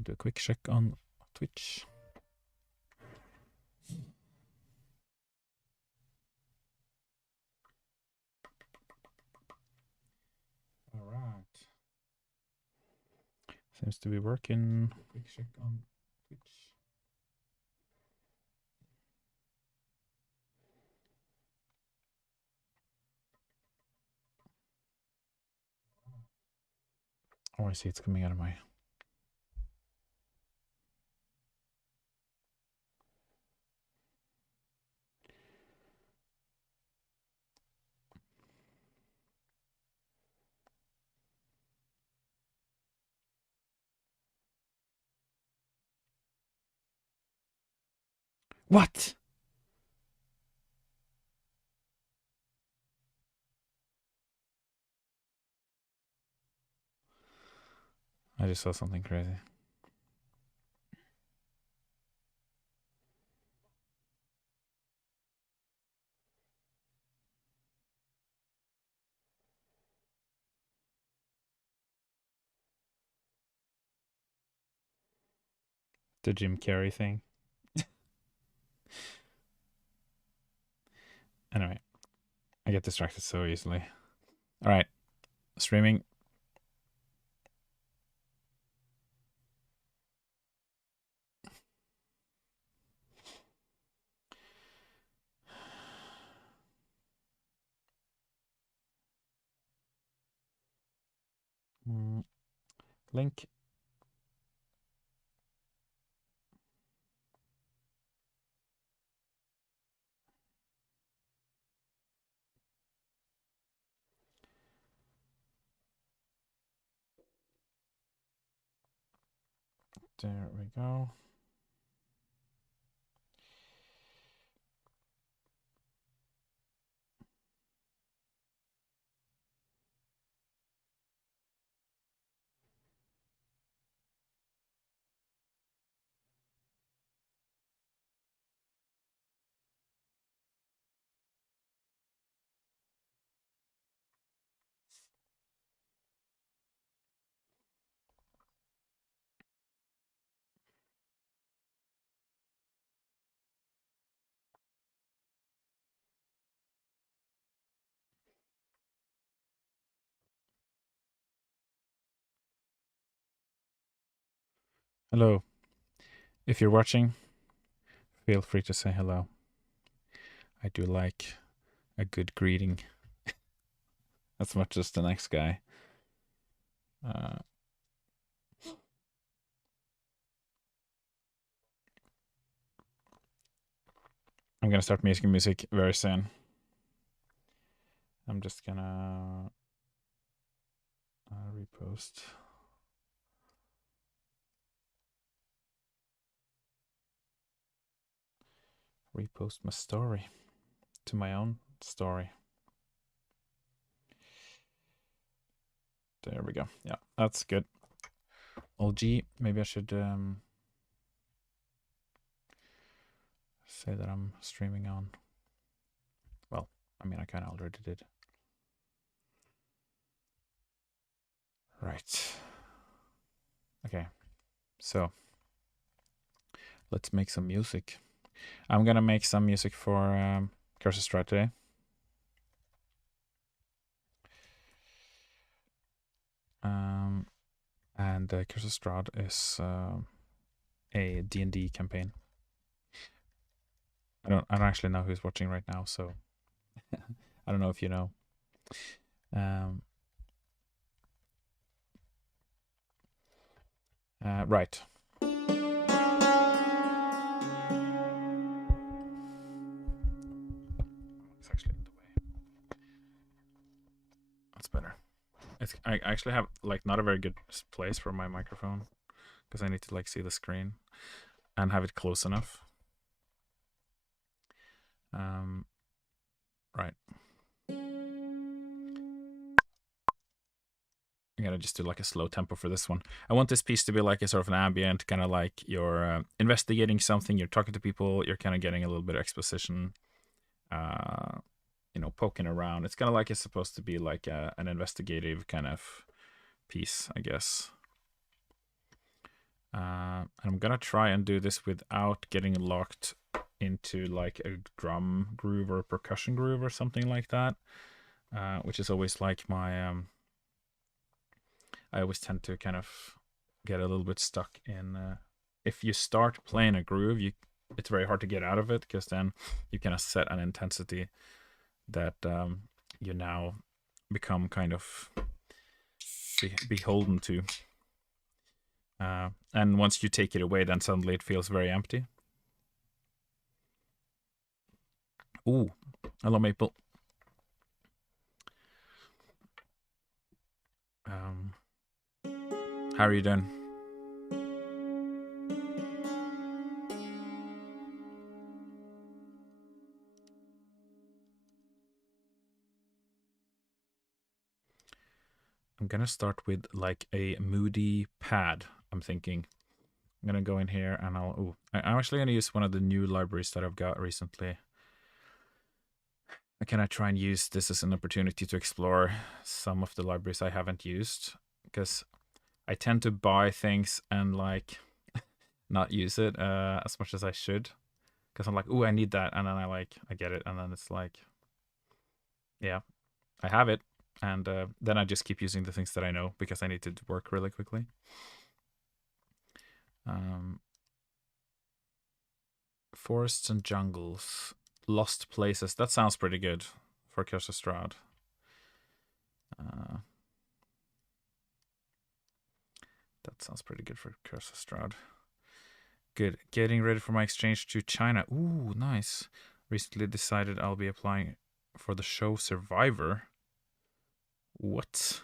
Do a quick check on Twitch. All right. Seems to be working. Quick check on Twitch. Oh, I see it's coming out of my... What? I just saw something crazy. The Jim Carrey thing. Anyway, I get distracted so easily. All right, streaming. Link. There we go. Hello. If you're watching, feel free to say hello. I do like a good greeting as much as the next guy. I'm gonna start making music very soon. I'm just gonna repost. Repost my story to my own story. There we go. Yeah, that's good. LG, maybe I should say that I'm streaming on. Well, I mean, I kind of already did. Right. Okay. So let's make some music. I'm gonna make some music for Curse of Strahd today. And Curse of Strahd is a D&D campaign. I don't actually know who's watching right now, so I don't know if you know. Right. It's actually in the way. That's better. I actually have like not a very good place for my microphone because I need to like see the screen and have it close enough. Right. I'm gonna just do like a slow tempo for this one. I want this piece to be like a sort of an ambient, kind of like you're investigating something, you're talking to people, you're kind of getting a little bit of exposition, you know, poking around. It's kind of like it's supposed to be like an investigative kind of piece, I guess. And I'm gonna try and do this without getting locked into like a drum groove or a percussion groove or something like that, which is always like my I always tend to kind of get a little bit stuck in. If you start playing a groove, it's very hard to get out of it, because then you kind of set an intensity that you now become kind of beholden to. And once you take it away, then suddenly it feels very empty. Ooh, hello, Maple. How are you doing? I'm gonna start with like a moody pad, I'm thinking. I'm gonna go in here and I'm actually gonna use one of the new libraries that I've got recently. Can I try and use this as an opportunity to explore some of the libraries I haven't used? Because I tend to buy things and like not use it as much as I should. Because I'm like, oh, I need that, and then I get it, and then it's like, yeah, I have it, and then I just keep using the things that I know because I need to work really quickly. Forests and jungles, lost places. That sounds pretty good for Curse of Strahd. That sounds pretty good for Curse of Strahd. Good. Getting ready for my exchange to China. Ooh, nice. Recently decided I'll be applying for the show Survivor. What?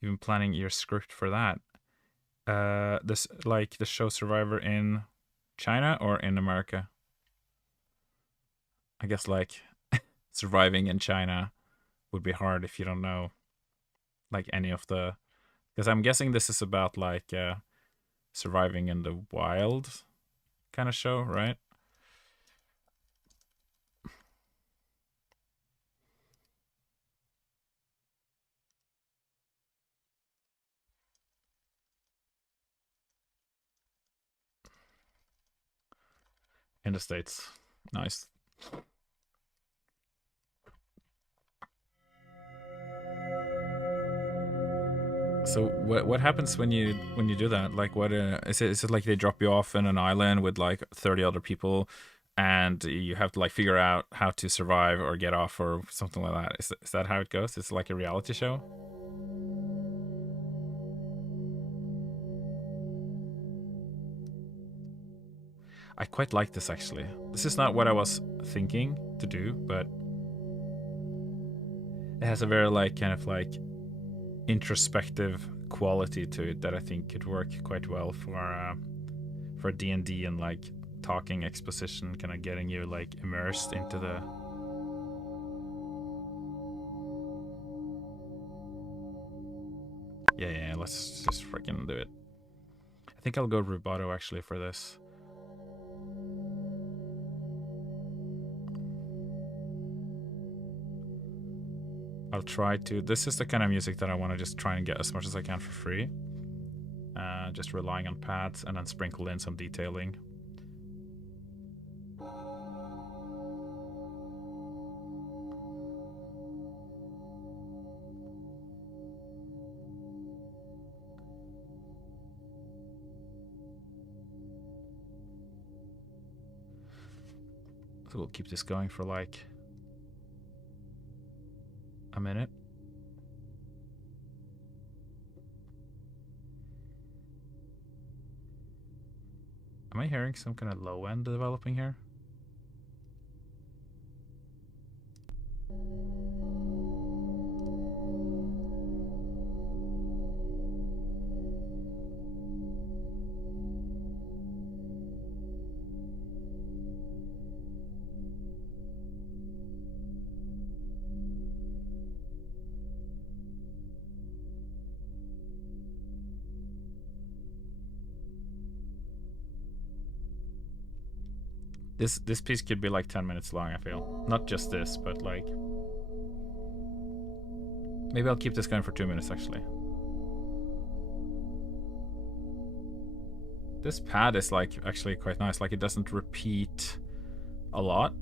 You've been planning your script for that? This like the show Survivor in China or in America? I guess like surviving in China would be hard if you don't know like any of the, because I'm guessing this is about like surviving in the wild kind of show, right? In the States. Nice. So what happens when you do that? Like, what is it like they drop you off in an island with like 30 other people, and you have to like figure out how to survive or get off or something like that? Is that how it goes? It's like a reality show. I quite like this actually. This is not what I was thinking to do, but it has a very like kind of like introspective quality to it that I think could work quite well for D&D and like talking exposition, kind of getting you like immersed into the. Yeah, let's just freaking do it. I think I'll go rubato actually for this. I'll try to. This is the kind of music that I want to just try and get as much as I can for free. Just relying on pads and then sprinkle in some detailing. So we'll keep this going for like a minute. Am I hearing some kind of low end developing here? This piece could be like 10 minutes long, I feel. Not just this, but like... Maybe I'll keep this going for 2 minutes, actually. This pad is like actually quite nice. Like it doesn't repeat a lot,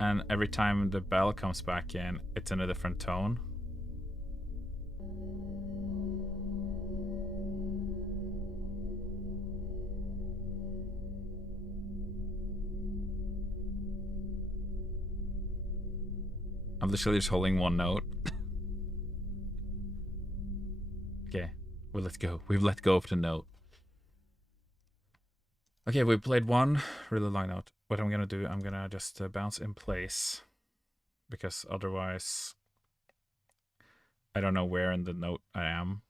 and every time the bell comes back in, it's in a different tone. I'm literally just holding one note. Okay, we let go. We've let go of the note. Okay, we played one really long note. What I'm gonna do, I'm gonna just bounce in place, because otherwise I don't know where in the note I am.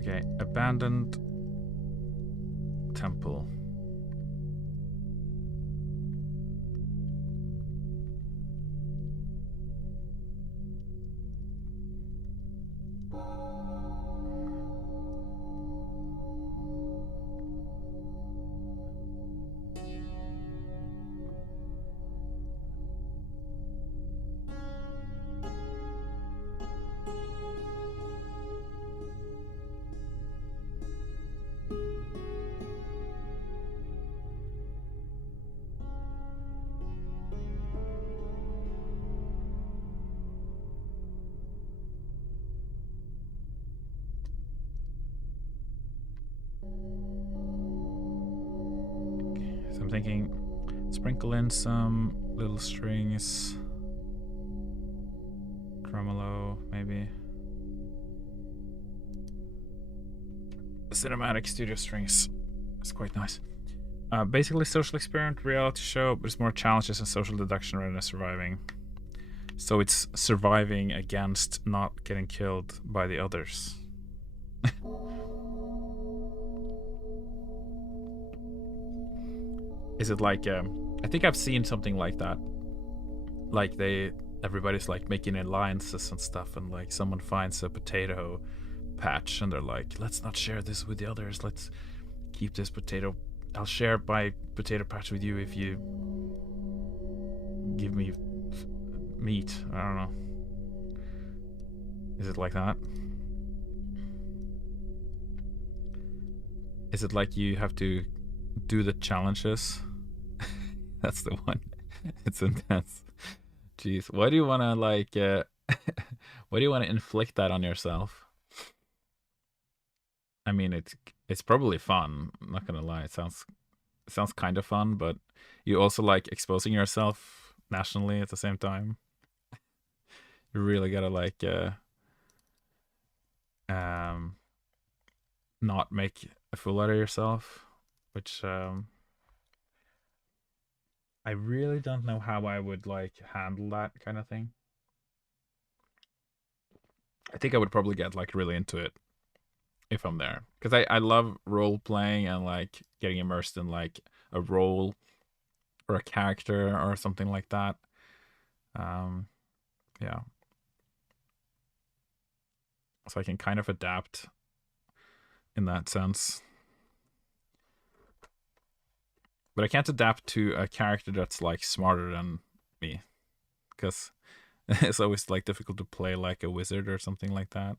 Okay, abandoned temple. So I'm thinking, sprinkle in some little strings, tremolo, maybe. Cinematic studio strings. It's quite nice. Basically, social experiment, reality show, but it's more challenges and social deduction rather than surviving. So it's surviving against not getting killed by the others. Is it like I think I've seen something like that. Like everybody's like making alliances and stuff, and like someone finds a potato patch and they're like, let's not share this with the others, let's keep this potato. I'll share my potato patch with you if you give me meat. I don't know. Is it like that? Is it like you have to do the challenges? That's the one. It's intense. Jeez, why do you want to like why do you want to inflict that on yourself? I mean, it's probably fun, I'm not gonna lie. It sounds kind of fun, but you also like exposing yourself nationally at the same time. You really gotta like not make a fool out of yourself, which I really don't know how I would like handle that kind of thing. I think I would probably get like really into it if I'm there, because I love role playing and like getting immersed in like a role or a character or something like that. Yeah, so I can kind of adapt in that sense, but I can't adapt to a character that's like smarter than me, because it's always like difficult to play like a wizard or something like that.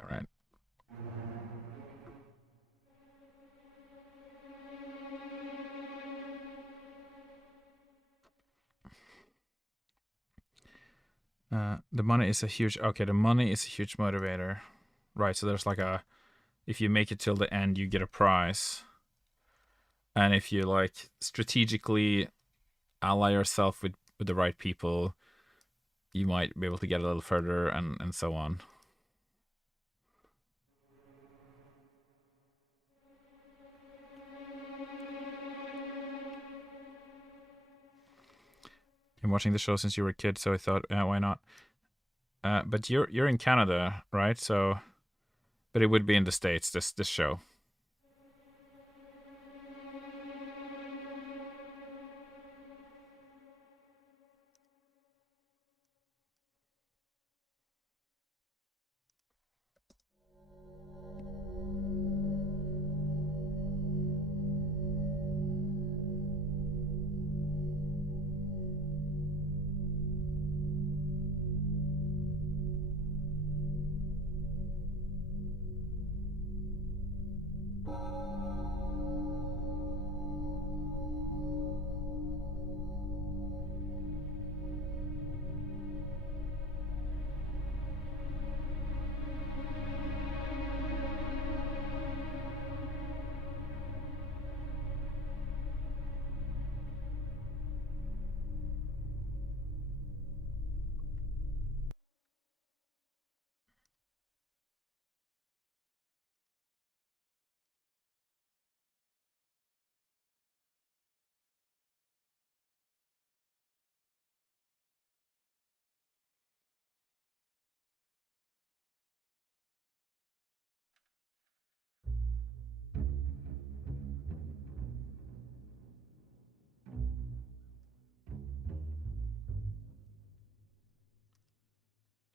All right. The money is a huge. Okay, the money is a huge motivator, right? So there's like a, if you make it till the end, you get a prize, and if you like strategically ally yourself with the right people, you might be able to get a little further, and so on. I'm watching the show since you were a kid, so I thought, yeah, why not? But you're in Canada, right? So, but it would be in the States. This show.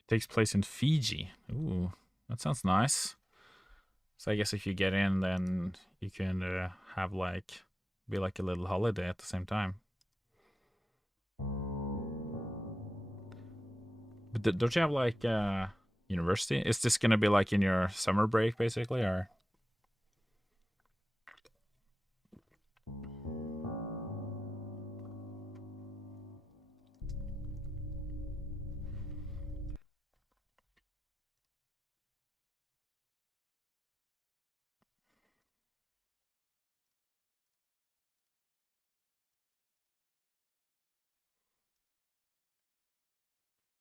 Takes place in Fiji. Ooh, that sounds nice. So I guess if you get in, then you can have like be like a little holiday at the same time. But don't you have like university? Is this gonna be like in your summer break basically, or?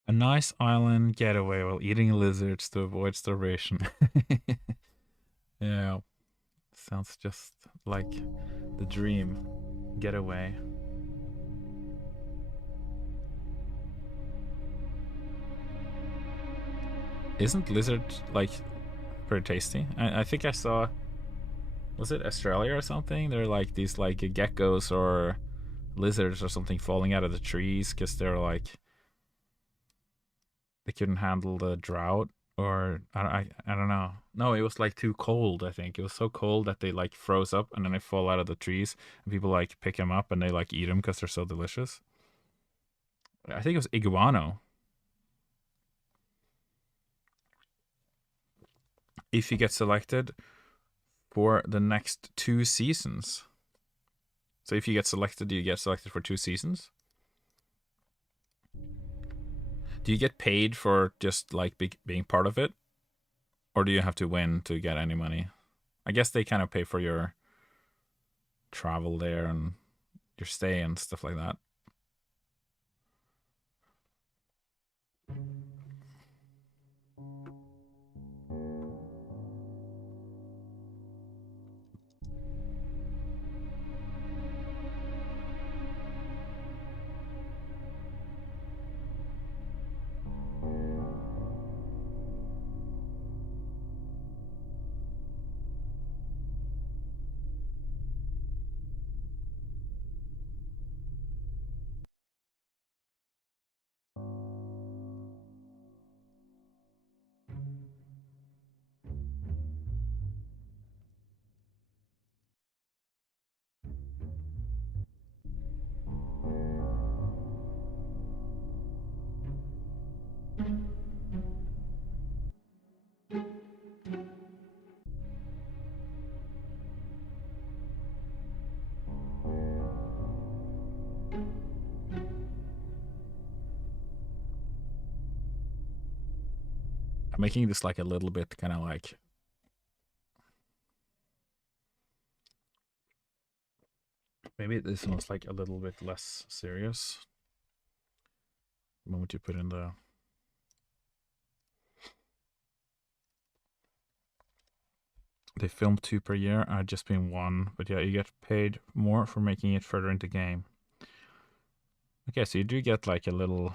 A nice island getaway while eating lizards to avoid starvation. Yeah, sounds just like the dream getaway. Isn't lizard like pretty tasty? I think I saw, was it Australia or something? They're like these like geckos or lizards or something falling out of the trees because they're like they couldn't handle the drought, or I don't know. No, it was like too cold. I think it was so cold that they like froze up and then they fall out of the trees and people like pick them up and they like eat them because they're so delicious. I think it was iguano. If you get selected for the next 2 seasons. So if you get selected, do you get selected for 2 seasons? Do you get paid for just like being part of it, or do you have to win to get any money? I guess they kind of pay for your travel there and your stay and stuff like that. I'm making this like a little bit kind of like maybe this one's like a little bit less serious. The moment you put in the they film 2 per year. I've just been one, but yeah, you get paid more for making it further into game. Okay, so you do get like a little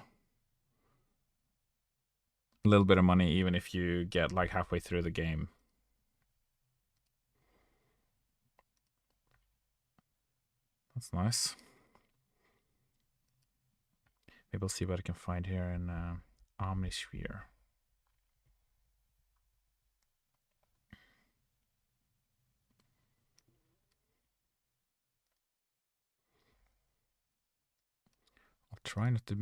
bit of money even if you get like halfway through the game. That's nice. Maybe I'll see what I can find here in Omnisphere. I'll try not to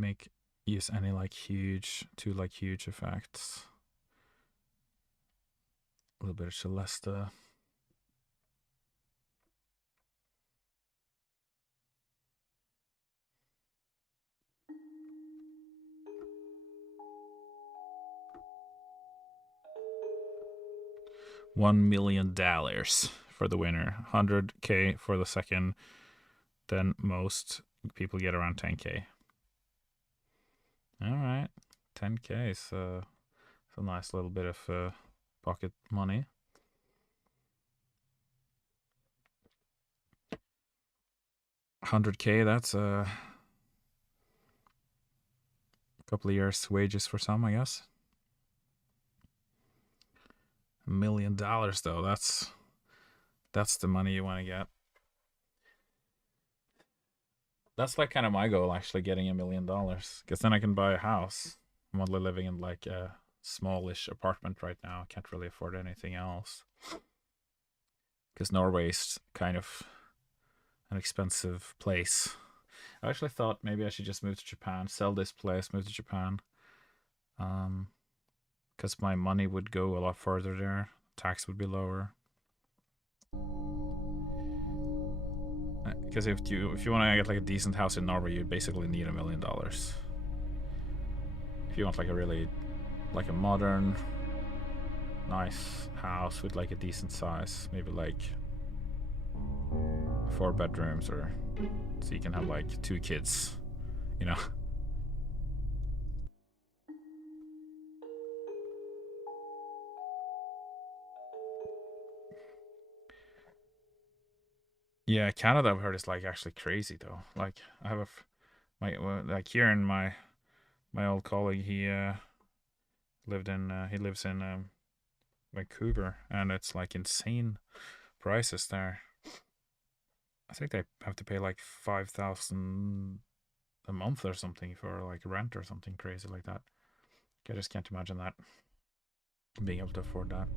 use any like huge effects. A little bit of Celesta. $1 million for the winner, 100K for the second. Then most people get around 10K. All right, 10K is a nice little bit of pocket money. 100K, that's a couple of years' wages for some, I guess. $1 million though, that's the money you want to get. That's like kind of my goal, actually, getting $1 million, because then I can buy a house. I'm only living in like a smallish apartment right now. I can't really afford anything else because Norway is kind of an expensive place. I actually thought maybe I should just move to Japan, sell this place, move to Japan, because my money would go a lot further there. Tax would be lower. Because if you want to get like a decent house in Norway, you basically need $1 million. If you want like a really like a modern, nice house with like a decent size, maybe like 4 bedrooms, or so you can have like 2 kids, you know. Yeah, Canada I've heard is like actually crazy though. Like I have like here in my old colleague, he lives in Vancouver, and it's like insane prices there. I think they have to pay like 5,000 a month or something for like rent or something crazy like that. I just can't imagine that, being able to afford that.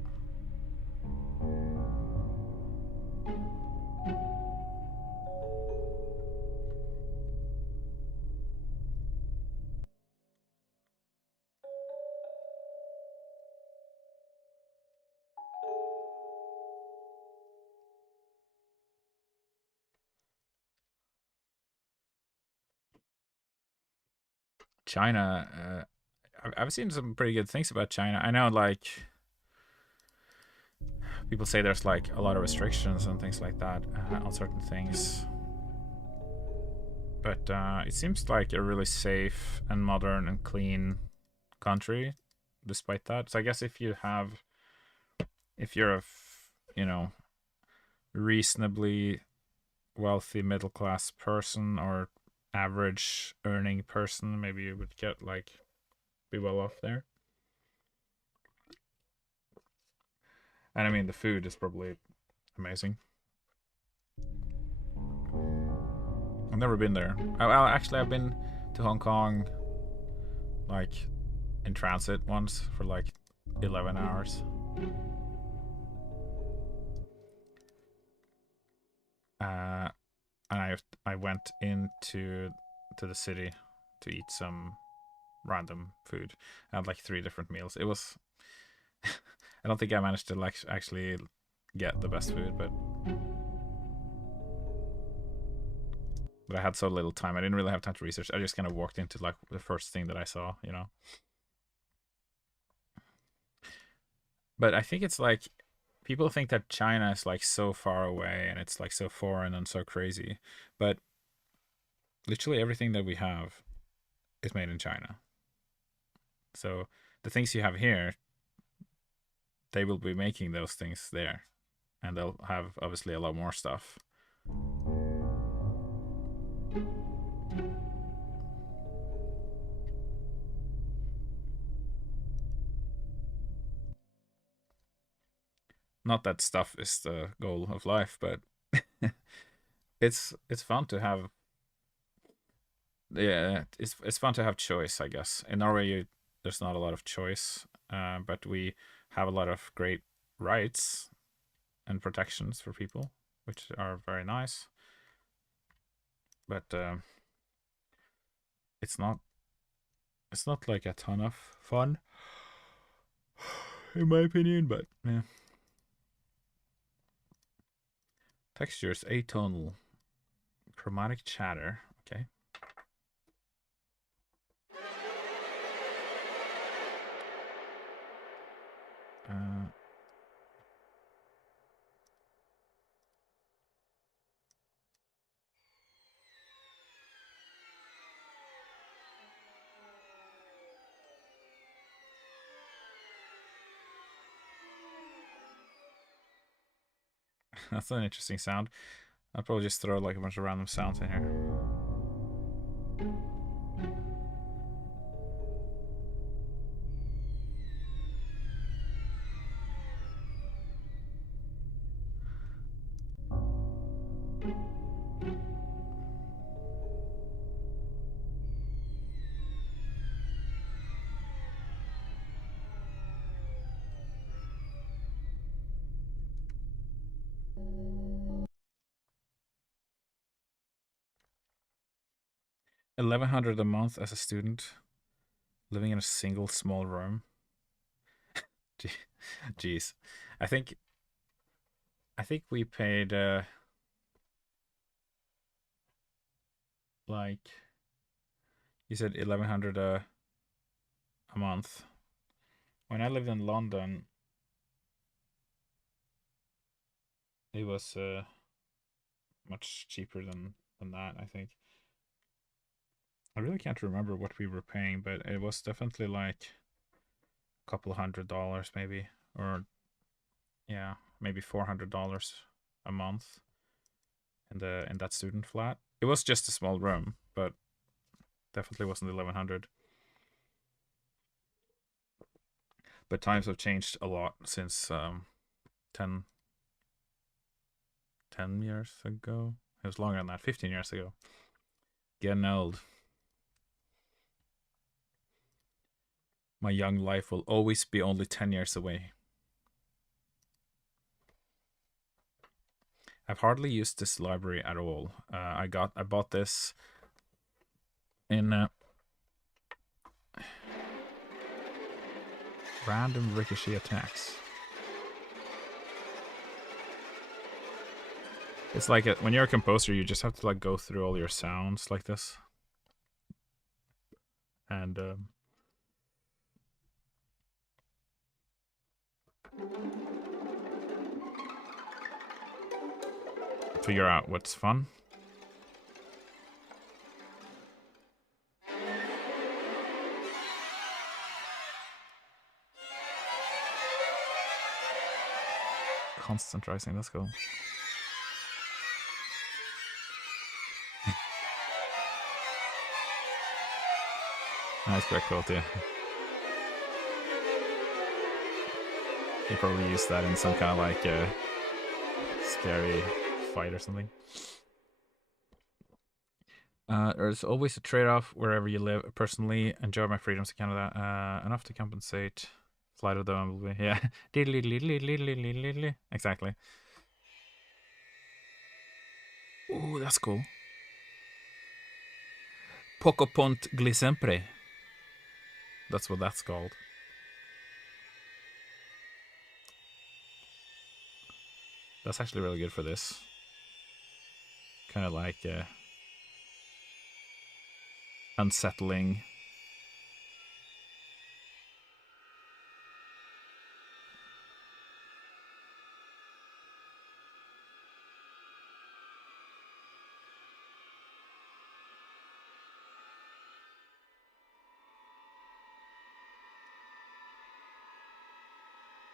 China, I've seen some pretty good things about China. I know like people say there's like a lot of restrictions and things like that on certain things, but it seems like a really safe and modern and clean country despite that. So I guess if you're a you know, reasonably wealthy middle class person or average earning person, maybe you would get like be well off there. And I mean the food is probably amazing. I've never been there. Well, actually, I've been to Hong Kong, like in transit once for like 11 hours. And I went into the city to eat some random food. I had like 3 different meals. It was I don't think I managed to like actually get the best food, but I had so little time. I didn't really have time to research. I just kind of walked into like the first thing that I saw, you know. But I think it's like people think that China is like so far away and it's like so foreign and so crazy, but literally everything that we have is made in China. So the things you have here, they will be making those things there, and they'll have obviously a lot more stuff. Not that stuff is the goal of life, but it's fun to have. Yeah, it's fun to have choice, I guess. In Norway, there's not a lot of choice, but we have a lot of great rights and protections for people, which are very nice. But it's not like a ton of fun, in my opinion. But yeah, textures, atonal, chromatic chatter. Okay. Uh, that's an interesting sound. I'll probably just throw like a bunch of random sounds in here. $1,100 a month as a student, living in a single small room. Jeez, I think we paid like you said 1,100 a month. When I lived in London, it was much cheaper than that. I think I really can't remember what we were paying, but it was definitely like a couple $100 maybe, or yeah, maybe $400 a month in that student flat. It was just a small room, but definitely wasn't 1,100. But times have changed a lot since 10, 10 years ago. It was longer than that, 15 years ago. Getting old. My young life will always be only 10 years away. I've hardly used this library at all. I bought this in random ricochet attacks. It's like when you're a composer, you just have to like go through all your sounds like this, and figure out what's fun. Constant rising, let's go. Nice great quote, yeah. You probably use that in some kind of like scary fight or something. There's always a trade-off wherever you live. Personally, enjoy my freedoms in Canada. Enough to compensate. Flight of the Bumblebee. Yeah. Exactly. Ooh, that's cool. Poco Pont Glisempre. That's what that's called. That's actually really good for this. Kind of like unsettling.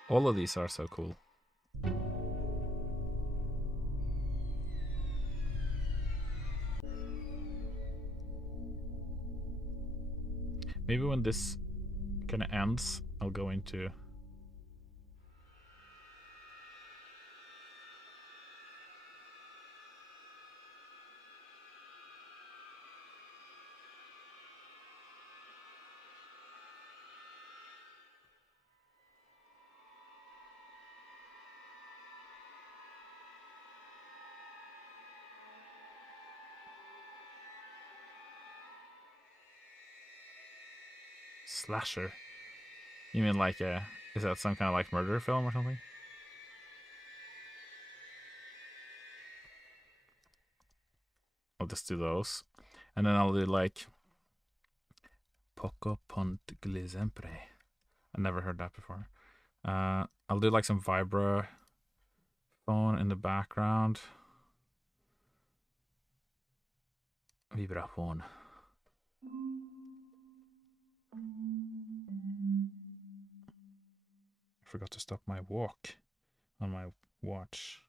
All of these are so cool. Maybe when this kind of ends, I'll go into slasher. You mean like is that some kind of like murder film or something? I'll just do those. And then I'll do like Poco Pont Glisempre. I never heard that before. I'll do like some vibra phone in the background. Vibraphone. I forgot to stop my walk on my watch.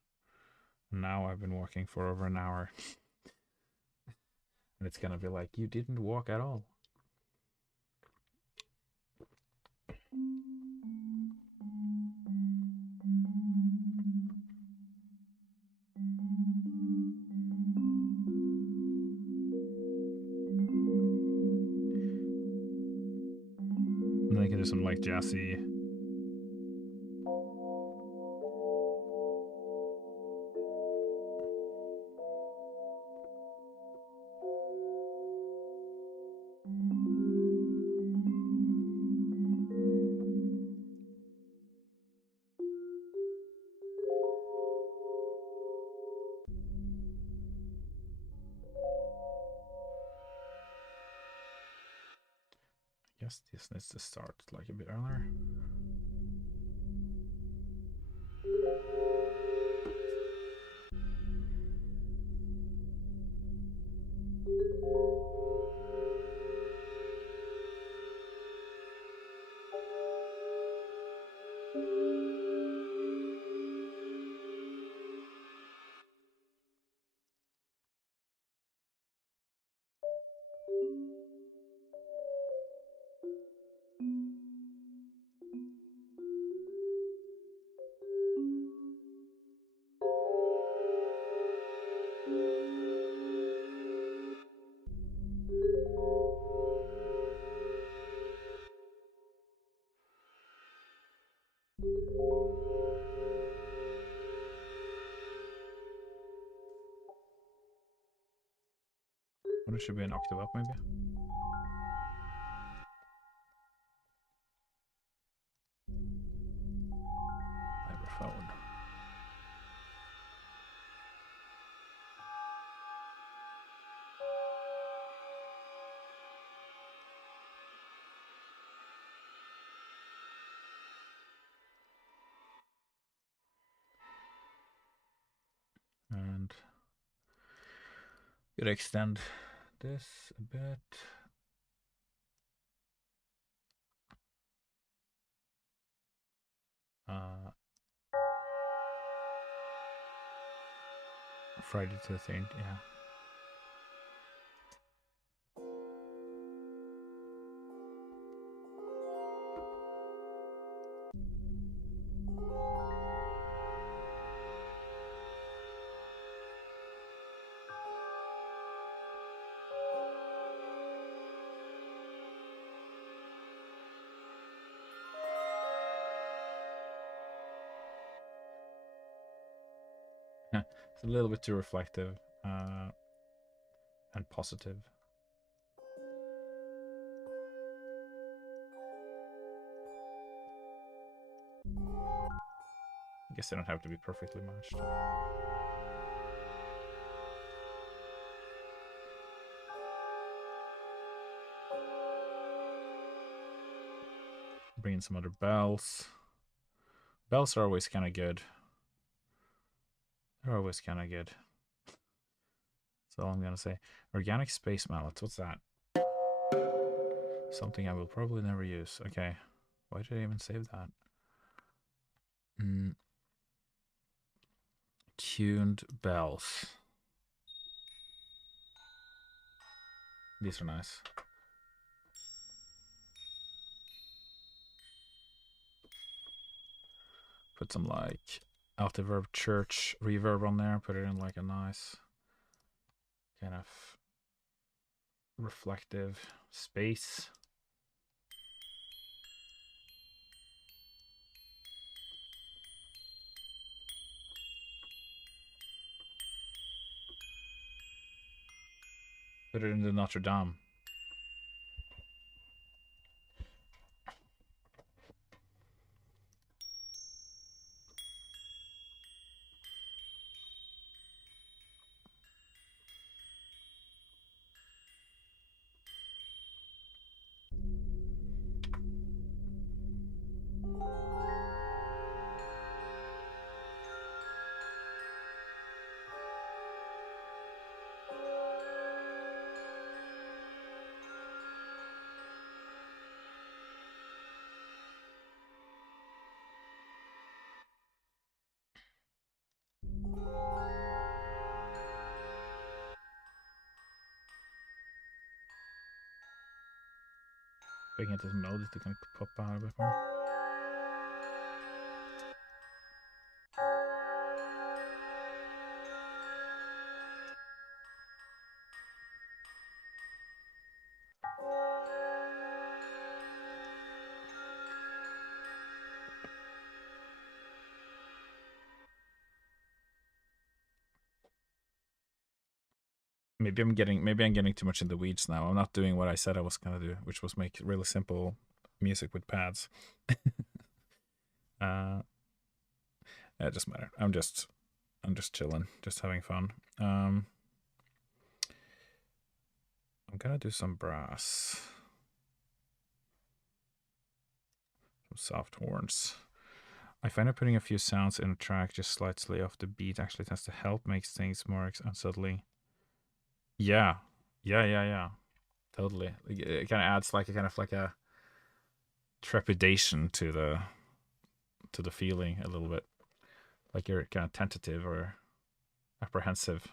Now I've been walking for over an hour. And it's gonna be like, you didn't walk at all. And then I can do some like jazzy. guess this needs to start like a bit earlier. Well, it should be an octave up, maybe. Vibraphone. And gonna extend this a bit. Friday to the 13th, yeah. It's a little bit too reflective and positive. I guess they don't have to be perfectly matched. Bring in some other bells. Bells are always kind of good. They're always kind of good. That's all I'm going to say. Organic space mallets. What's that? Something I will probably never use. Okay. Why did I even save that? Tuned bells. These are nice. Put some like Altiverb Church reverb on there. Put it in like a nice kind of reflective space. Put it in the Notre Dame. If I can get this melody to kind of pop out a bit more. Maybe I'm getting too much in the weeds now. I'm not doing what I said I was gonna do, which was make really simple music with pads. It doesn't matter. I'm just chilling, just having fun. I'm gonna do some brass. soft horns. I find that putting a few sounds in a track just slightly off the beat actually tends to help make things more unsettling. Yeah, yeah. Totally. It kind of adds like a kind of like a trepidation to the feeling a little bit, like you're kind of tentative or apprehensive.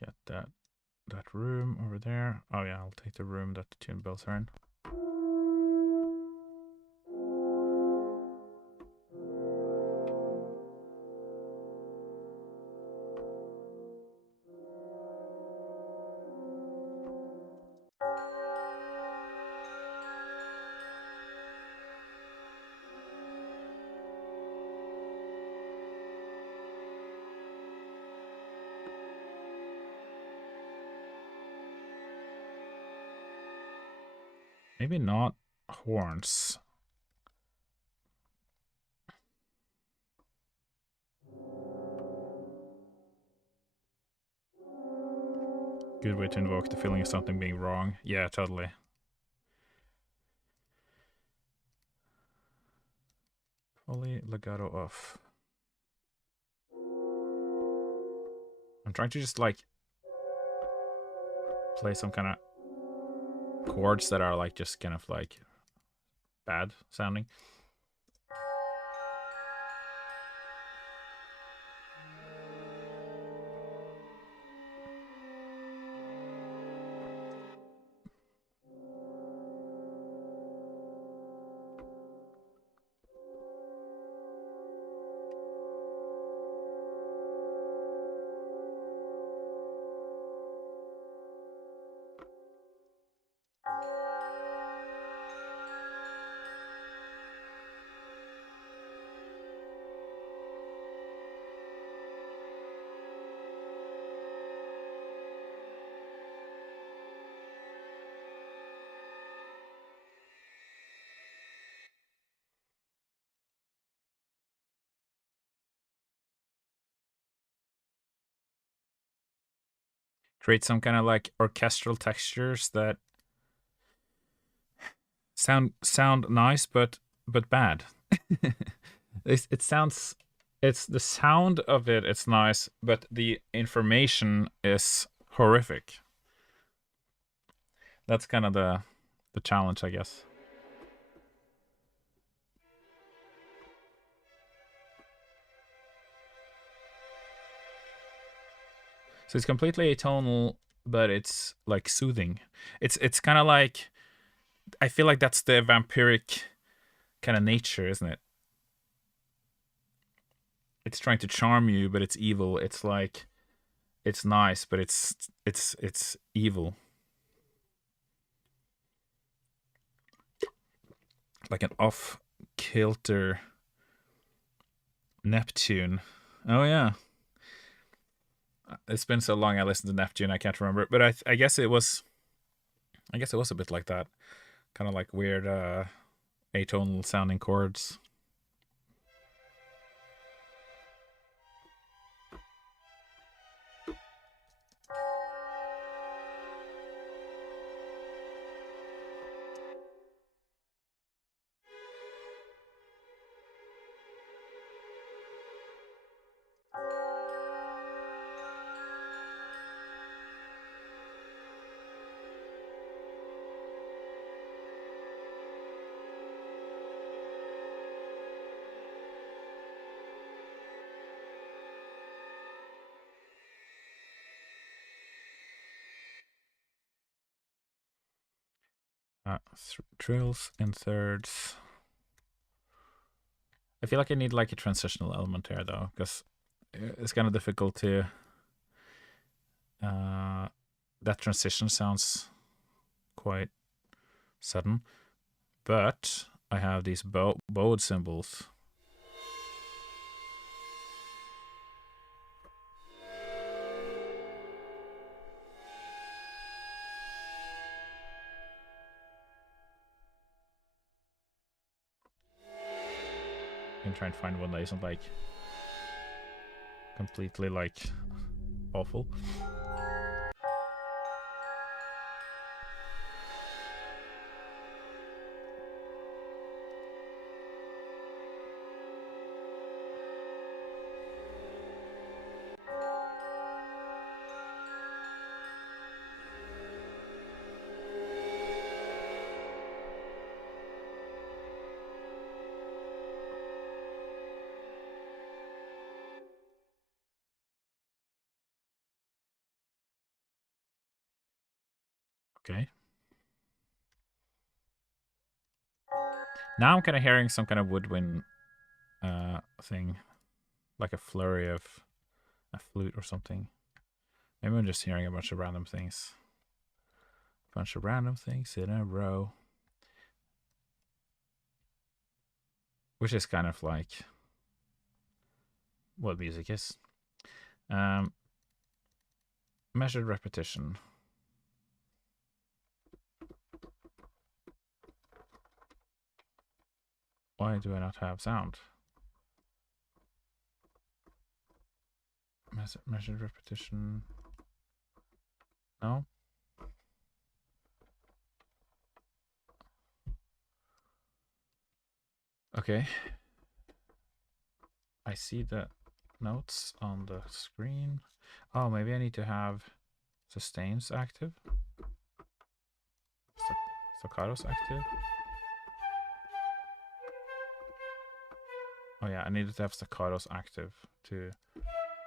Get that room over there. Oh yeah, I'll take the room that the tune bells are in. Maybe not horns. Good way to invoke the feeling of something being wrong. Yeah, totally. Fully legato off. I'm trying to just like play some kind of chords that are like just kind of like bad sounding. Create some kind of like orchestral textures that sound nice but bad. It sounds, it's the sound of it, it's nice, but the information is horrific. That's kind of the challenge, I guess. So it's completely atonal, but it's like soothing. It's kind of like, I feel like that's the vampiric kind of nature, isn't it? It's trying to charm you, but it's evil. It's like, it's nice, but it's evil. Like an off kilter Neptune. Oh yeah, it's been so long I listened to Neptune I can't remember, but I guess it was, I guess it was a bit like that, kind of like weird atonal sounding chords. Trills in thirds. I feel like I need like a transitional element here though, because it's kind of difficult to. That transition sounds quite sudden, but I have these bowed cymbals. can try and find one that isn't like completely like awful. Okay. Now I'm kind of hearing some kind of woodwind thing, like a flurry of a flute or something. Maybe I'm just hearing a bunch of random things. Bunch of random things in a row. Which is kind of like what music is. Measured repetition. Why do I not have sound? Measured repetition. No? Okay. I see the notes on the screen. Oh, maybe I need to have sustains active. Staccatos active. Oh yeah, I needed to have staccatos active to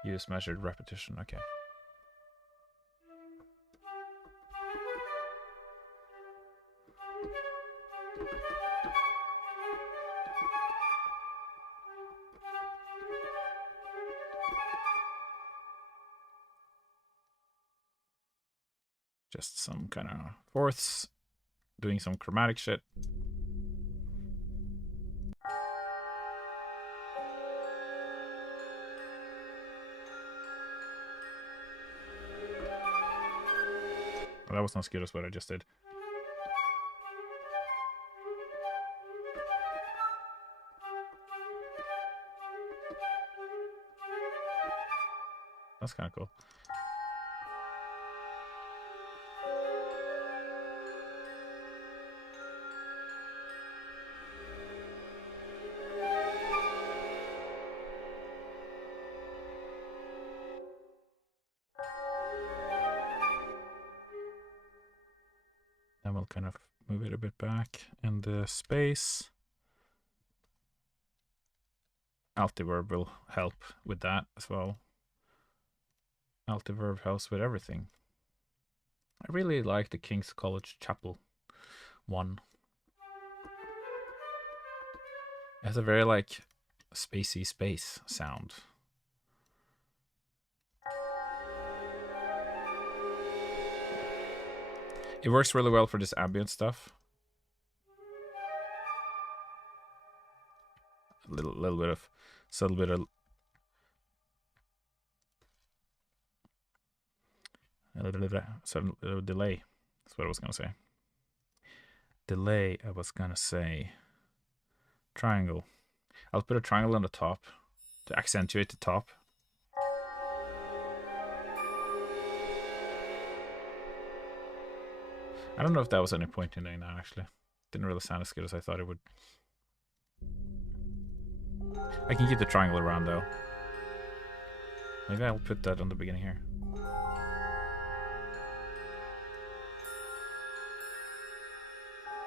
use measured repetition. Okay. Just some kind of fourths, doing some chromatic shit. Well, that was not as good as what I just did. That's kind of cool. Then we'll kind of move it a bit back in the space. Altiverb will help with that as well. Altiverb helps with everything. I really like the King's College Chapel one. It has a very like spacey space sound. It works really well for this ambient stuff. A little bit of subtle bit of delay. That's what I was gonna say. Delay, I was gonna say. Triangle. I'll put a triangle on the top to accentuate the top. I don't know if that was any point in doing that actually. Didn't really sound as good as I thought it would. I can keep the triangle around though. Maybe I'll put that on the beginning here.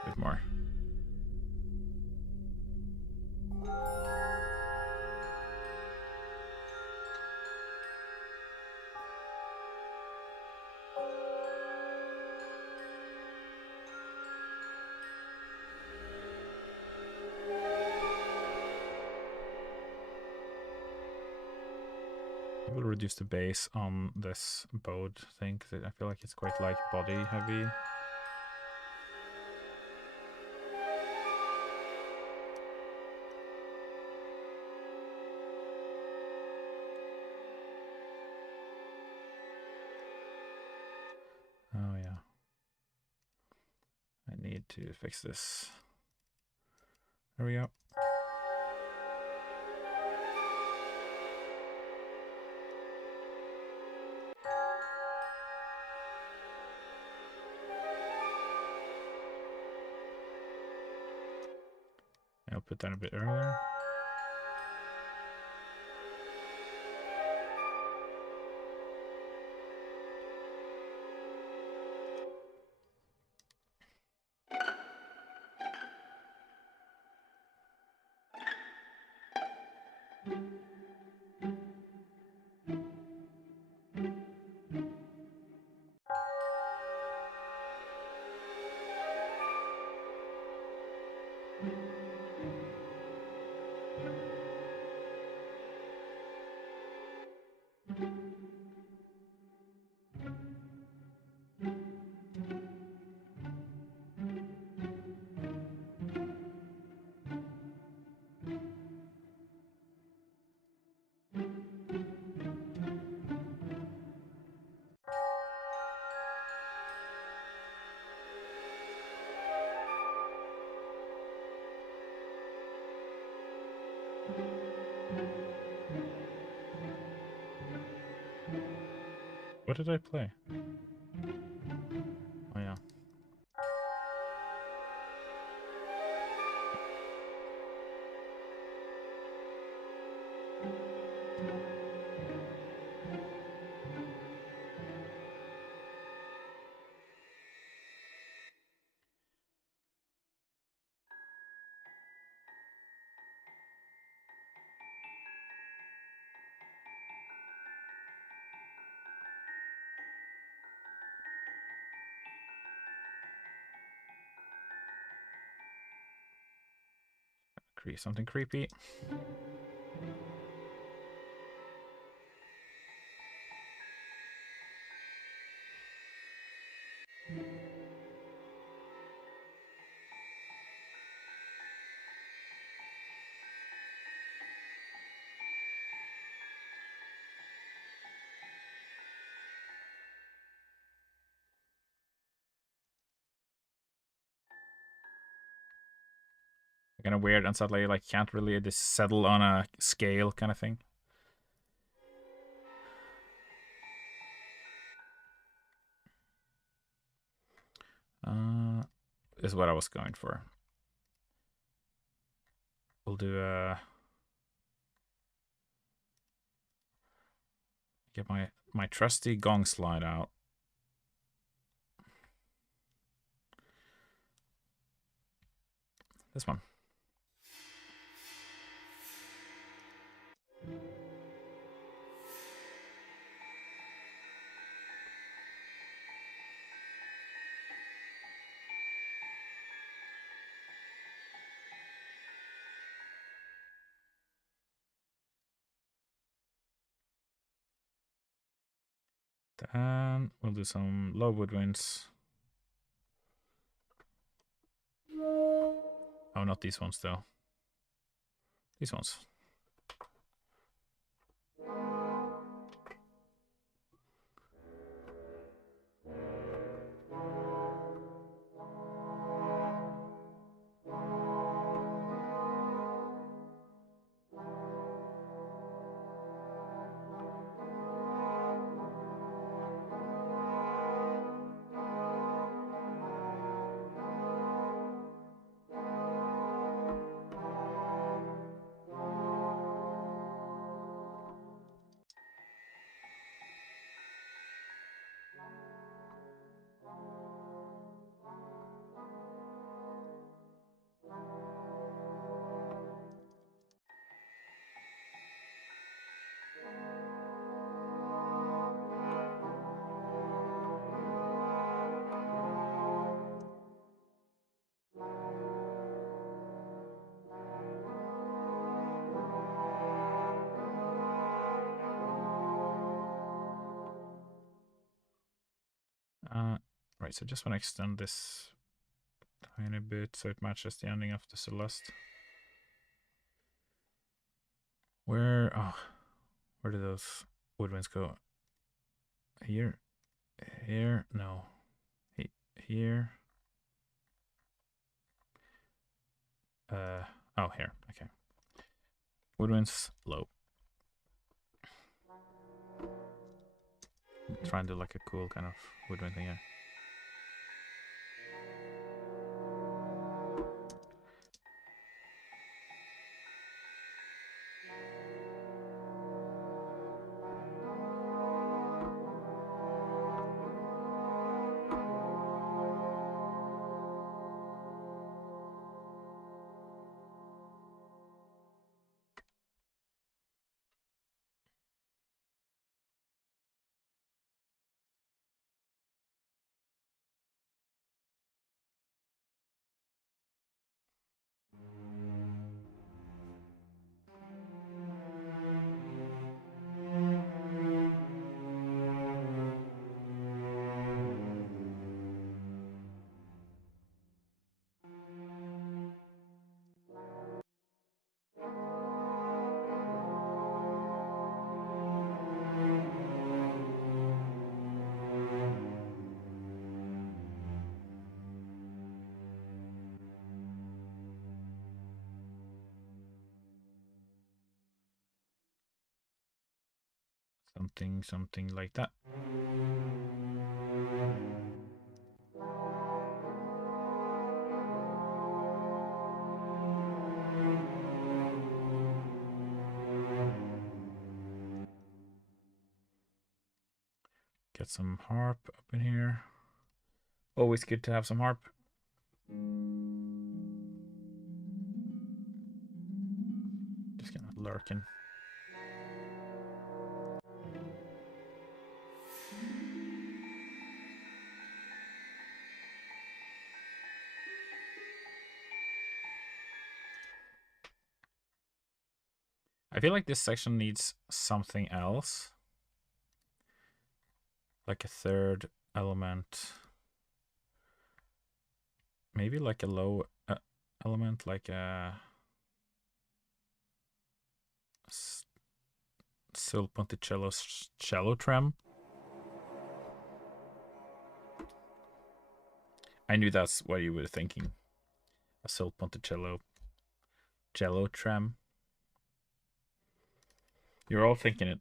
A bit more. I will reduce the bass on this bowed thing because I feel like it's quite like body heavy. Oh yeah. I need to fix this. There we go. I'll put that a bit earlier. What did I play? Oh yeah. Create something creepy. Kind of weird and suddenly like can't really just settle on a scale kind of thing. Is what I was going for. We'll do get my trusty gong slide out. This one. Then we'll do some low woodwinds. Oh, not these ones though. These ones. Right, so just want to extend this tiny bit so it matches the ending of the Celeste. Where do those woodwinds go? Here? Here? No. Here? Oh, here. Okay. Woodwinds low. Try and do like a cool kind of woodwind thing here. Something like that. Get some harp up in here. Always good to have some harp. Just kind of lurking. I feel like this section needs something else. Like a third element. Maybe like a low element, like a sul ponticello cello trem. I knew that's what you were thinking. A sul ponticello cello trem. You're all thinking it.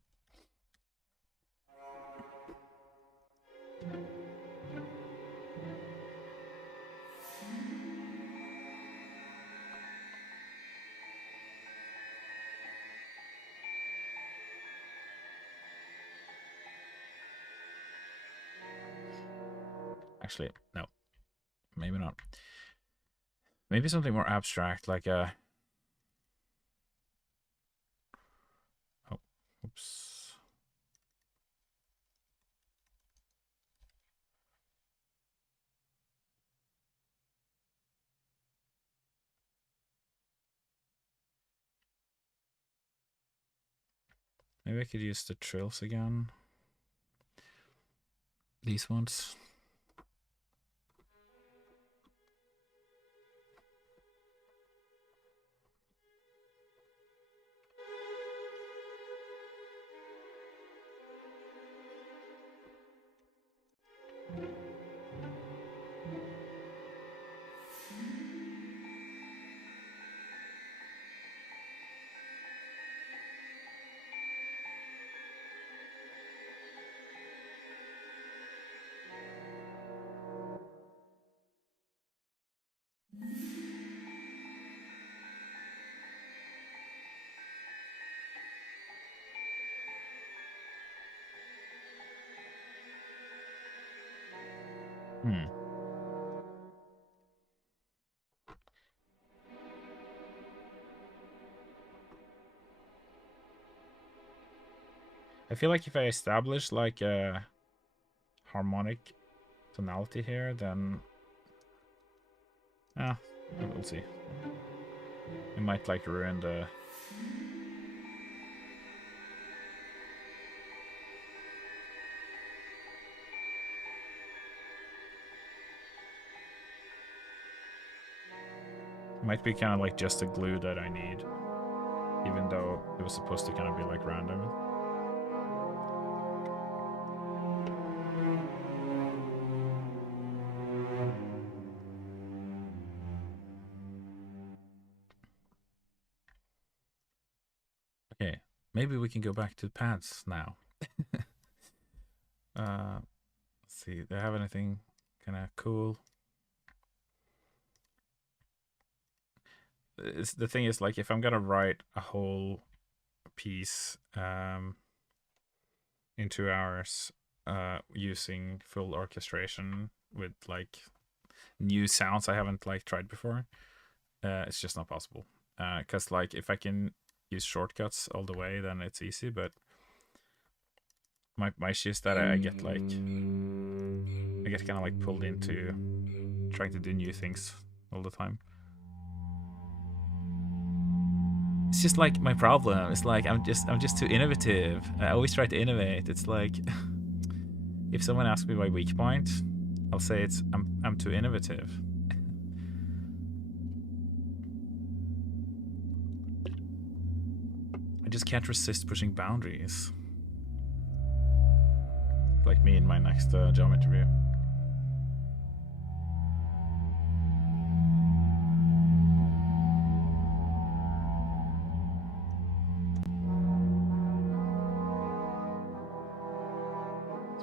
Actually, no. Maybe not. Maybe something more abstract, like a... Oh, oops. Maybe I could use the trills again. These ones. Hmm. I feel like if I establish like a harmonic tonality here, then we'll see. It might like ruin the... Might be kind of like just the glue that I need, even though it was supposed to kind of be like random. Okay, maybe we can go back to the pads now. Let's see, do I have anything kind of cool? The thing is, like, if I'm gonna write a whole piece in 2 hours using full orchestration with like new sounds I haven't like tried before, it's just not possible. Because like if I can use shortcuts all the way, then it's easy. But my issue is that I get kind of like pulled into trying to do new things all the time. It's just like my problem. It's like I'm just too innovative. I always try to innovate. It's like if someone asks me my weak point, I'll say it's I'm too innovative. I just can't resist pushing boundaries. Like me in my next job interview.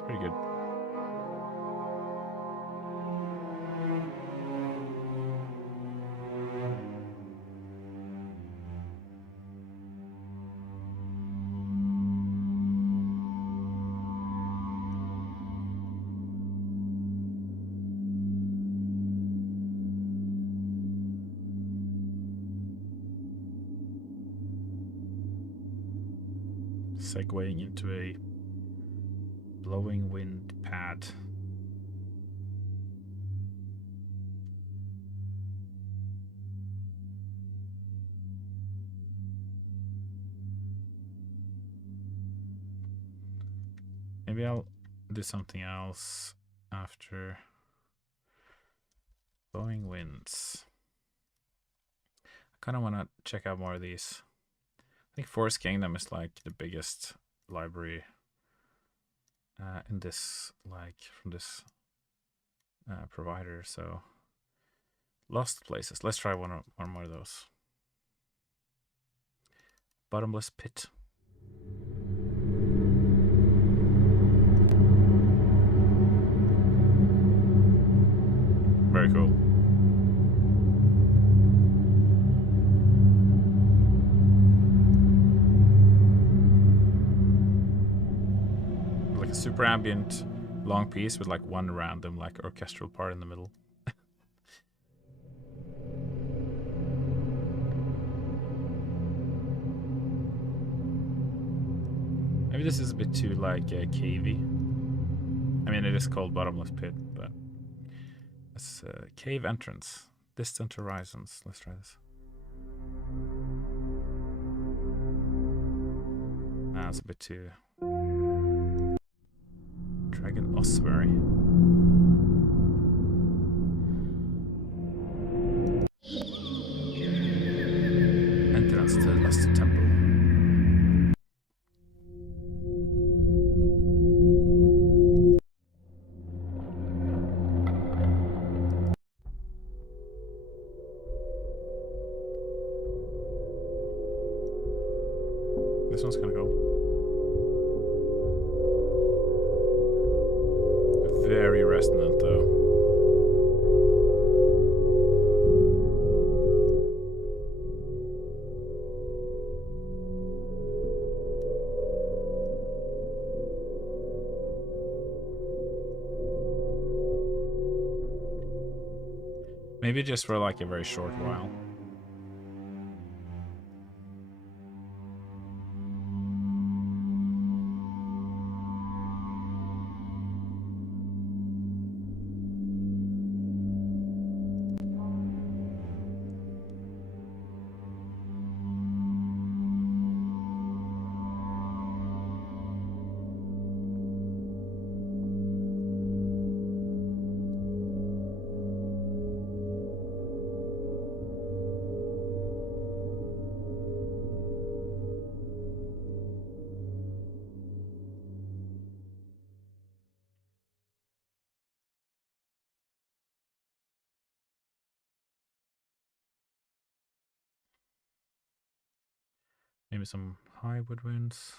pretty good. Segueing into a blowing wind pad. Maybe I'll do something else after blowing winds. I kind of want to check out more of these. I think Forest Kingdom is like the biggest library in this, like from this provider. So Lost Places. Let's try one more of those. Bottomless Pit. Very cool. Like a super ambient long piece with like one random like orchestral part in the middle. Maybe this is a bit too like cavey. I mean, it is called Bottomless Pit, but it's cave entrance, distant horizons. Let's try this. Nah, it's a bit too. Dragon Ossuary. Entrance to the Lost Temple. This one's kind of cool. Very resonant though. Maybe just for like a very short while. Maybe some high woodwinds.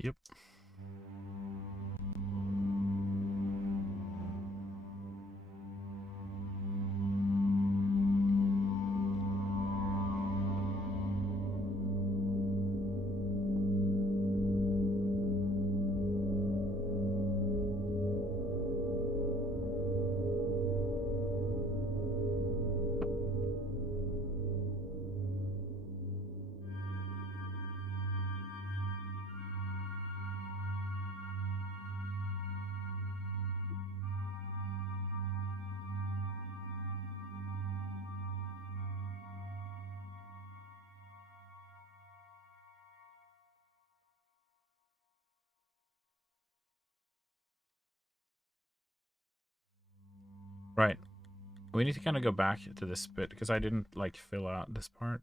Yep. Right. We need to kind of go back to this bit because I didn't like fill out this part.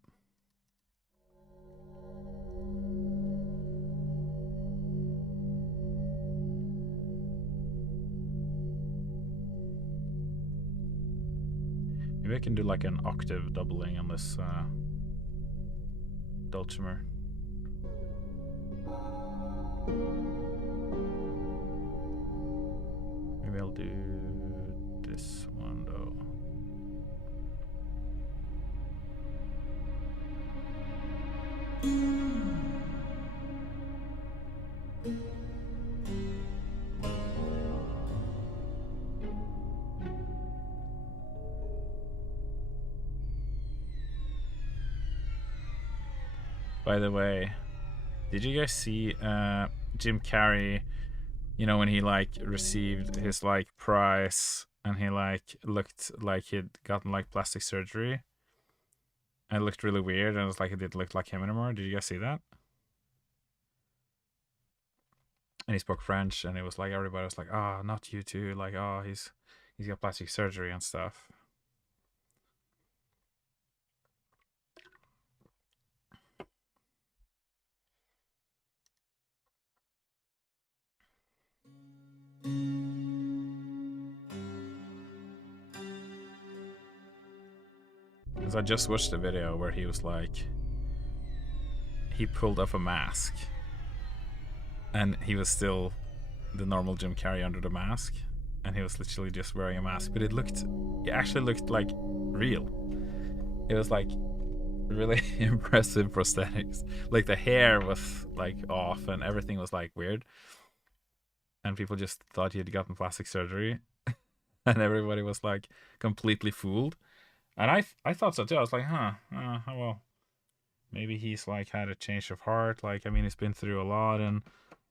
Maybe I can do like an octave doubling on this dulcimer. Maybe I'll do this one though. By the way, did you guys see Jim Carrey, you know, when he like received his like prize and he like looked like he'd gotten like plastic surgery? And it looked really weird and it was like it didn't look like him anymore. Did you guys see that? And he spoke French and it was like everybody was like, oh, not you too, like, oh, he's got plastic surgery and stuff. Because I just watched a video where he was like, he pulled off a mask and he was still the normal Jim Carrey under the mask, and he was literally just wearing a mask, but it actually looked like real. It was like really impressive prosthetics. Like the hair was like off and everything was like weird, and people just thought he had gotten plastic surgery, and everybody was like completely fooled. And I thought so too. I was like, well, maybe he's like had a change of heart. Like, I mean, he's been through a lot, and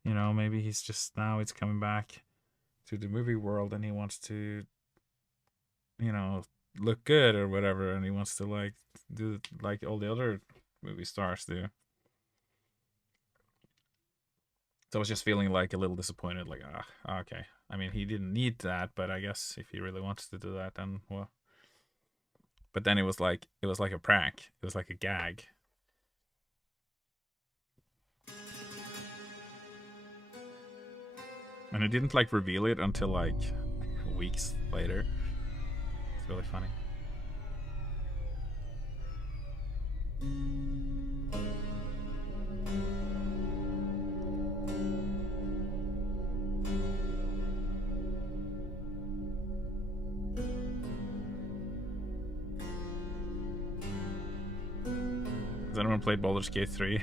you know, maybe he's just now it's coming back to the movie world, and he wants to, you know, look good or whatever, and he wants to like do like all the other movie stars do. So I was just feeling like a little disappointed, like, okay. I mean, he didn't need that, but I guess if he really wants to do that, then well. But then it was like a prank. It was like a gag. And I didn't like reveal it until like weeks later. It's really funny. Has anyone played Baldur's Gate 3? You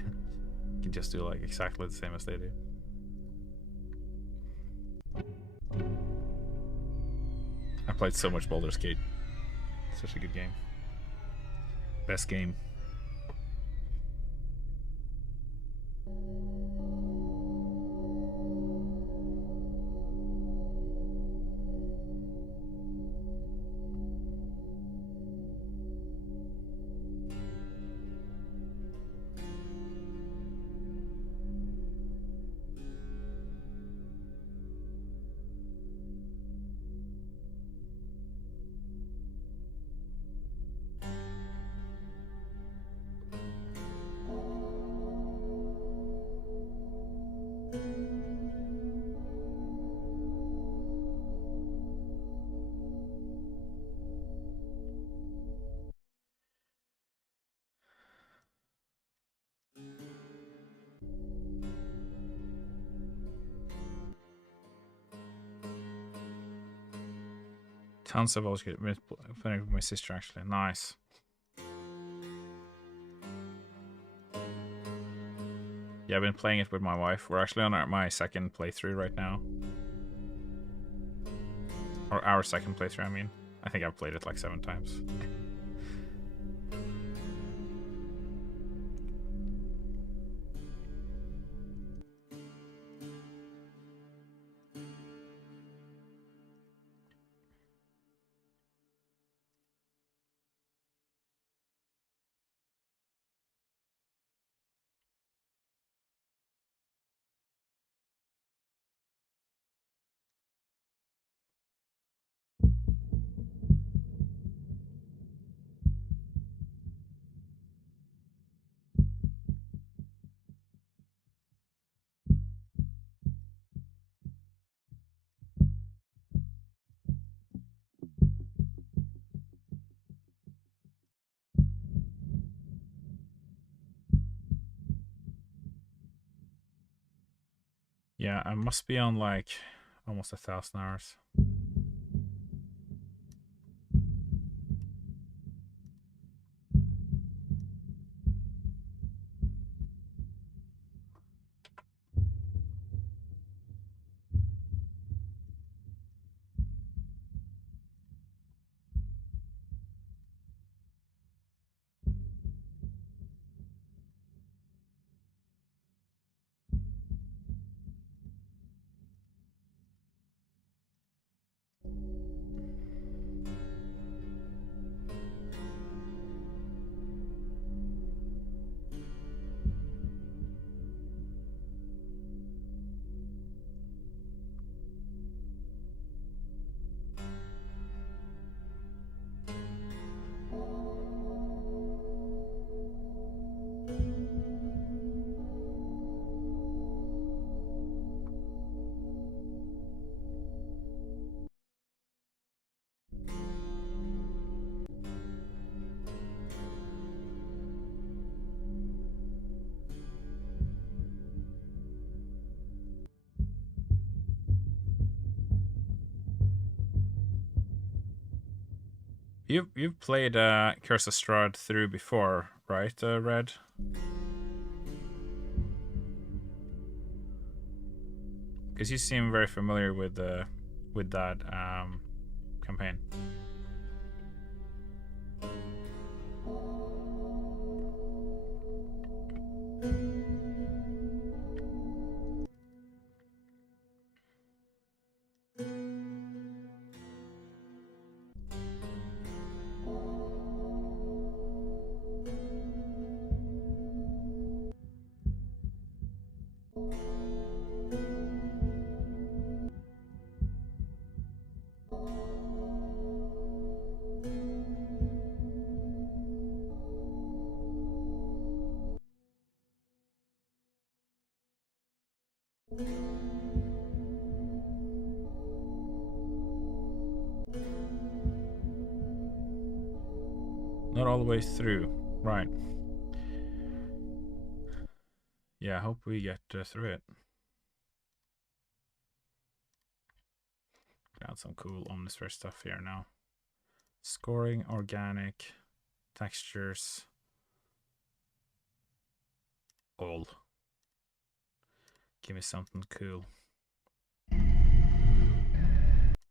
can just do like exactly the same as they do. I played so much Baldur's Gate. Such a good game. Best game. Tons of Baldur's Gate. Playing with my sister actually. Nice. Yeah, I've been playing it with my wife. We're actually on my second playthrough right now. Or our second playthrough, I mean. I think I've played it like 7 times. Yeah, I must be on like almost 1,000 hours. You've played Curse of Strahd through before, right, Red? Because you seem very familiar with that campaign. Not all the way through, right? Yeah, I hope we get through it. Got some cool Omnisphere stuff here now. Scoring, organic, textures, all. Give me something cool.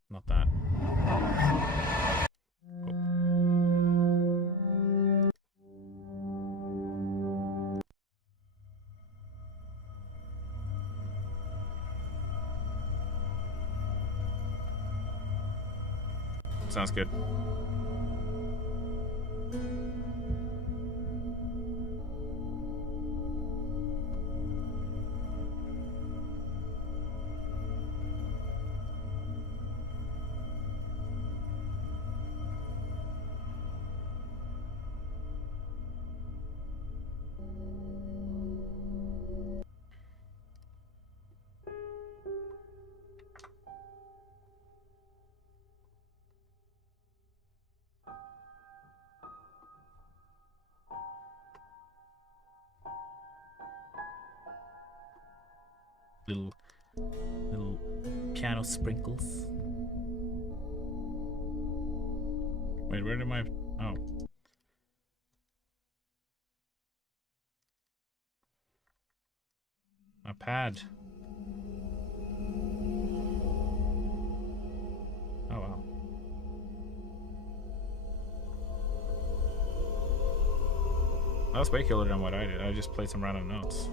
Not that. Sounds good. Little piano sprinkles. Wait, where did my... Oh. My pad. Oh, well. That was way cooler than what I did. I just played some random notes.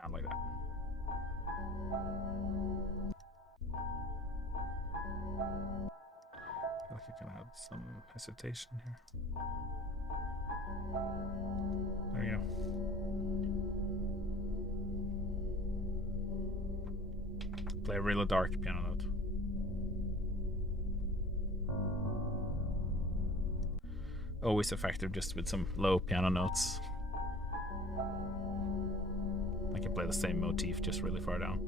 Sound like that. I feel like you're gonna have some hesitation here. There you go. Play a really dark piano note. Always effective just with some low piano notes. I can play the same motif just really far down.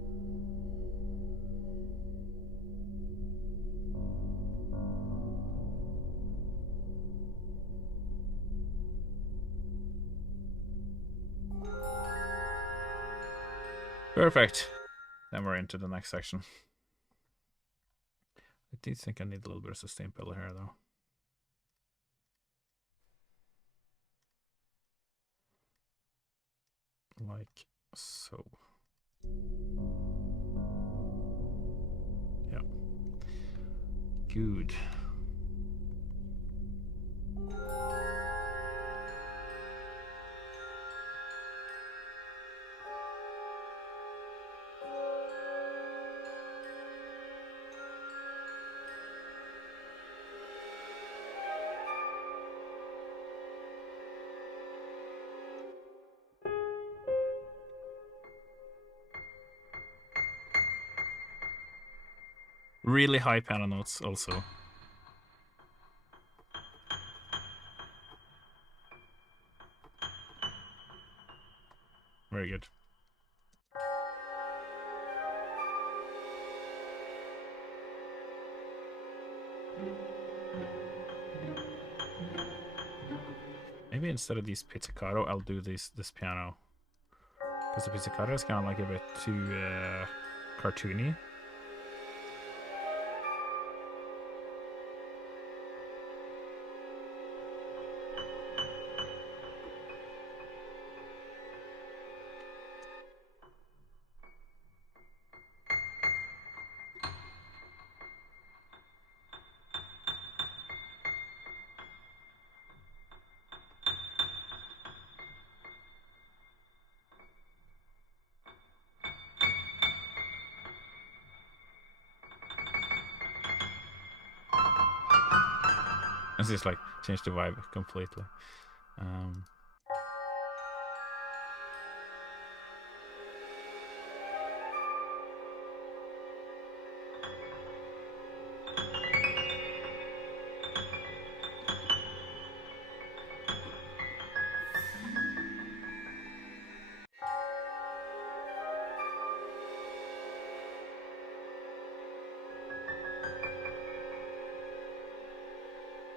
Perfect. Then we're into the next section. I do think I need a little bit of sustain pillar here, though. Like so. Yeah. Good. Really high piano notes also. Very good. Maybe instead of these pizzicato, I'll do this piano. Because the pizzicato is kind of like a bit too cartoony. It's just like change the vibe completely.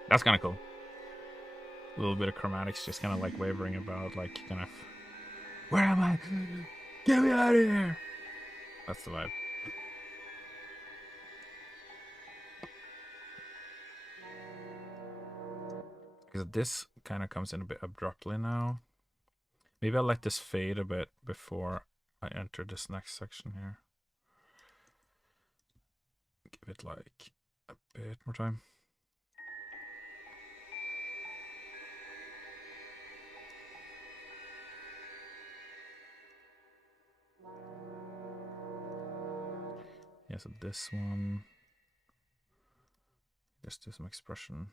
That's kind of cool. A little bit of chromatics just kind of like wavering about, like kind of, where am I? Get me out of here! That's the vibe. Because this kind of comes in a bit abruptly now. Maybe I'll let this fade a bit before I enter this next section here. Give it like a bit more time. Yeah, so this one. Just do some expression.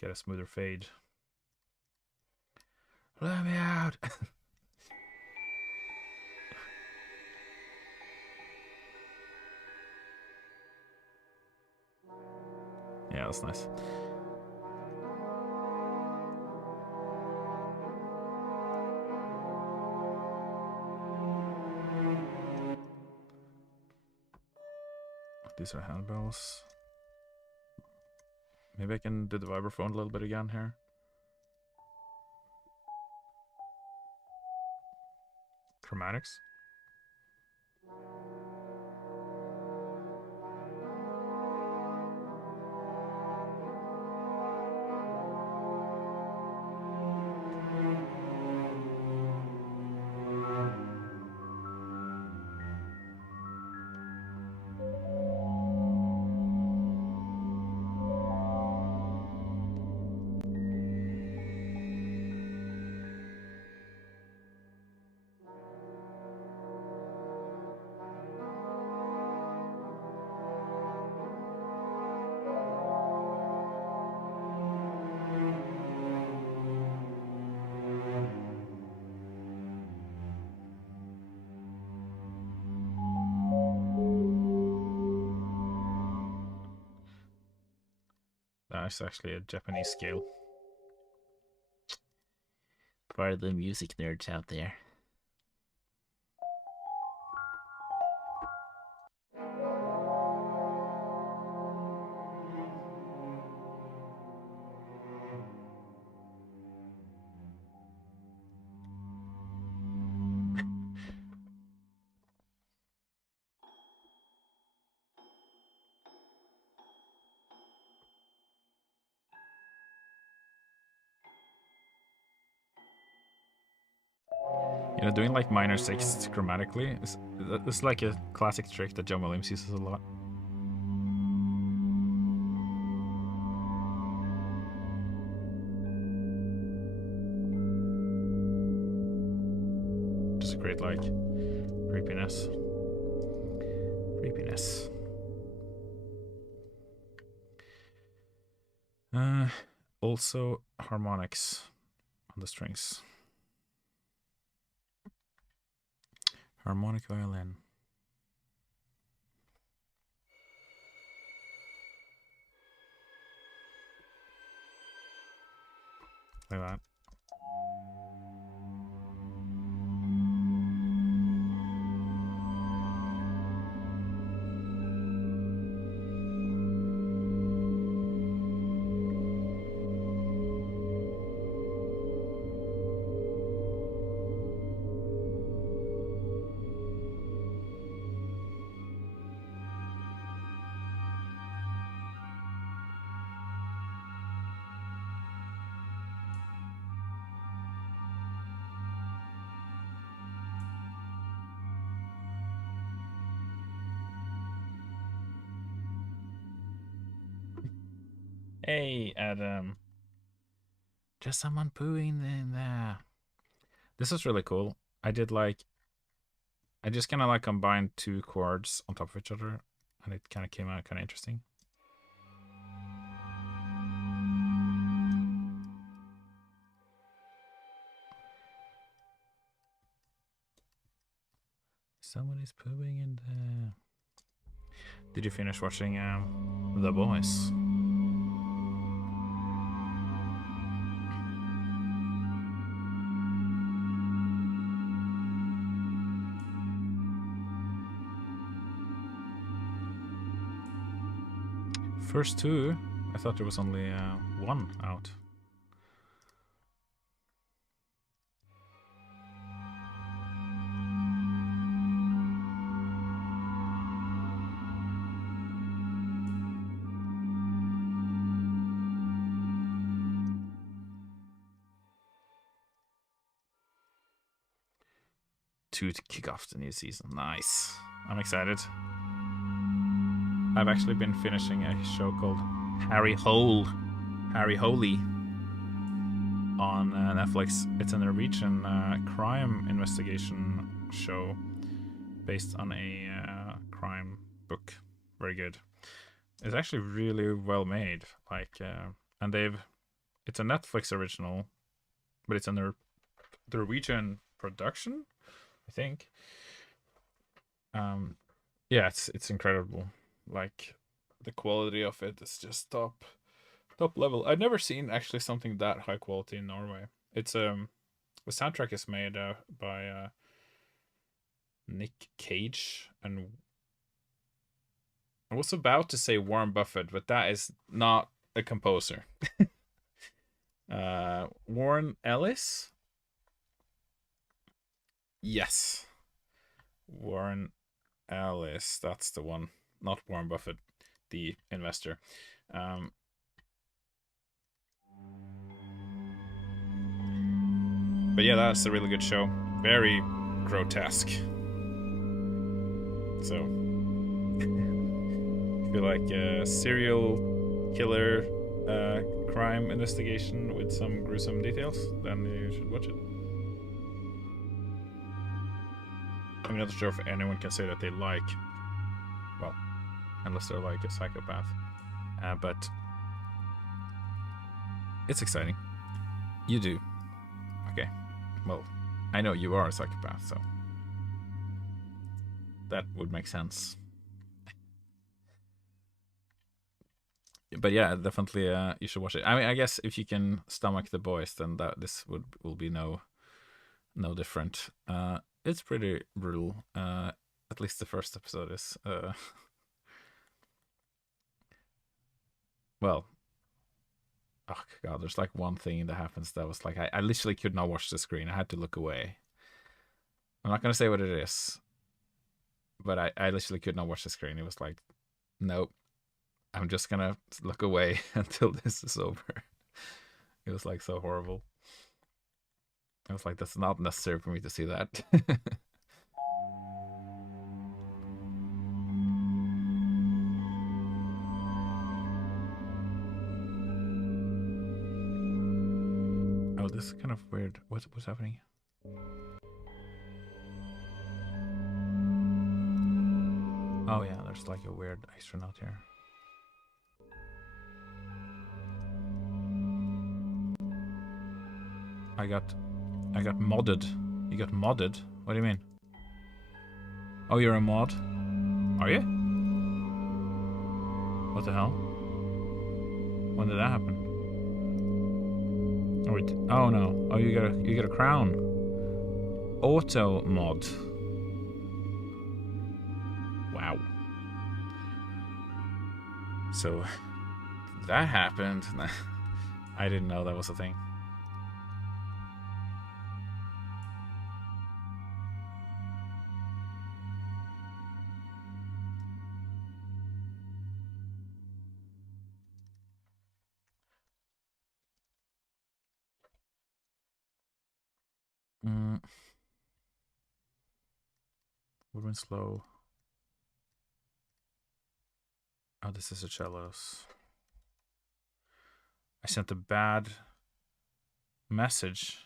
Get a smoother fade. Let me out! Yeah, that's nice. These are handbells. Maybe I can do the vibraphone a little bit again here. Chromatics. is actually a Japanese scale. For the music nerds out there. You know, doing like minor sixths chromatically is like a classic trick that John Williams uses a lot. Just a great like creepiness. Creepiness. Also harmonics on the strings. Harmonic violin. Like that. Hey, Adam. Just someone pooing in there. This is really cool. I just kind of like combined two chords on top of each other, and it kind of came out kind of interesting. Somebody's pooing in there. Did you finish watching The Boys? First two, I thought there was only one out. Two to kick off the new season. Nice. I'm excited. I've actually been finishing a show called Harry Holy on Netflix. It's a Norwegian crime investigation show based on a crime book. Very good. It's actually really well made. And it's a Netflix original, but it's a Norwegian production, I think. Yeah, it's incredible. Like the quality of it is just top level. I've never seen actually something that high quality in Norway. It's the soundtrack is made by Nick Cage, and I was about to say Warren Buffett, but that is not a composer. Warren Ellis? Yes. Warren Ellis, that's the one. Not Warren Buffett, the investor. But yeah, that's a really good show. Very grotesque. So, if you like a serial killer crime investigation with some gruesome details, then you should watch it. I'm not sure if anyone can say that they like, well, unless they're like a psychopath. But it's exciting. You do. Okay. Well, I know you are a psychopath, so that would make sense. But but yeah, definitely you should watch it. I mean, I guess if you can stomach the boys, then this will be no different. It's pretty brutal. At least the first episode is. Well, oh god, there's like one thing that happens that was like I literally could not watch the screen. I had to look away. I'm not gonna say what it is, but I literally could not watch the screen. It was like, nope, I'm just gonna look away until this is over. It was like so horrible. I was like, that's not necessary for me to see that. Oh, this is kind of weird. What's happening? Oh yeah, there's like a weird astronaut here. I got modded. You got modded? What do you mean? Oh, you're a mod? Are you? What the hell? When did that happen? Oh wait. Oh no. Oh, you got a crown. Auto mod. Wow. So that happened. I didn't know that was a thing. Mm. Woodwind slow. Oh, this is a cellos. I sent a bad message.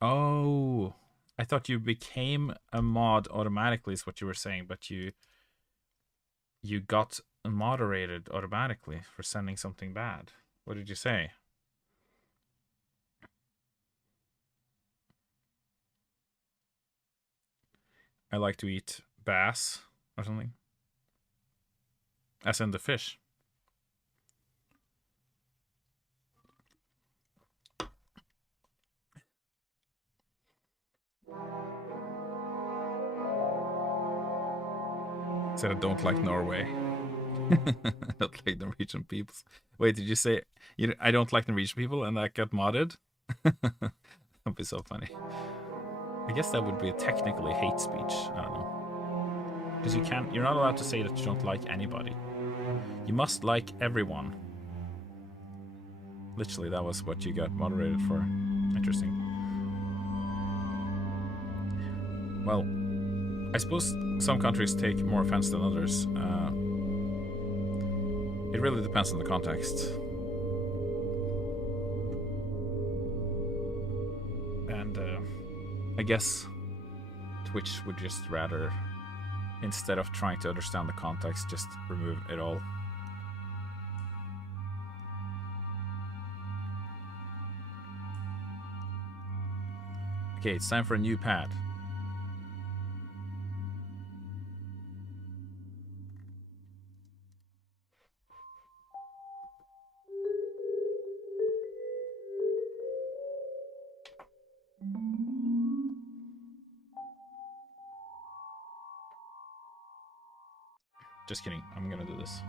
Oh, I thought you became a mod automatically is what you were saying, but you got moderated automatically for sending something bad. What did you say? I like to eat bass or something. As in the fish. Said I don't like Norway. I don't like Norwegian people. Wait, did you say I don't like Norwegian people and that got modded? That'd be so funny. I guess that would be technically hate speech. I don't know. Because you're not allowed to say that you don't like anybody. You must like everyone. Literally, that was what you got moderated for. Interesting. Well, I suppose some countries take more offense than others. It really depends on the context. And I guess Twitch would just rather, instead of trying to understand the context, just remove it all. Okay, it's time for a new pad. Just kidding, I'm gonna do this.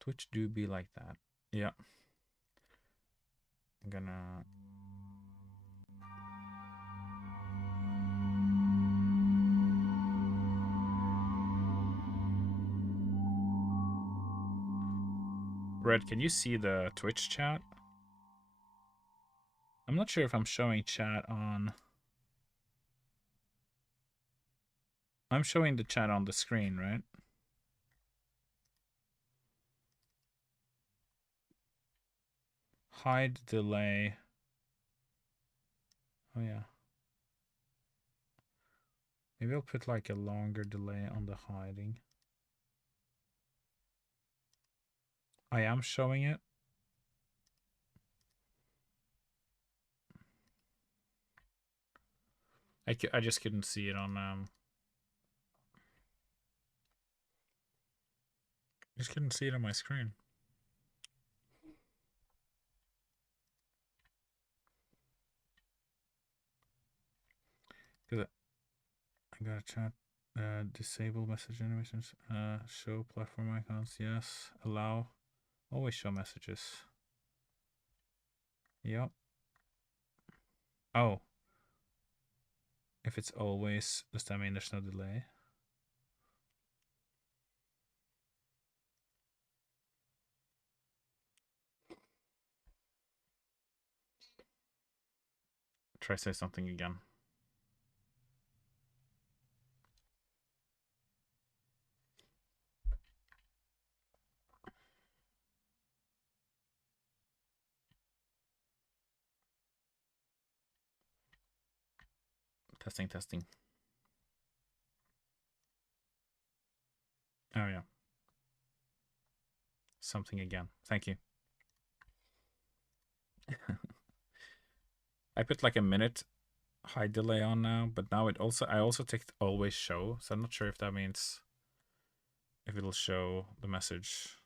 Twitch do be like that. Yeah. I'm gonna... Red, can you see the Twitch chat? I'm not sure if I'm showing chat on... I'm showing the chat on the screen, right? Hide delay. Oh yeah. Maybe I'll put like a longer delay on the hiding. I am showing it. I just couldn't see it on just couldn't see it on my screen. Cause I got a chat. Disable message animations. Show platform icons. Yes. Allow. Always show messages. Yep. Oh. If it's always, does that mean there's no delay? Try say something again. Testing, testing. Oh yeah. Something again. Thank you. I put like a minute high delay on now, but now I also ticked always show, so I'm not sure if that means if it'll show the message.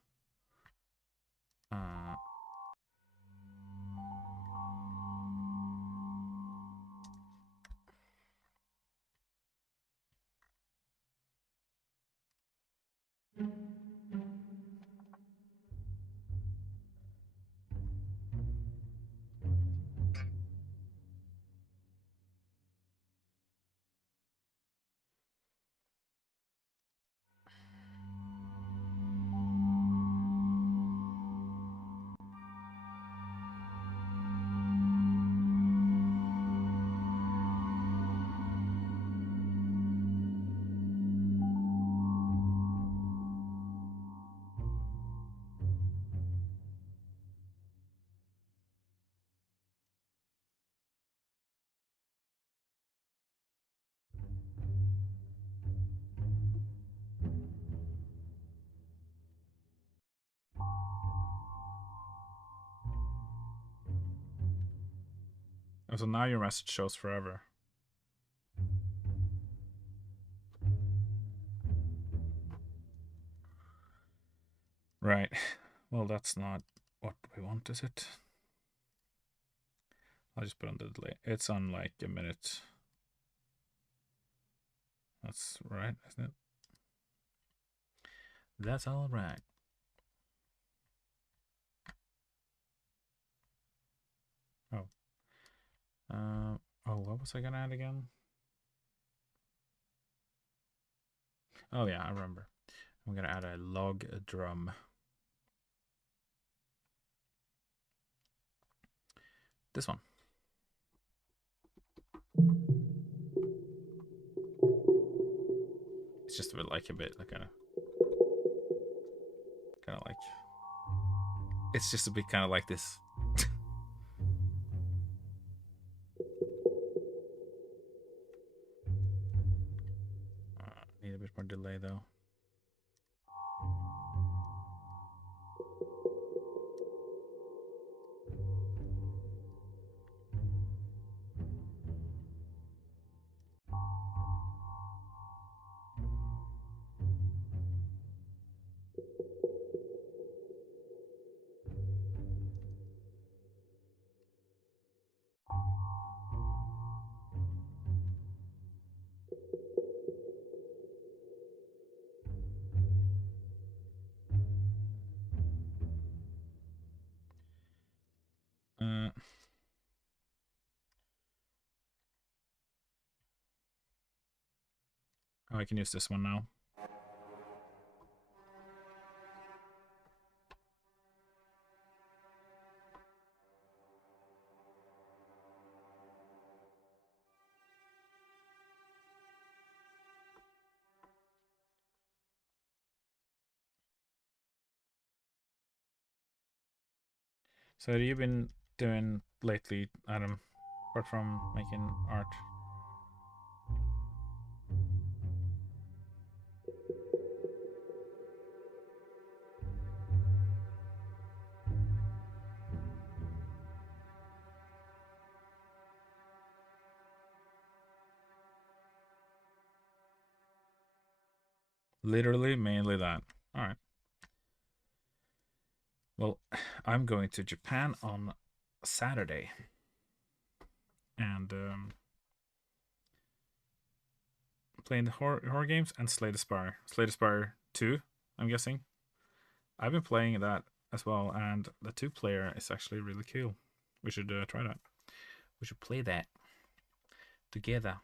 Oh, so now your message shows forever. Right. Well, that's not what we want, is it? I'll just put on the delay. It's on like a minute. That's right, isn't it? That's all right. Oh. Oh, what was I gonna add again? Oh yeah, I remember. I'm gonna add a log drum. This one. It's just a bit like kind of like. It's just a bit kind of like this. Need a bit more delay though. Oh, I can use this one now. So what have you been doing lately, Adam? Apart from making art? Literally, mainly that. All right. Well, I'm going to Japan on Saturday, and playing the horror games and Slay the Spire. Slay the Spire 2, I'm guessing. I've been playing that as well, and the 2-player is actually really cool. We should try that. We should play that together.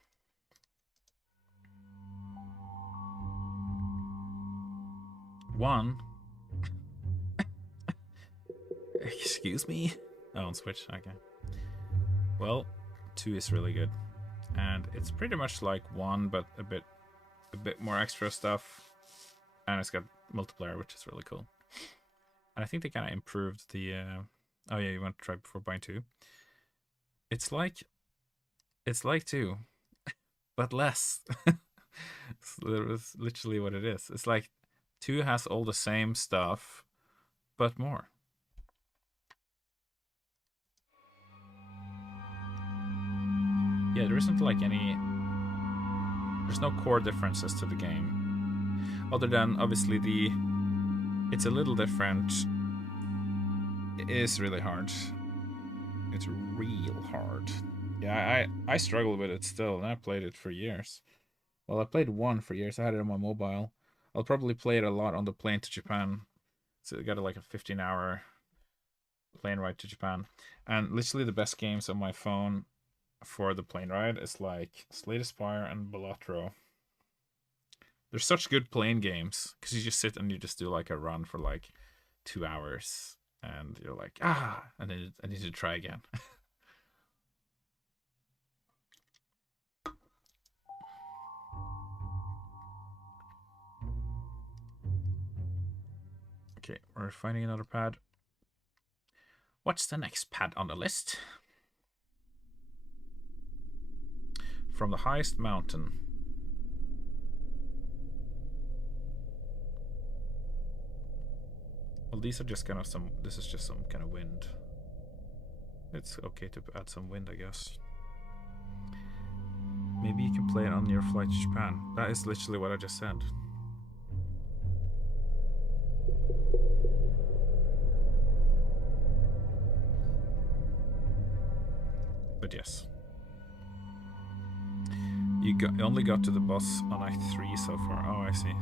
One. Excuse me? Oh, on Switch. Okay. Well, 2 is really good, and it's pretty much like 1, but a bit more extra stuff, and it's got multiplayer, which is really cool. And I think they kind of improved the. Oh yeah, you want to try before buying 2? It's like 2, but less. It's literally what it is. It's like 2 has all the same stuff, but more. Yeah, there isn't like any. There's no core differences to the game, other than obviously it's a little different. It is really hard. It's real hard. Yeah, I struggle with it still, and I played it for years. Well, I played 1 for years. I had it on my mobile. I'll probably play it a lot on the plane to Japan. So I got like a 15-hour plane ride to Japan, and literally the best games on my phone for the plane ride is like Slay the Spire and Balatro. They're such good plane games because you just sit and you just do like a run for like 2 hours, and you're like, and then I need to try again. Okay, we're finding another pad. What's the next pad on the list? From the highest mountain. Well, these are just kind of some. This is just some kind of wind. It's okay to add some wind, I guess. Maybe you can play it on your flight to Japan. That is literally what I just said. But yes. You only got to the boss on Act 3 so far. Oh, I see.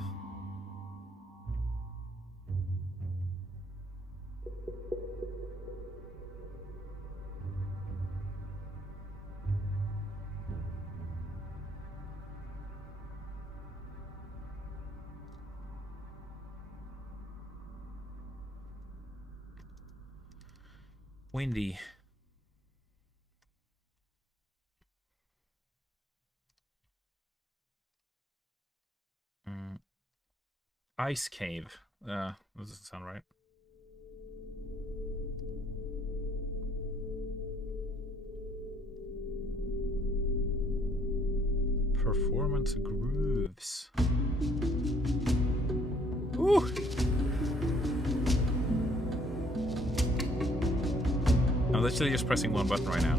Windy. Ice Cave. That doesn't sound right. Performance grooves. Ooh. I'm literally just pressing one button right now.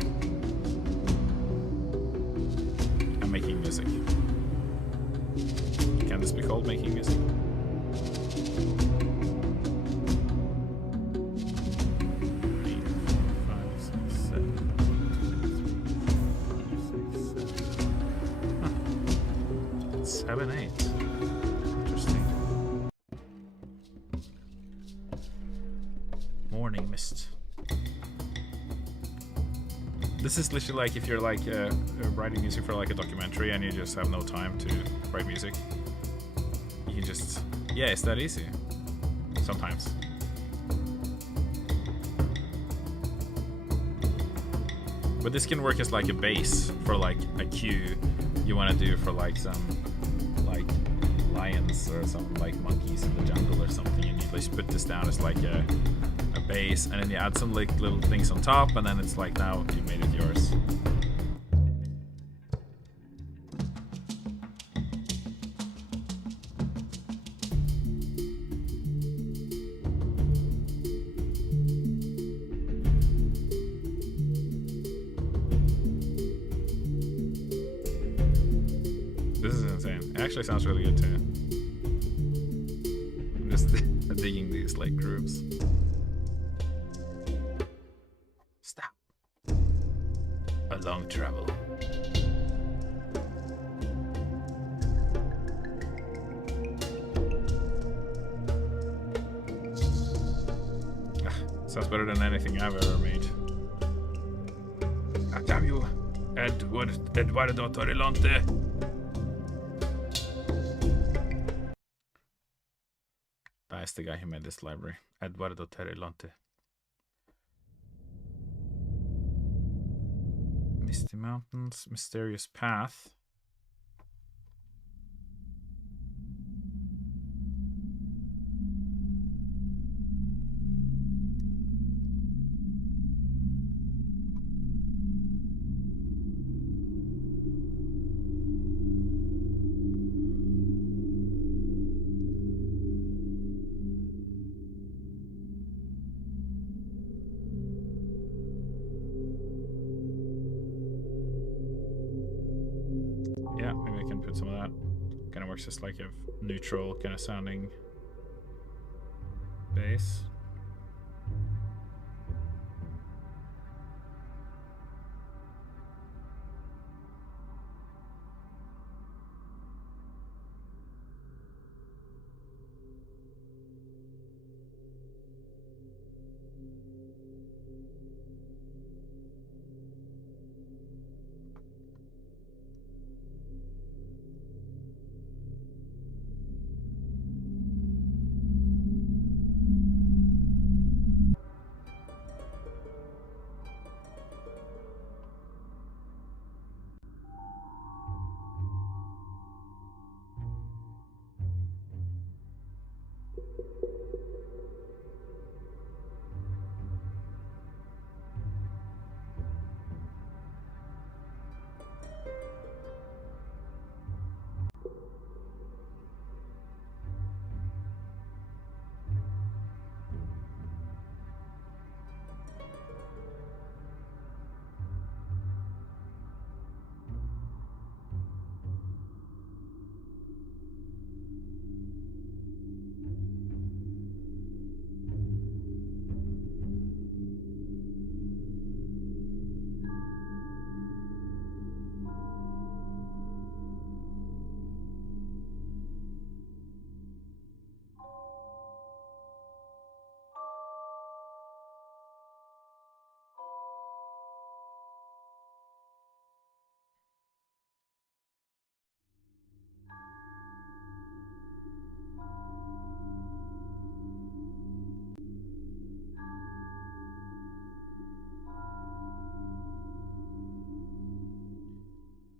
I'm making music. Can this be called making music? This is literally like if you're like writing music for like a documentary and you just have no time to write music. You can just, yeah, it's that easy. Sometimes. But this can work as like a base for like a cue you want to do for like some like lions or some like monkeys in the jungle or something, and you just put this down as like a base, and then you add some like little things on top, and then it's like now you made it yours. This is insane. It actually sounds really good too. just digging these like grooves. Stop. A long travel. Sounds better than anything I've ever made. Ah, damn you, Eduardo Torrelonte. That's the guy who made this library, Eduardo Torrelonte. Misty Mountains, Mysterious Path. Yeah, maybe I can put some of that. Kind of works just like a neutral kind of sounding bass.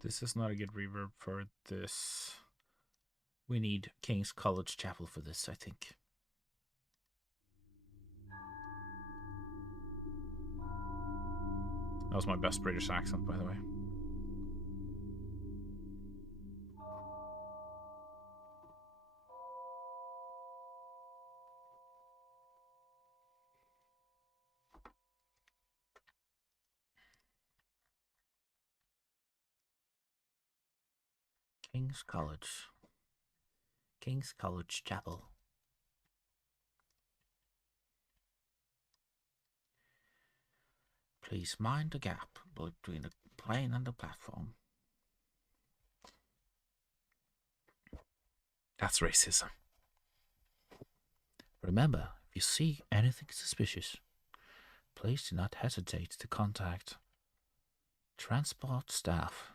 This is not a good reverb for this. We need King's College Chapel for this, I think. That was my best British accent, by the way. King's College. King's College Chapel. Please mind the gap between the plane and the platform. That's racism. Remember, if you see anything suspicious, please do not hesitate to contact transport staff.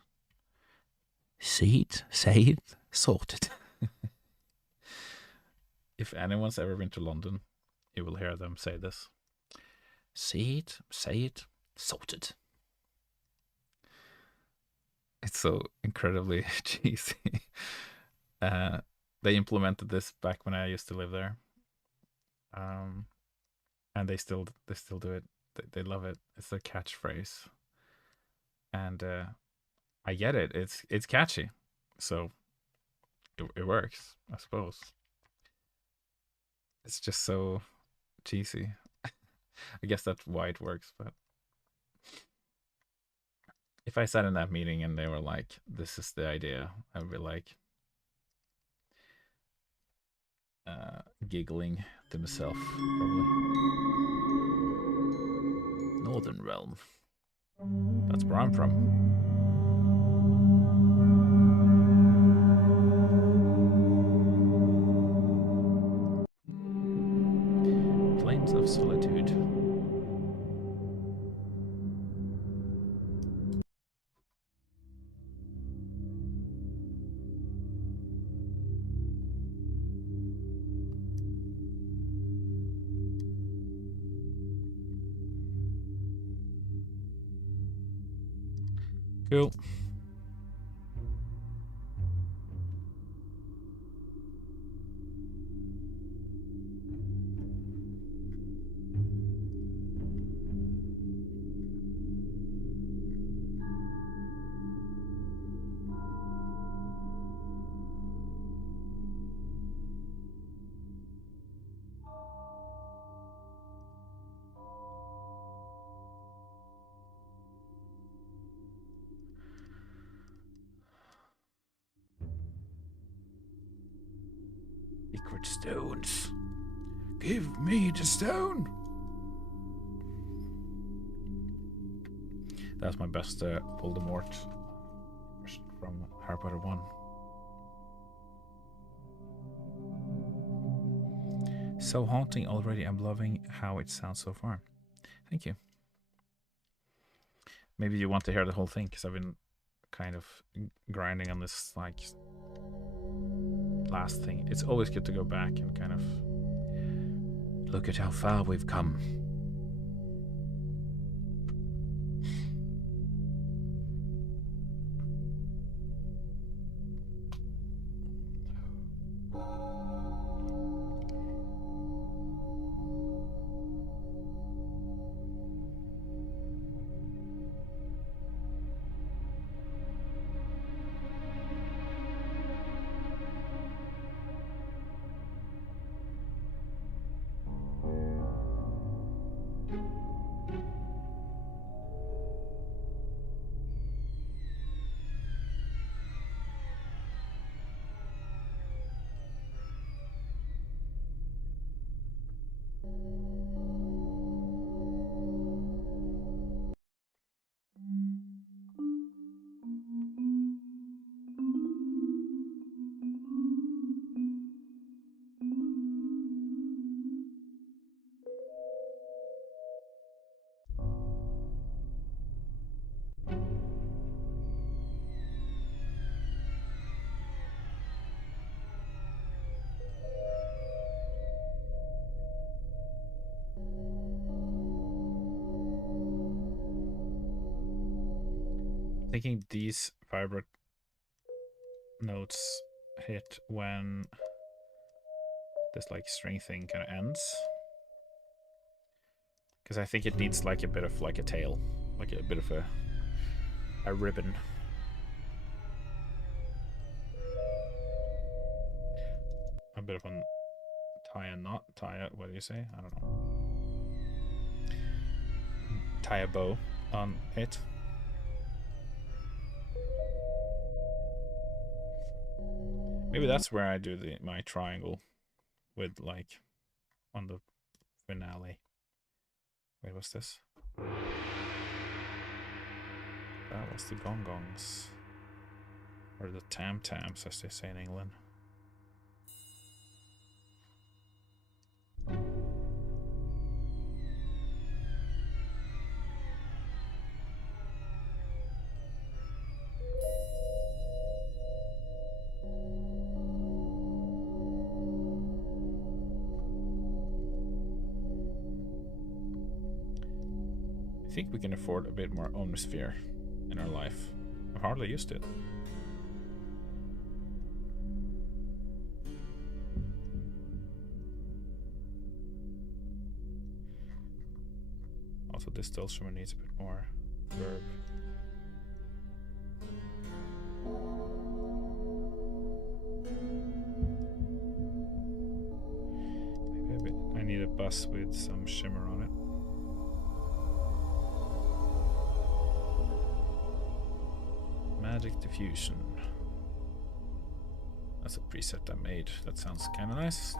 See it, say it, sort it. If anyone's ever been to London, you will hear them say this. See it, say it, sort it. It's so incredibly cheesy. They implemented this back when I used to live there, and they still do it. They love it. It's a catchphrase, and I get it. It's catchy, so it works, I suppose. It's just so cheesy. I guess that's why it works. But if I sat in that meeting and they were like, "This is the idea," I would be like, giggling to myself, probably. Northern Realm. That's where I'm from. Plains of Solitude. Cool. Secret stones. Give me the stone. That's my best Voldemort version from Harry Potter 1. So haunting already. I'm loving how it sounds so far. Thank you. Maybe you want to hear the whole thing, because I've been kind of grinding on this like last thing. It's always good to go back and kind of look at how far we've come. thinking these vibrate notes hit when this like string thing kind of ends, because I think it needs like a bit of like a tail, like a bit of a ribbon. A bit of a tie a knot, tie a, what do you say? I don't know. Tie a bow on it. Maybe that's where I do my triangle with like on the finale. Wait, what's this? That was the gong gongs. Or the tam tams, as they say in England. I think we can afford a bit more Omnisphere in our life. I've hardly used it. Also, this Dulcimer needs a bit more verb. Maybe I need a bus with some shimmer on it. Magic Diffusion. That's a preset I made. That sounds kind of nice.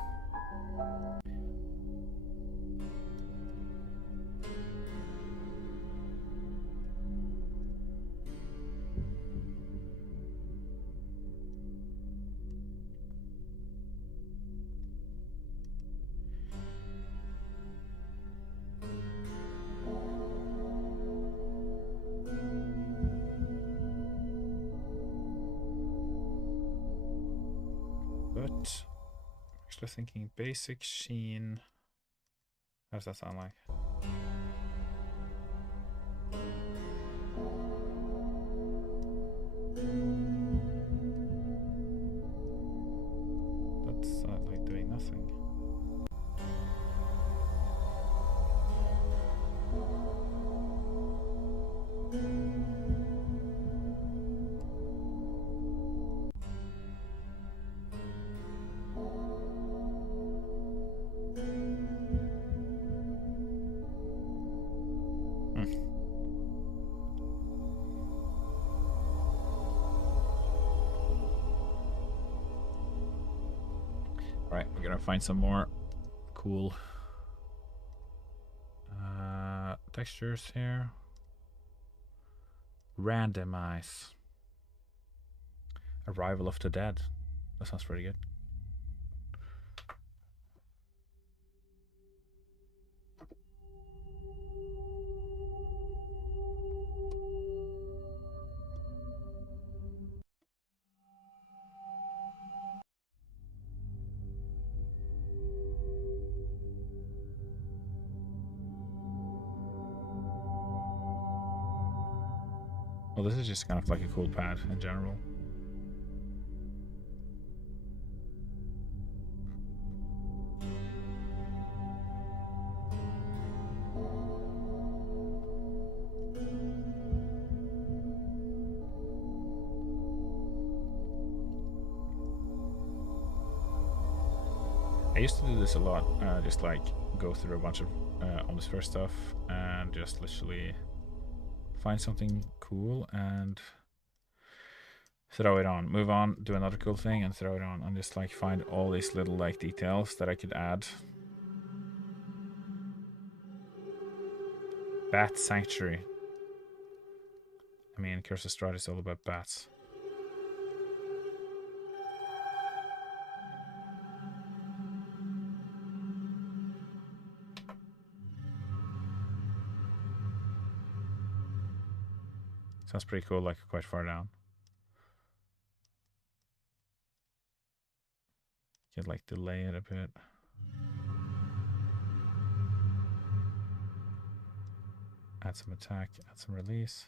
But actually thinking basic sheen. How does that sound like? That's like doing nothing. Right, we're gonna find some more cool textures here. Randomize. Arrival of the Dead. That sounds pretty good. Well, this is just kind of like a cool pad in general. I used to do this a lot, just like go through a bunch of Omnisphere stuff and just literally find something cool and throw it on, move on, do another cool thing and throw it on, and just like find all these little like details that I could add. Bat Sanctuary. I mean, Curse of Strahd is all about bats. Sounds pretty cool, like quite far down. Could like delay it a bit. Add some attack, add some release.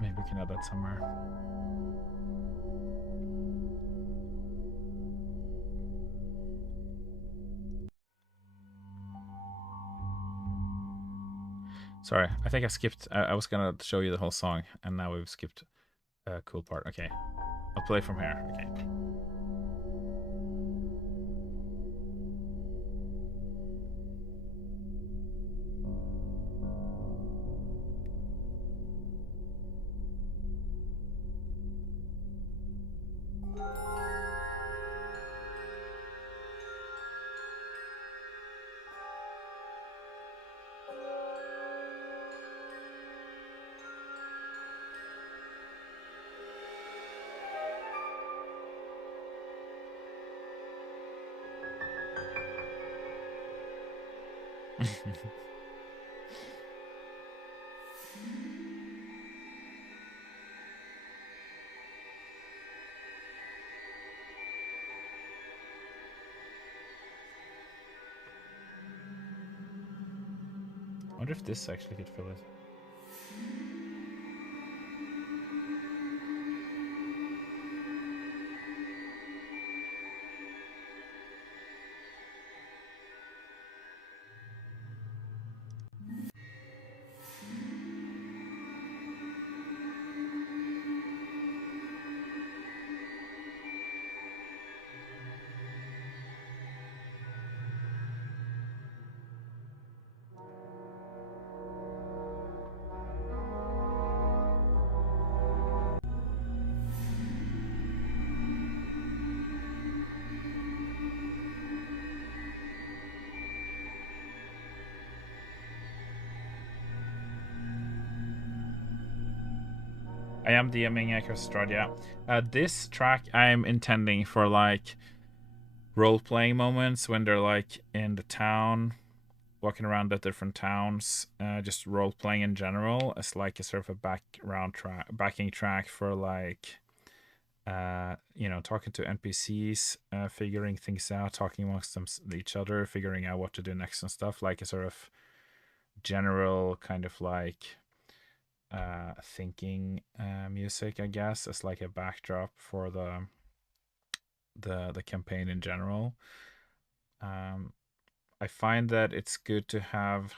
Maybe we can add that somewhere. Sorry, I think I skipped. I was gonna show you the whole song, and now we've skipped a cool part. Okay, I'll play from here. Okay. I wonder if this actually could fill it. I am DMing Curse of Strahd, yeah. This track I'm intending for like role-playing moments when they're like in the town, walking around the different towns, just role-playing in general as like a sort of a backing track for like talking to NPCs, figuring things out, talking amongst each other, figuring out what to do next and stuff, like a sort of general kind of like thinking music, I guess, as like a backdrop for the campaign in general. Um, I find that it's good to have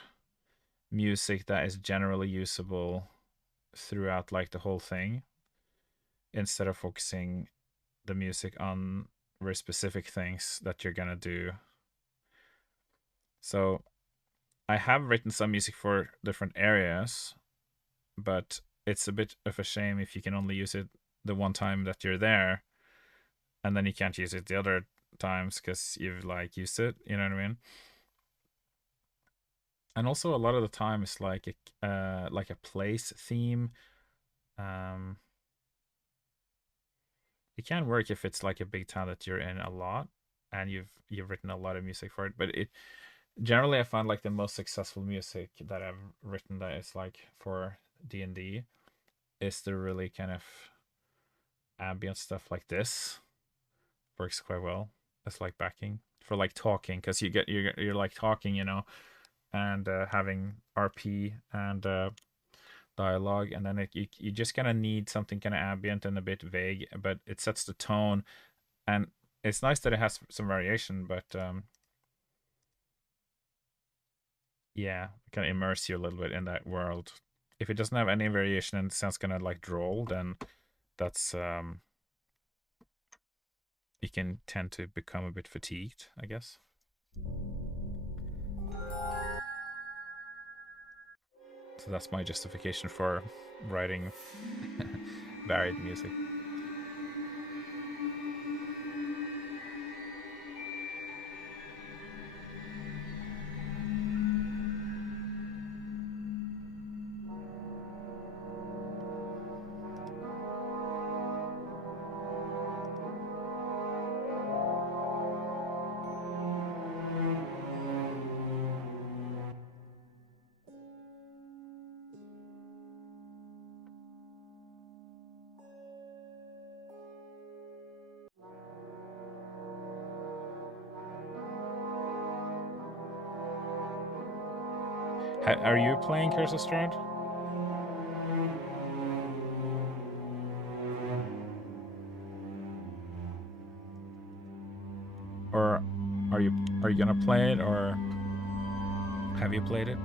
music that is generally usable throughout like the whole thing, instead of focusing the music on very specific things that you're gonna do. So I have written some music for different areas, but it's a bit of a shame if you can only use it the one time that you're there, and then you can't use it the other times because you've like used it. You know what I mean? And also a lot of the time it's like a place theme. Um, it can work if it's like a big town that you're in a lot and you've written a lot of music for it. But it generally I find like the most successful music that I've written that is like for D&D is the really kind of ambient stuff like this. Works quite well as like backing for like talking, because you're like talking, and having RP and dialogue, and then you just kind of need something kind of ambient and a bit vague, but it sets the tone, and it's nice that it has some variation, but yeah, kind of immerse you a little bit in that world. If it doesn't have any variation and it sounds kind of like droll, then that's you can tend to become a bit fatigued, I guess. So that's my justification for writing varied music. Are you playing Curse of Strahd? Or are you gonna play it, or have you played it?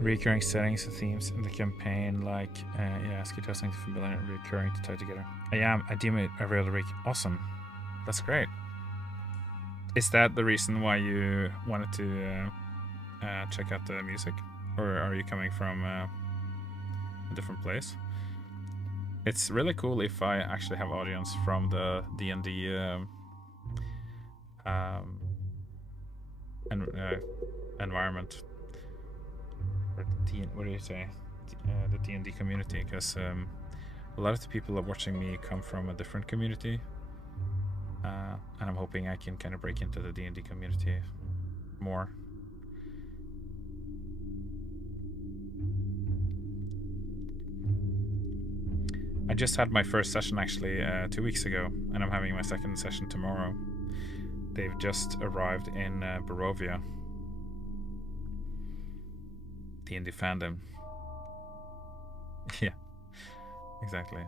Recurring settings and themes in the campaign, like yeah, ask you to have something familiar and recurring to tie together. I deem it every other week. Awesome, that's great. Is that the reason why you wanted to check out the music, or are you coming from a different place? It's really cool if I actually have audience from the D&D um, environment. What do you say? The D&D community, because a lot of the people that are watching me come from a different community, and I'm hoping I can kind of break into the D&D community more. I just had my first session actually 2 weeks ago, and I'm having my second session tomorrow. They've just arrived in Barovia, D&D fandom. Yeah, exactly.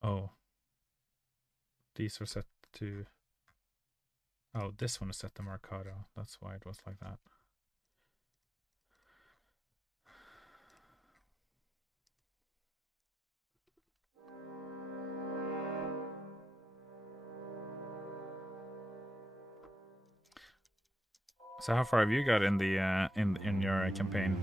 Oh, these are set to. Oh, this one is set to Mercado. That's why it was like that. So how far have you got in the in your campaign?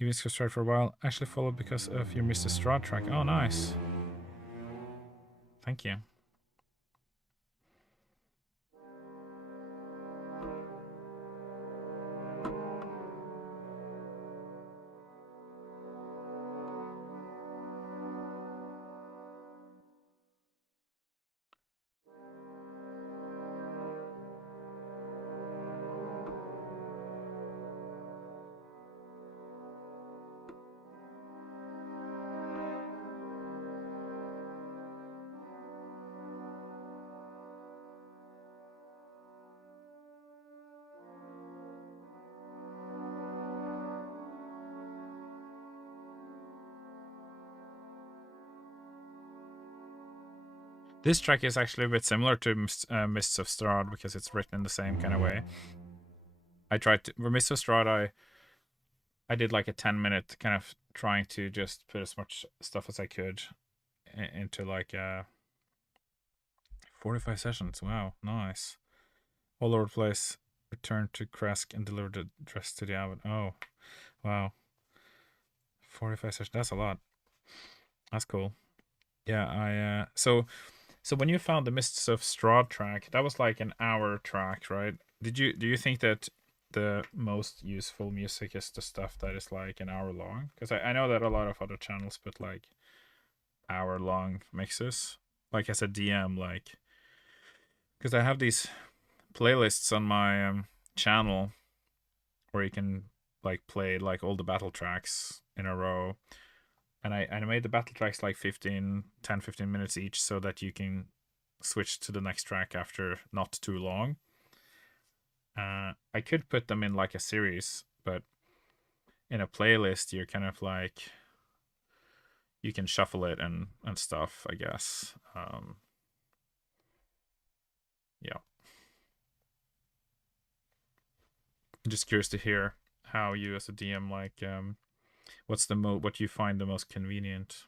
You've been subscribed for a while. Actually followed because of your Mr. Strahd track. Oh, nice. Thank you. This track is actually a bit similar to Mists of Strahd because it's written in the same kind of way. I tried to for Mists of Strahd. I did like a 10-minute kind of trying to just put as much stuff as I could into like 45 sessions. Wow, nice. All over the place. Returned to Kresk and delivered the dress to the abbot. Oh, wow. 45 sessions. That's a lot. That's cool. Yeah, so when you found the Mists of Strahd track, that was like an hour track, right? Do you think that the most useful music is the stuff that is like an hour long? Because I know that a lot of other channels put like hour long mixes. Like as a DM, like because I have these playlists on my channel where you can like play like all the battle tracks in a row. And I made the battle tracks like 15 minutes each so that you can switch to the next track after not too long. I could put them in like a series, but in a playlist, you're kind of like you can shuffle it and stuff. I guess. Yeah, I'm just curious to hear how you as a DM like what's the what you find the most convenient.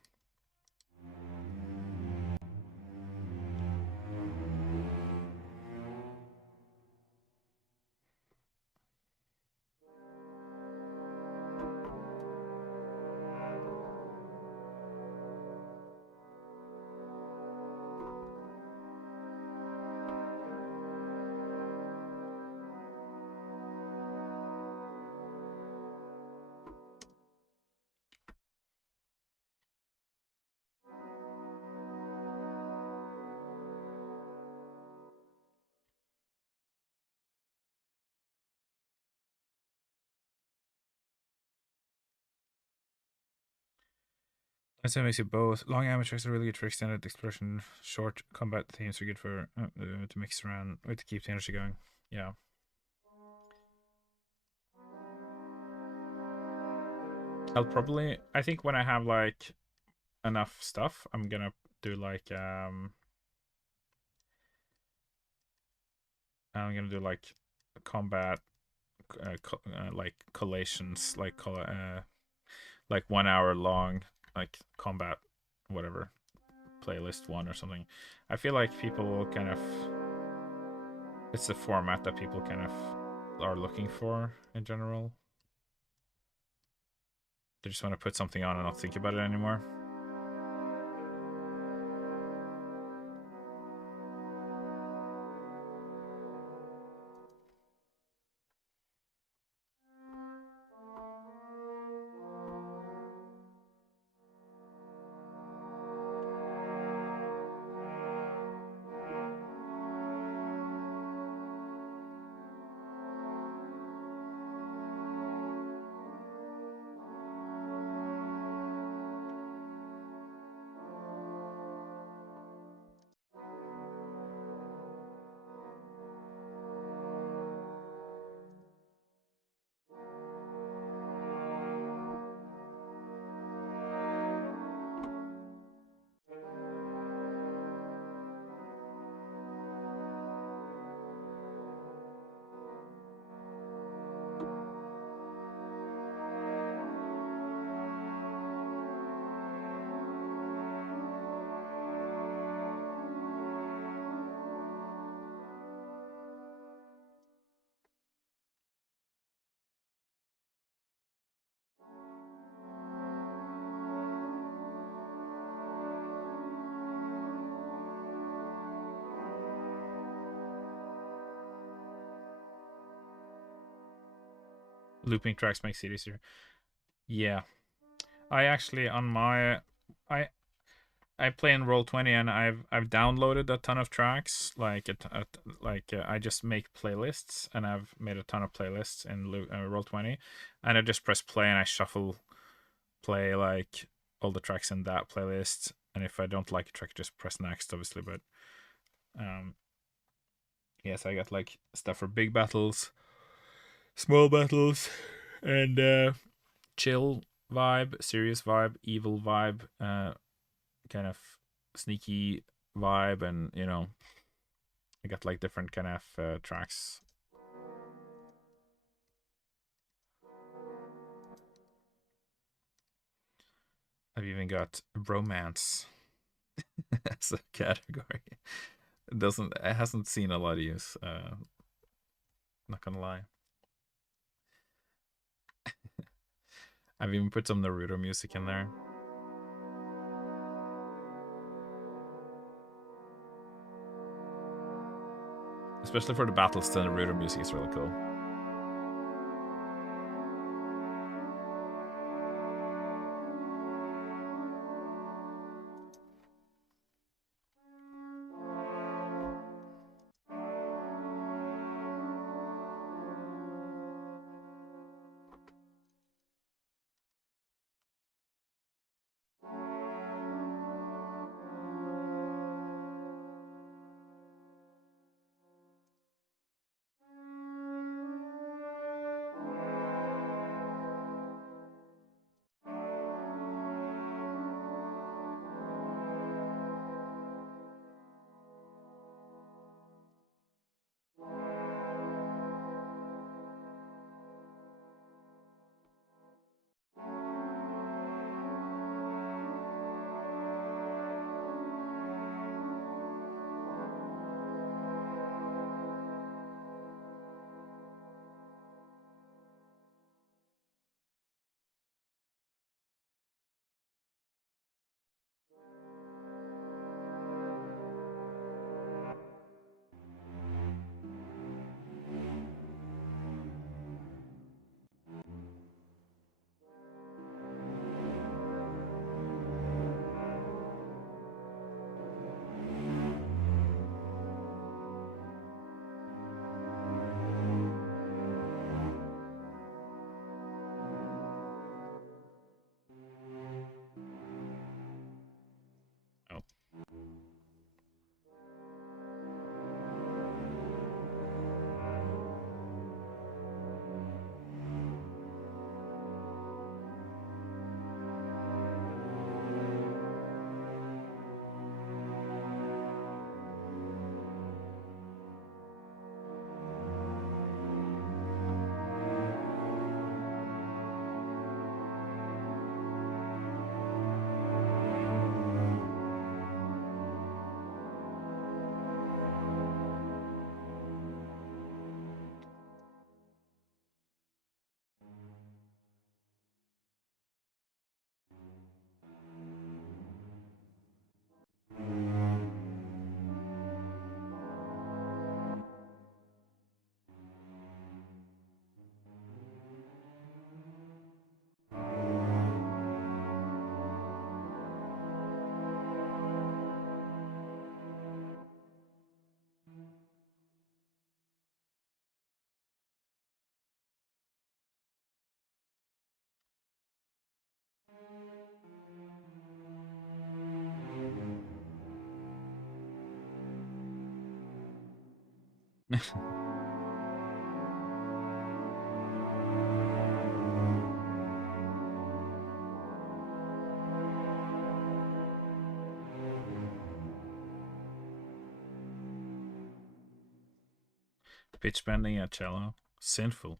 I'd say it makes you both. Long amateurs are really good for extended exploration. Short combat themes are good for to mix around to keep the energy going. Yeah. I'll probably. I think when I have like enough stuff, I'm gonna do like I'm gonna do like combat like collations like 1 hour long like combat whatever playlist one or something. I feel like people will kind of it's the format that people kind of are looking for in general. They just want to put something on and not think about it anymore. looping tracks makes it easier. Yeah, I actually on my I I play in Roll20 and I've downloaded a ton of tracks. I just make playlists and I've made a ton of playlists in Roll20, and I just press play and I shuffle play like all the tracks in that playlist. And if I don't like a track, just press next, obviously. But um, yes, I got like stuff for big battles, small battles, and chill vibe, serious vibe, evil vibe, kind of sneaky vibe, and I got like different kind of tracks. I've even got romance as a category. It hasn't seen a lot of use. Not gonna lie. I've even put some Naruto music in there. Especially for the battles, the Naruto music is really cool. Oh. Pitch bending at cello. Sinful.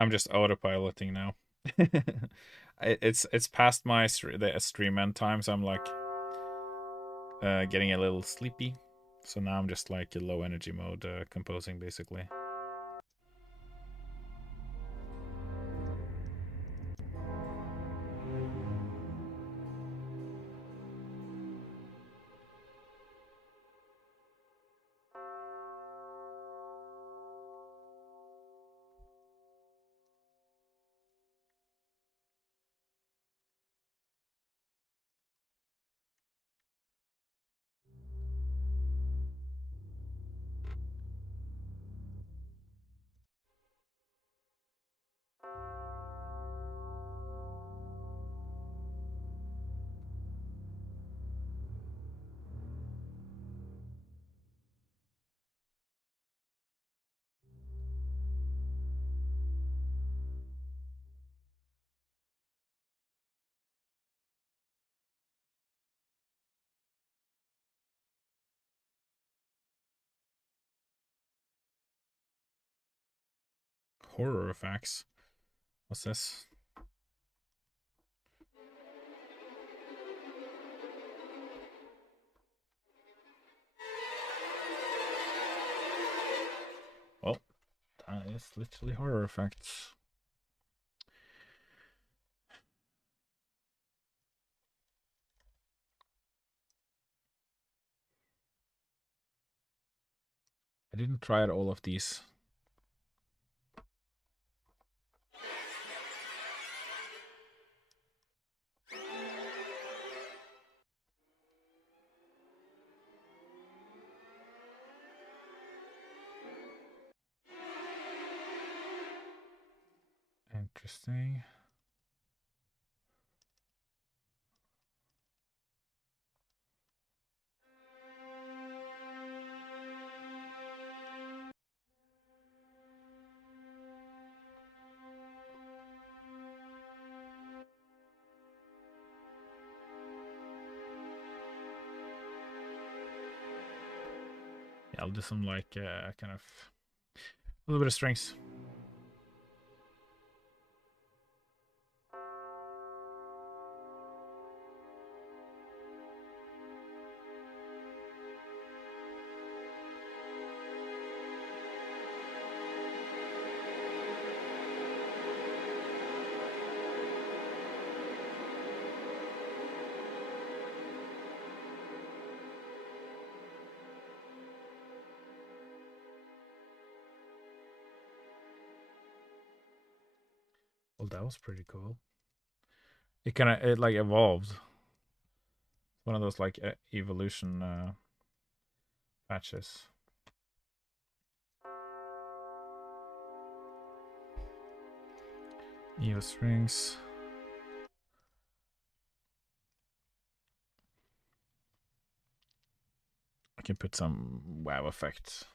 I'm just autopiloting now. It's past my the stream end time, so I'm like getting a little sleepy. So now I'm just like a low energy mode composing basically. Horror effects. What's this? Oh, that is literally horror effects. I didn't try out all of these. Interesting. Yeah, I'll do some like kind of a little bit of strings. Well, that was pretty cool. It kind of it like evolved. One of those like evolution patches. EO strings. I can put some wow effects.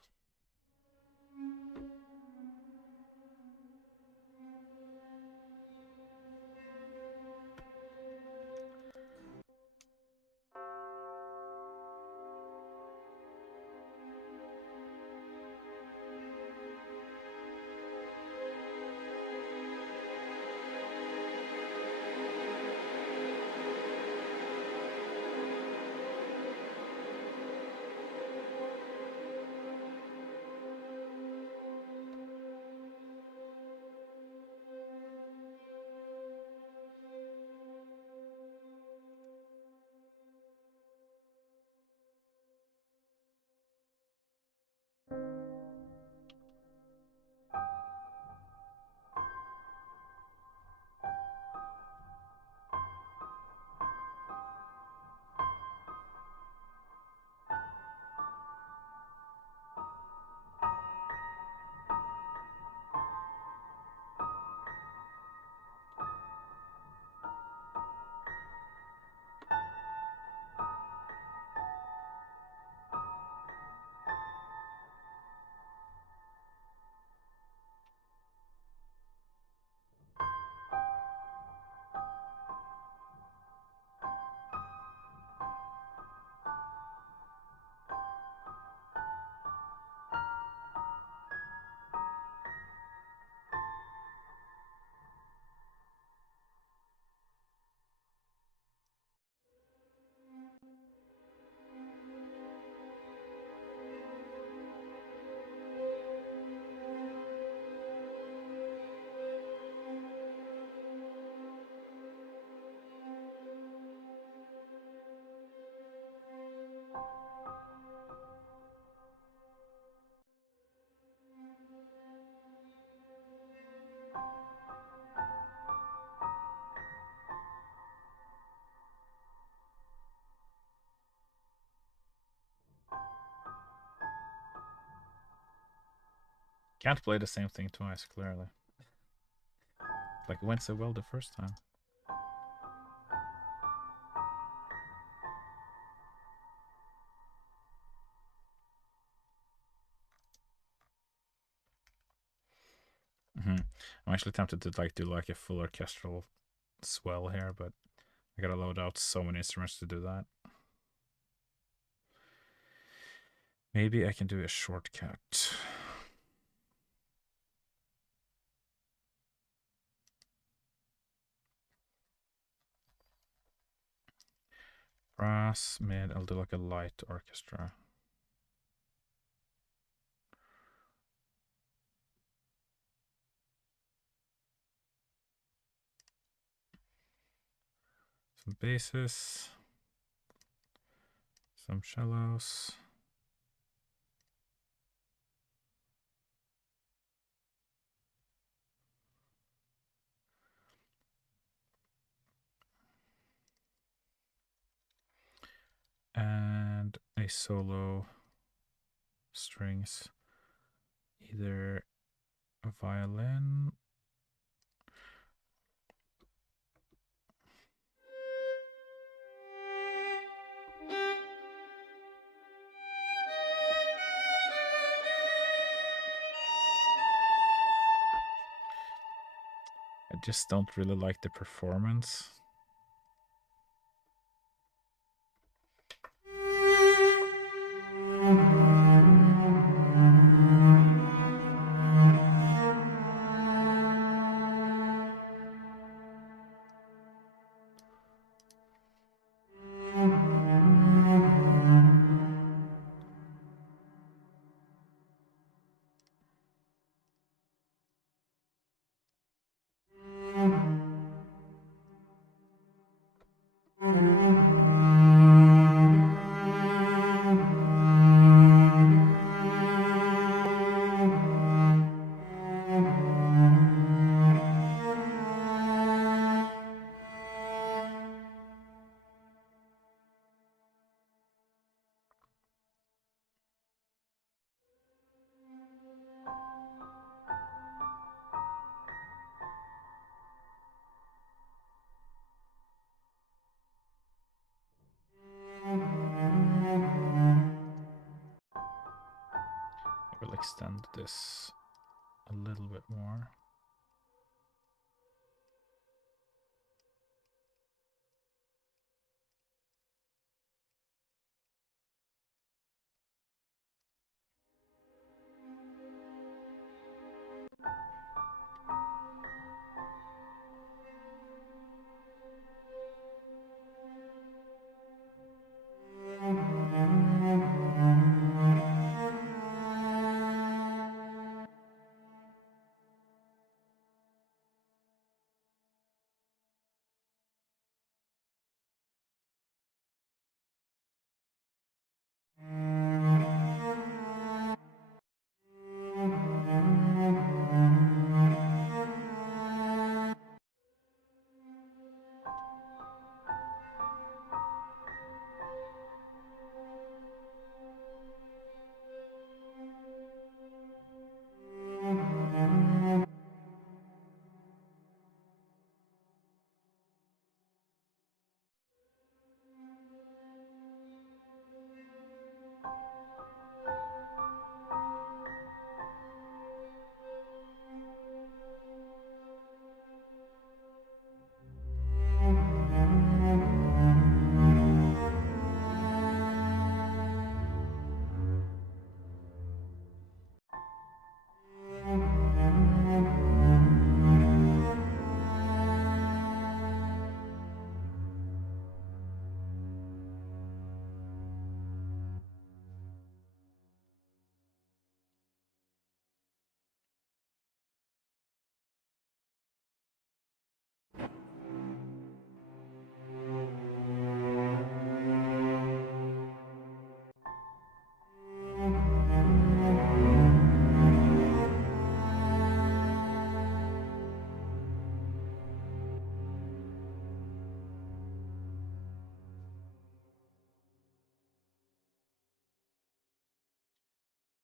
Can't play the same thing twice, clearly. Like it went so well the first time. I'm actually tempted to like do like a full orchestral swell here, but I gotta load out so many instruments to do that. Maybe I can do a shortcut. Brass, mid, I'll do like a light orchestra. Some basses. Some cellos. And a solo strings. Either a violin. I just don't really like the performance. I will extend this a little bit more.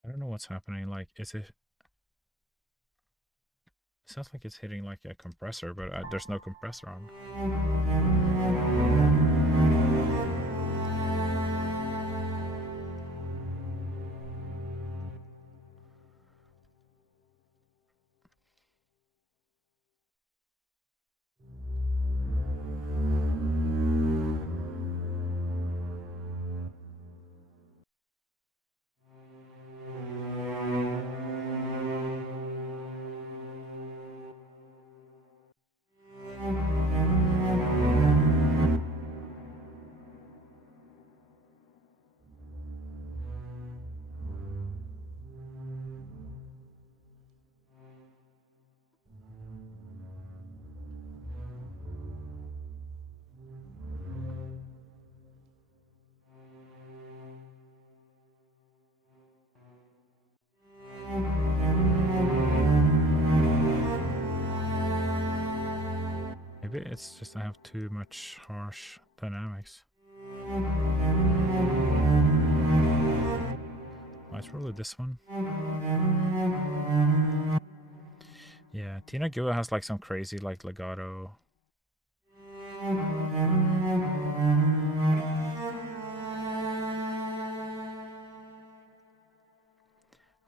I don't know what's happening. Like, is it Sounds like it's hitting like a compressor, but there's no compressor on. Maybe it's just I have too much harsh dynamics. Oh, it's probably this one. Yeah, Tina Gua has like some crazy like legato. I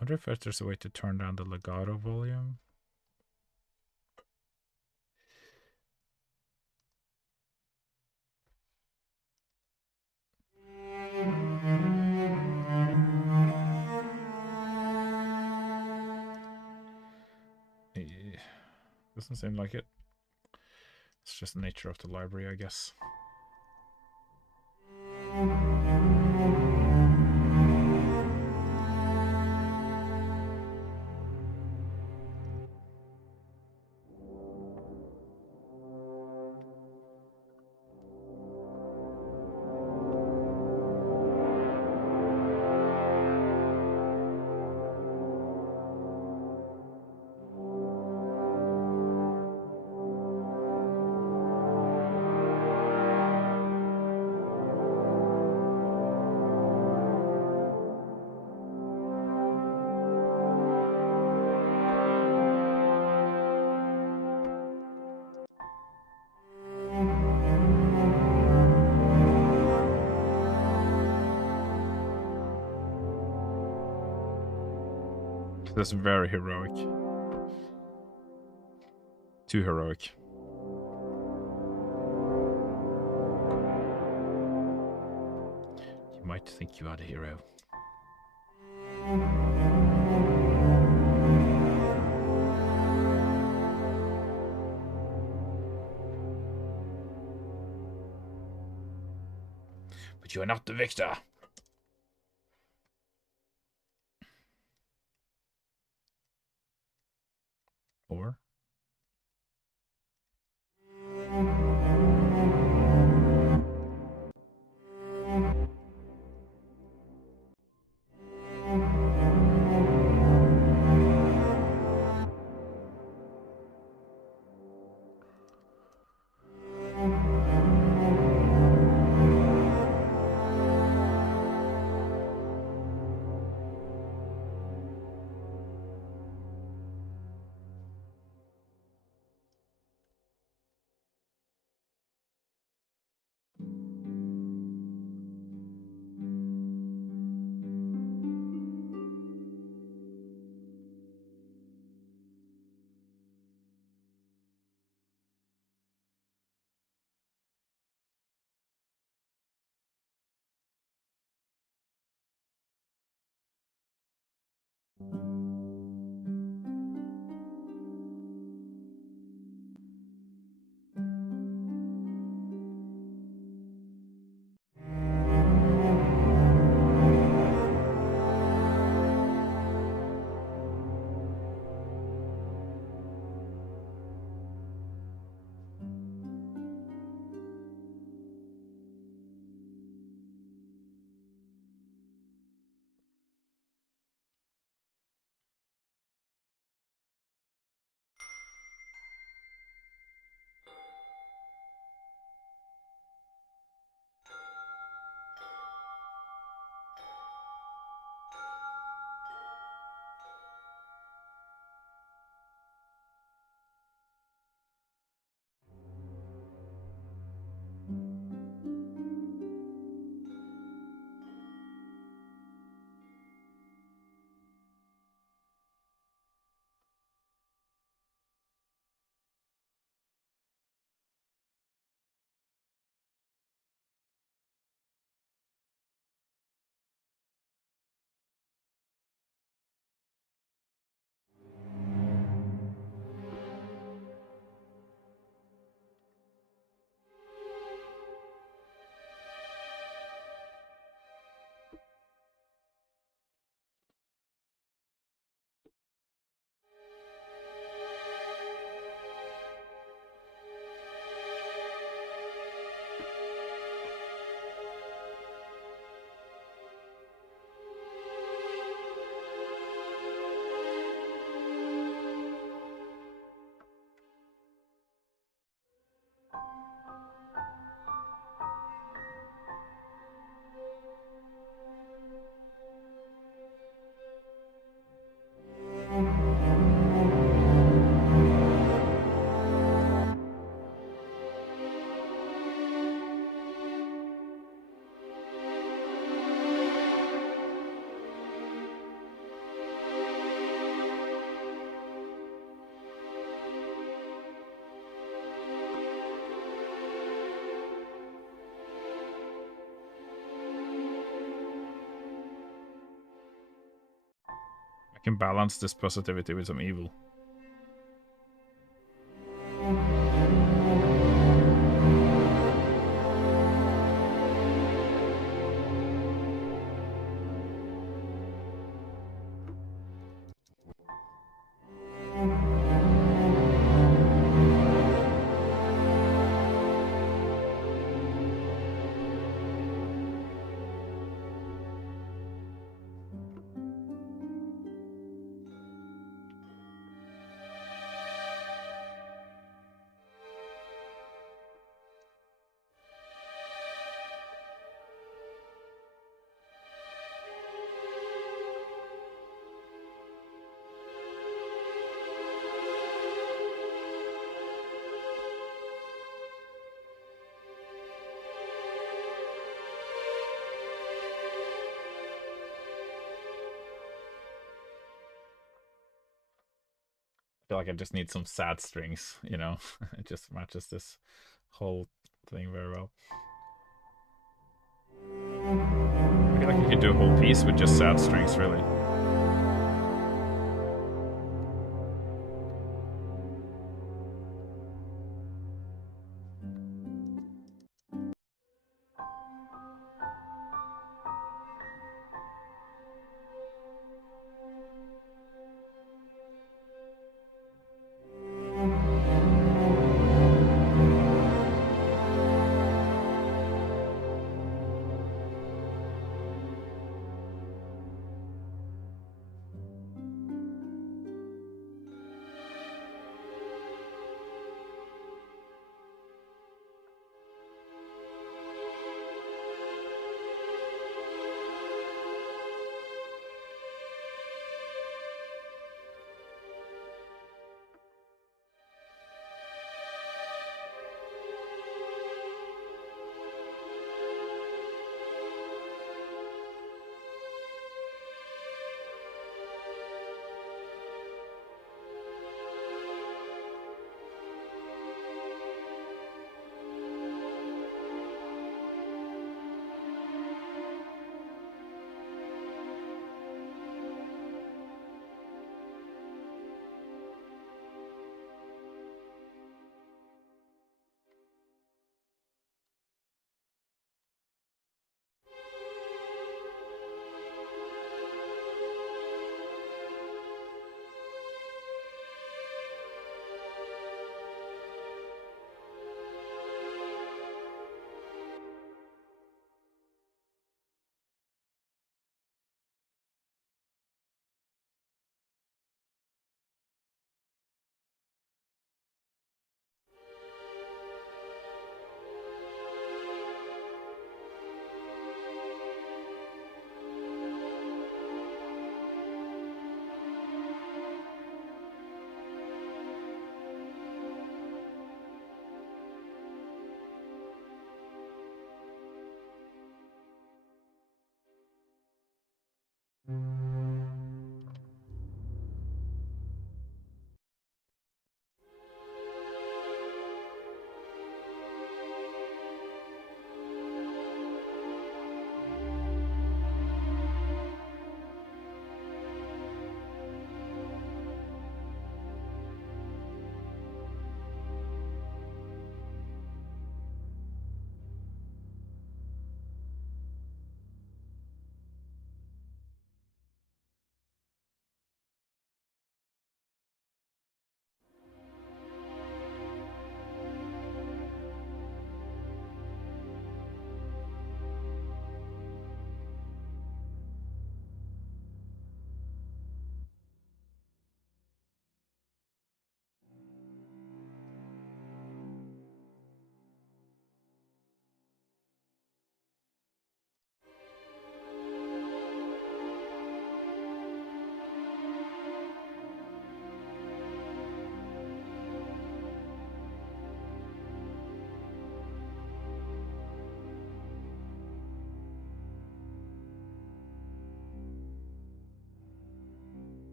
wonder if there's a way to turn down the legato volume. Doesn't seem like it. It's just the nature of the library, I guess. That's very heroic. Too heroic. You might think you are the hero. But you are not the victor. Or? can balance this positivity with some evil. I feel like I just need some sad strings, you know? It just matches this whole thing very well. I feel like you could do a whole piece with just sad strings, really.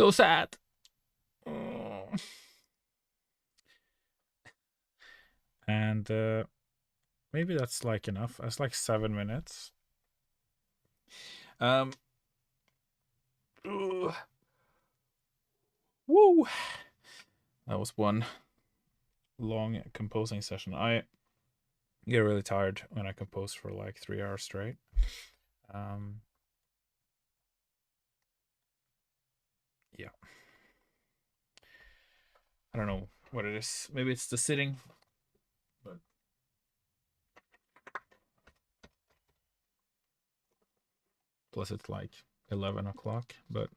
So sad. Oh. And maybe that's like enough. That's like 7 minutes. Um. Ooh. Woo. That was one long composing session. I get really tired when I compose for like 3 hours straight. Um. Yeah. I don't know what it is. Maybe it's the sitting, but plus it's like 11 o'clock. But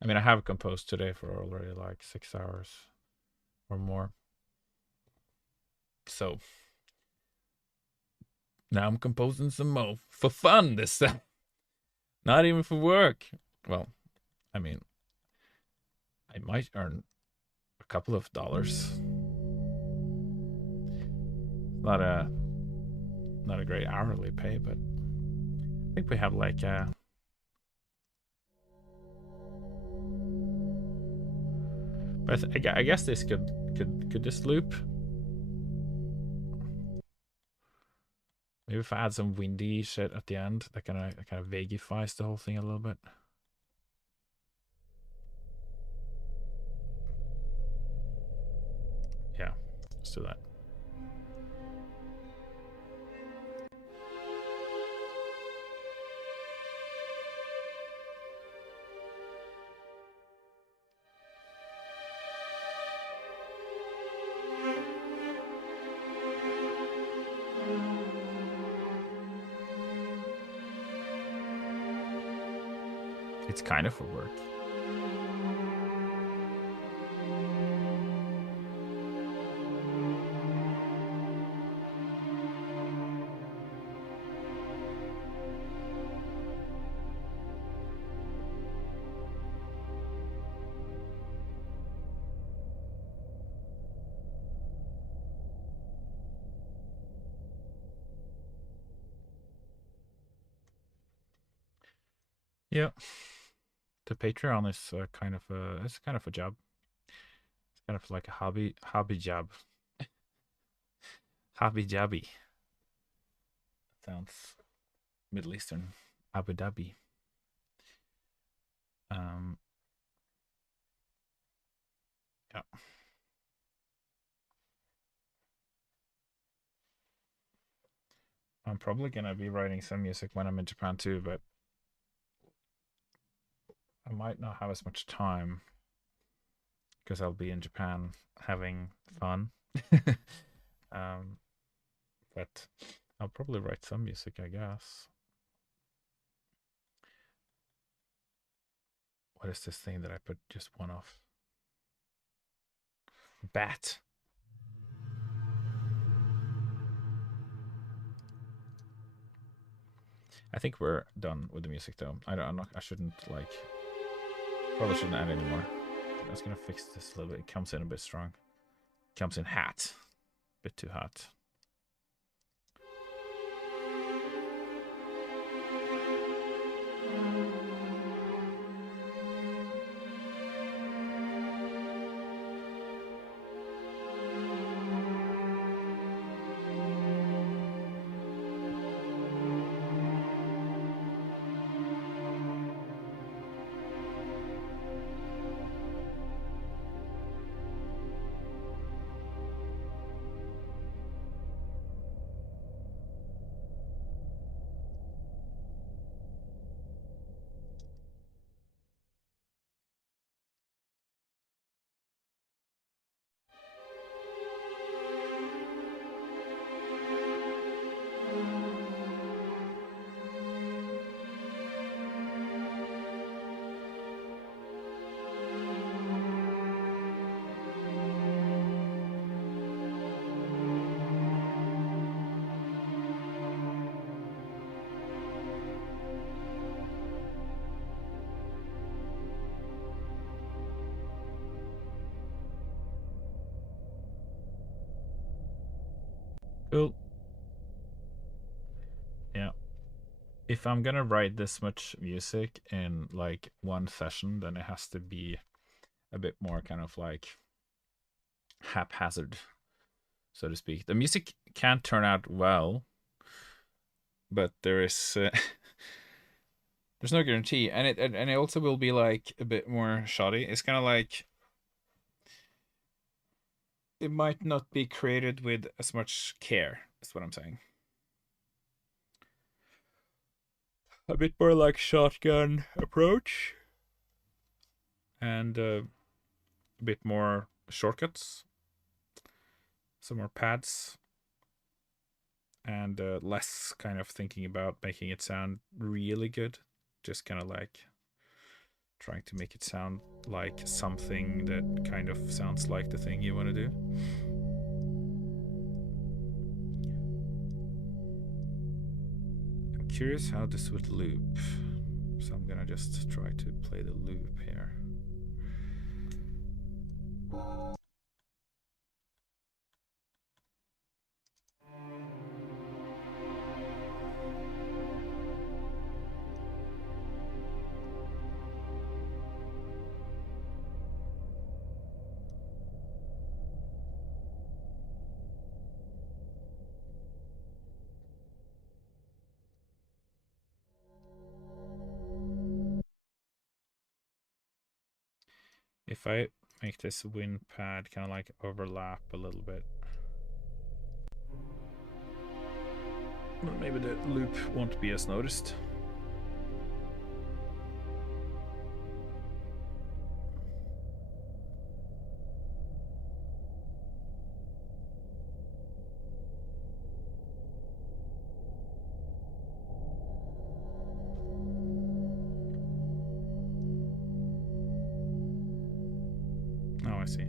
I mean, I have composed today for already like 6 hours or more. So now I'm composing some more for fun this time, not even for work. Well, I mean, I might earn a couple of dollars. Not a great hourly pay, but I think we have like but I guess this could this loop. Maybe if I add some windy shit at the end, that kind of vagifies the whole thing a little bit. Yeah, let's do that. It's kind of for work. Yeah, the Patreon is it's kind of a job. It's kind of like a hobby job, hobby jobby. Sounds Middle Eastern, Abu Dhabi. Um, yeah, I'm probably gonna be writing some music when I'm in Japan too, but I might not have as much time because I'll be in Japan having fun. um, but I'll probably write some music, I guess. What is this thing that I put just one off? Bat. I think we're done with the music though. I shouldn't like. Probably shouldn't add anymore. I was gonna fix this a little bit. It comes in a bit strong. Comes in hot. Bit too hot. Cool. Yeah. if I'm gonna write this much music in like one session, then it has to be a bit more kind of like haphazard, so to speak. The music can turn out well, but there's no guarantee, and it also will be like a bit more shoddy. It's kind of like it might not be created with as much care. That's what I'm saying. A bit more like shotgun approach, and a bit more shortcuts, some more pads, and less kind of thinking about making it sound really good. Just kind of like trying to make it sound like something that kind of sounds like the thing you want to do. I'm curious how this would loop, so I'm gonna just try to play the loop here. If I make this wind pad kind of like overlap a little bit, well, maybe the loop won't be as noticed. Oh, I see.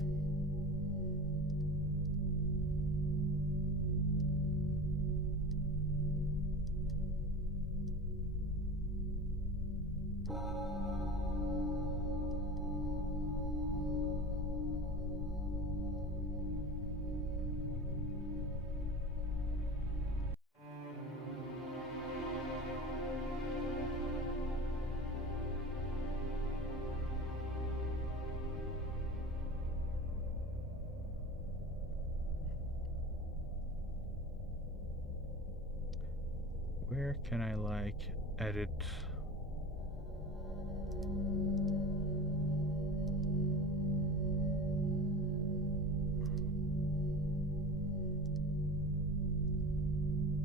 Where can I like edit?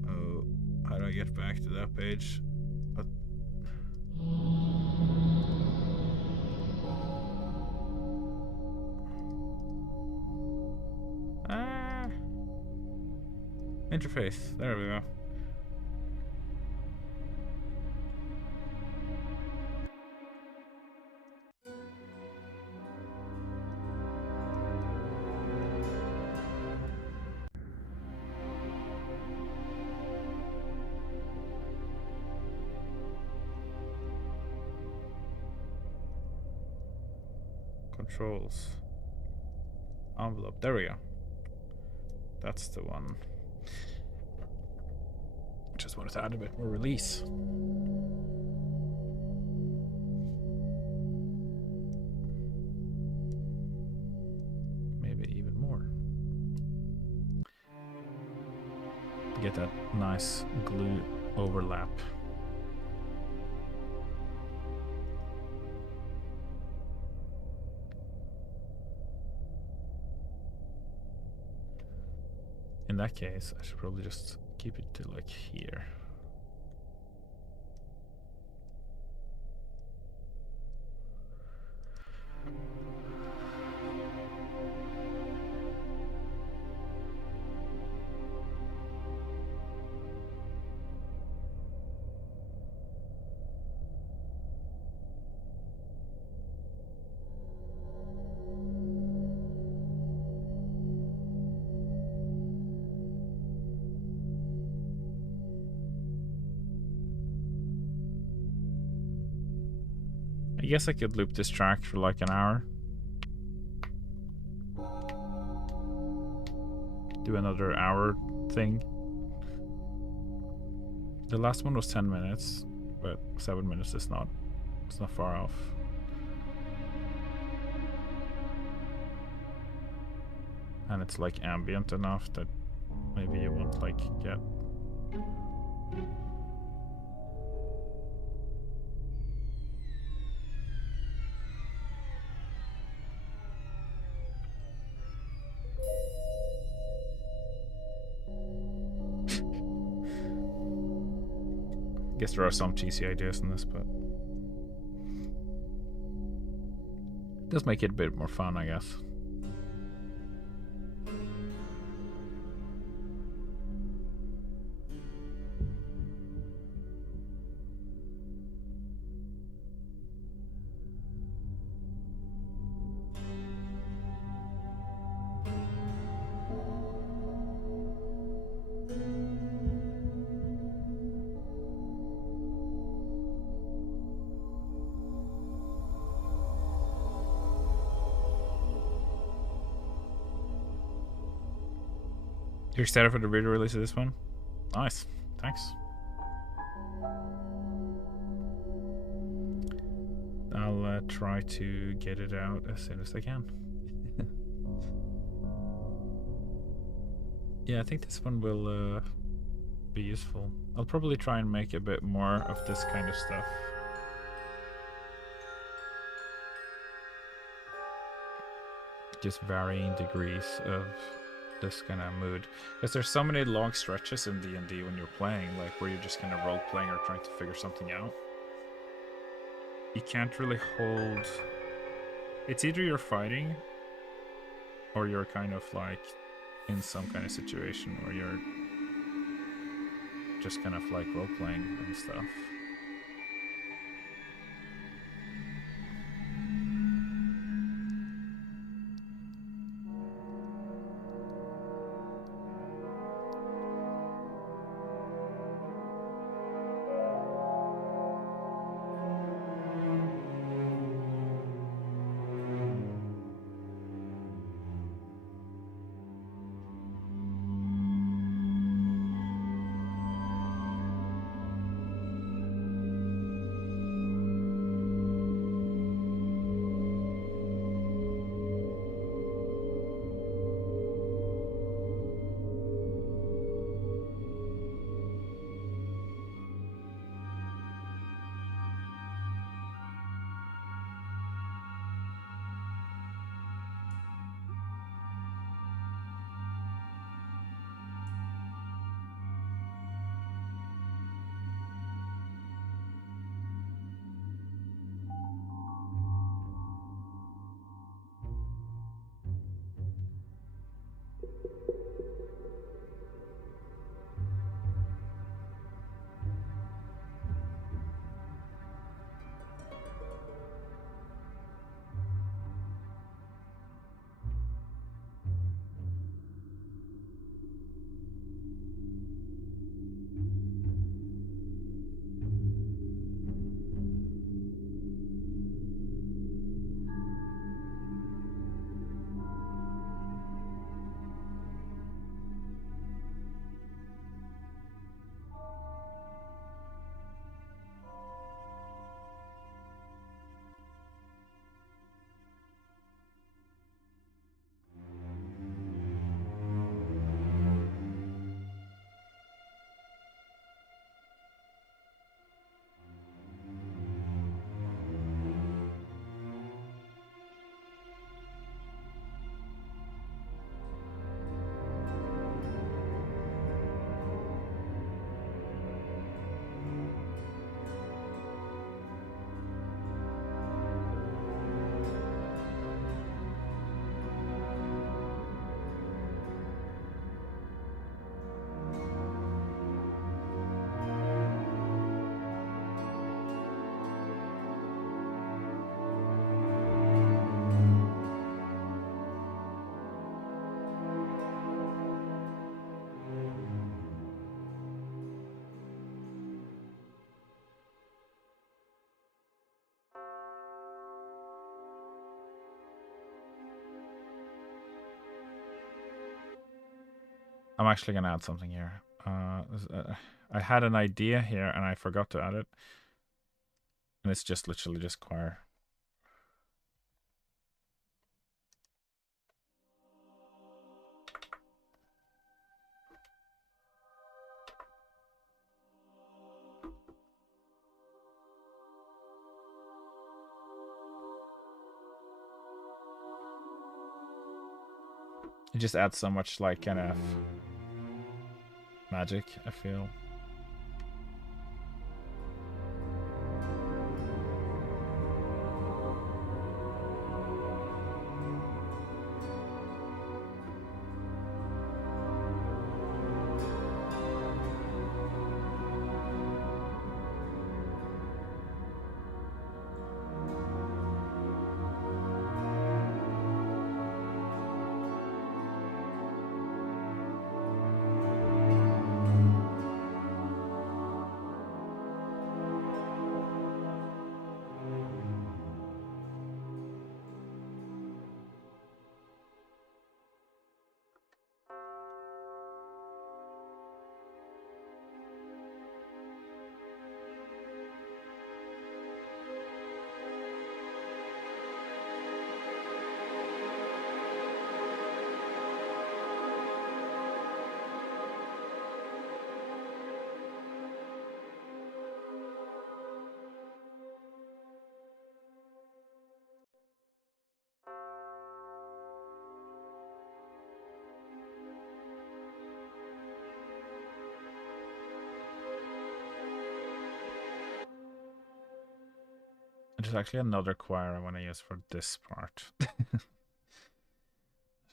Oh, how do I get back to that page? What? Ah, interface. There we go. Controls. Envelope. There we go. That's the one. Just wanted to add a bit more release. Maybe even more. To get that nice glue overlap. In that case, I should probably just keep it to like here. I guess I could loop this track for like an hour. Do another hour thing. The last one was 10 minutes, but 7 minutes is not. It's not far off. And it's like ambient enough that maybe you won't like get. I guess there are some cheesy ideas in this, but it does make it a bit more fun, I guess. You're excited for the video release of this one? Nice. Thanks. I'll try to get it out as soon as I can. Yeah, I think this one will be useful. I'll probably try and make a bit more of this kind of stuff. Just varying degrees of this kind of mood, because there's so many long stretches in D&D when you're playing, like where you're just kind of role playing or trying to figure something out. You can't really hold. It's either you're fighting or you're kind of like in some kind of situation where you're just kind of like role playing and stuff. I'm actually gonna add something here. I had an idea here and I forgot to add it. And it's just literally just choir. It just adds so much like kind of magic, I feel. There's actually another choir I want to use for this part. There's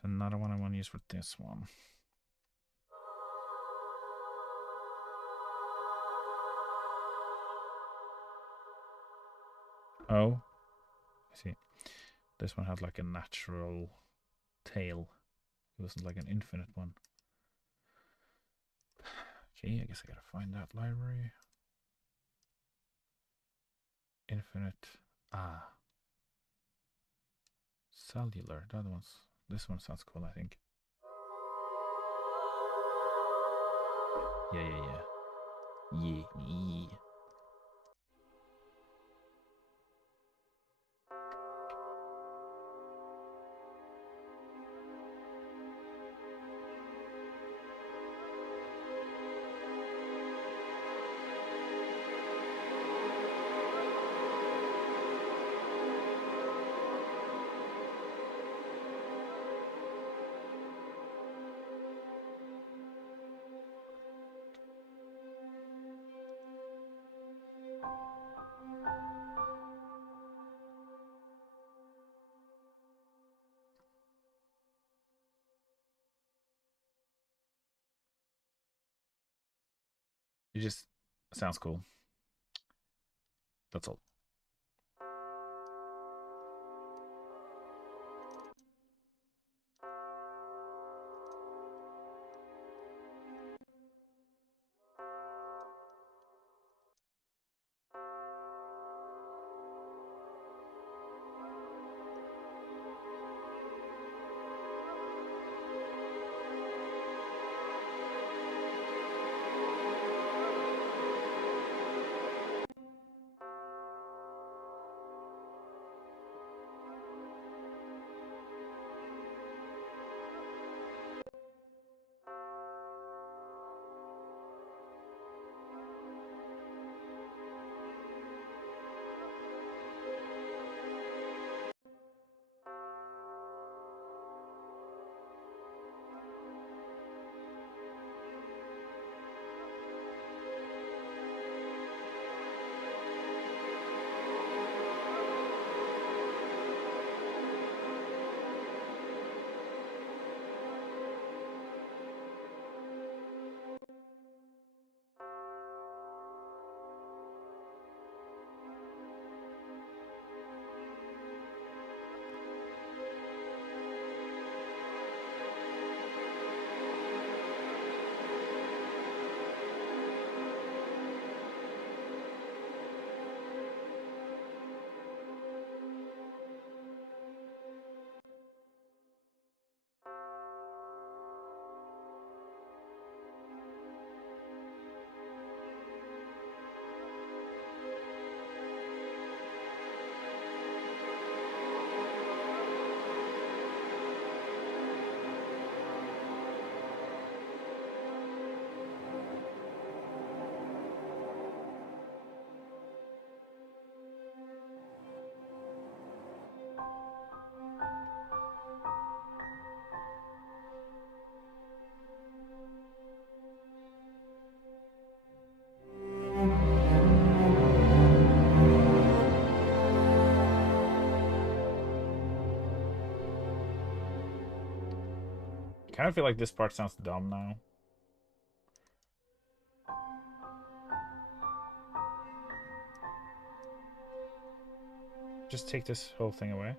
another one I want to use for this one. Oh, I see. This one had like a natural tail. It wasn't like an infinite one. Okay, I guess I gotta find that library. Infinite. Ah. Cellular. That one's. This one sounds cool, I think. Yeah. Yeah. It just sounds cool. That's all. kind of feel like this part sounds dumb now. Just take this whole thing away.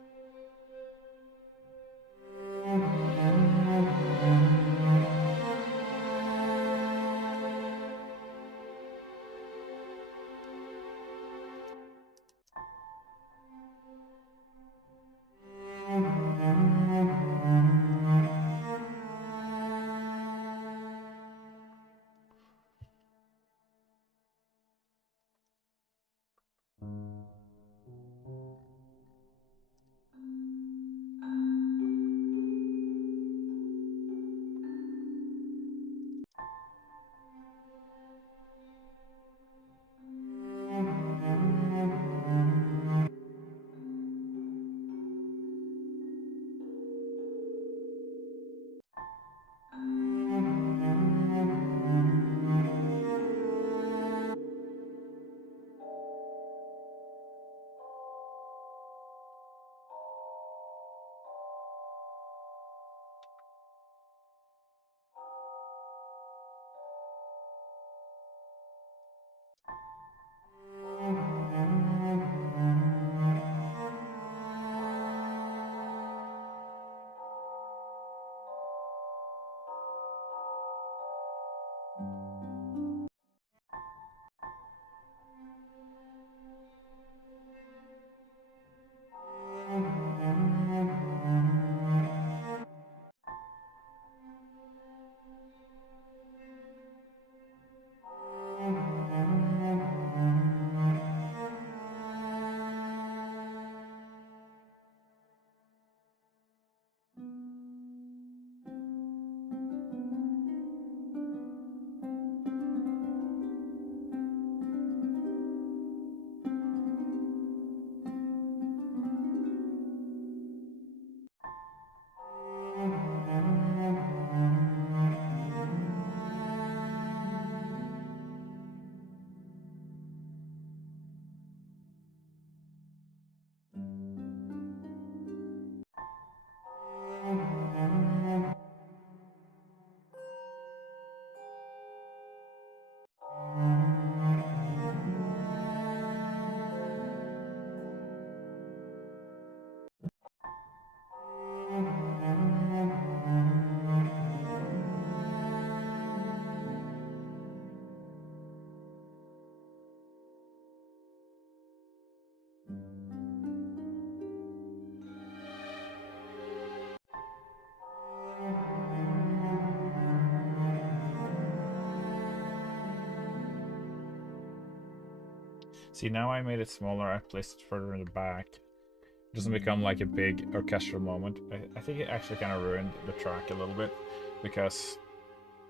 See, now I made it smaller. I placed it further in the back. It doesn't become like a big orchestral moment. I think it actually kind of ruined the track a little bit because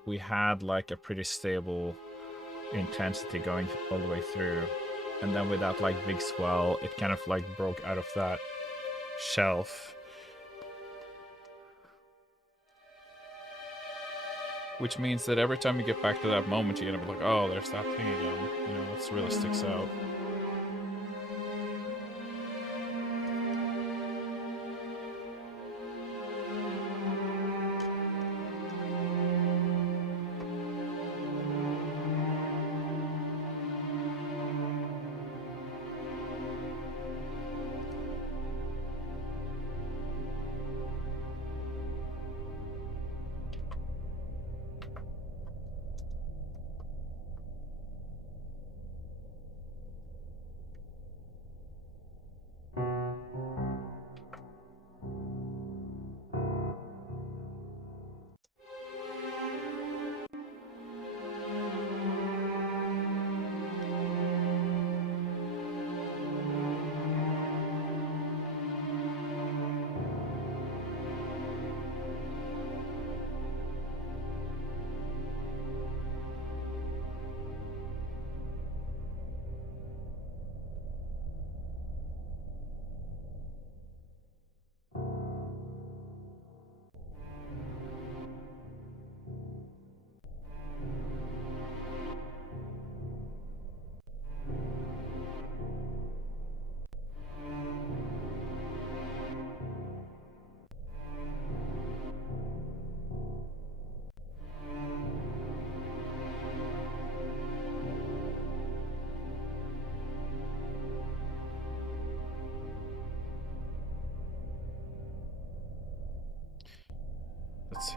we had like a pretty stable intensity going all the way through, and then with that like big swell, it kind of like broke out of that shelf, which means that every time you get back to that moment, you're gonna be like, oh, there's that thing again. You know, that really sticks out.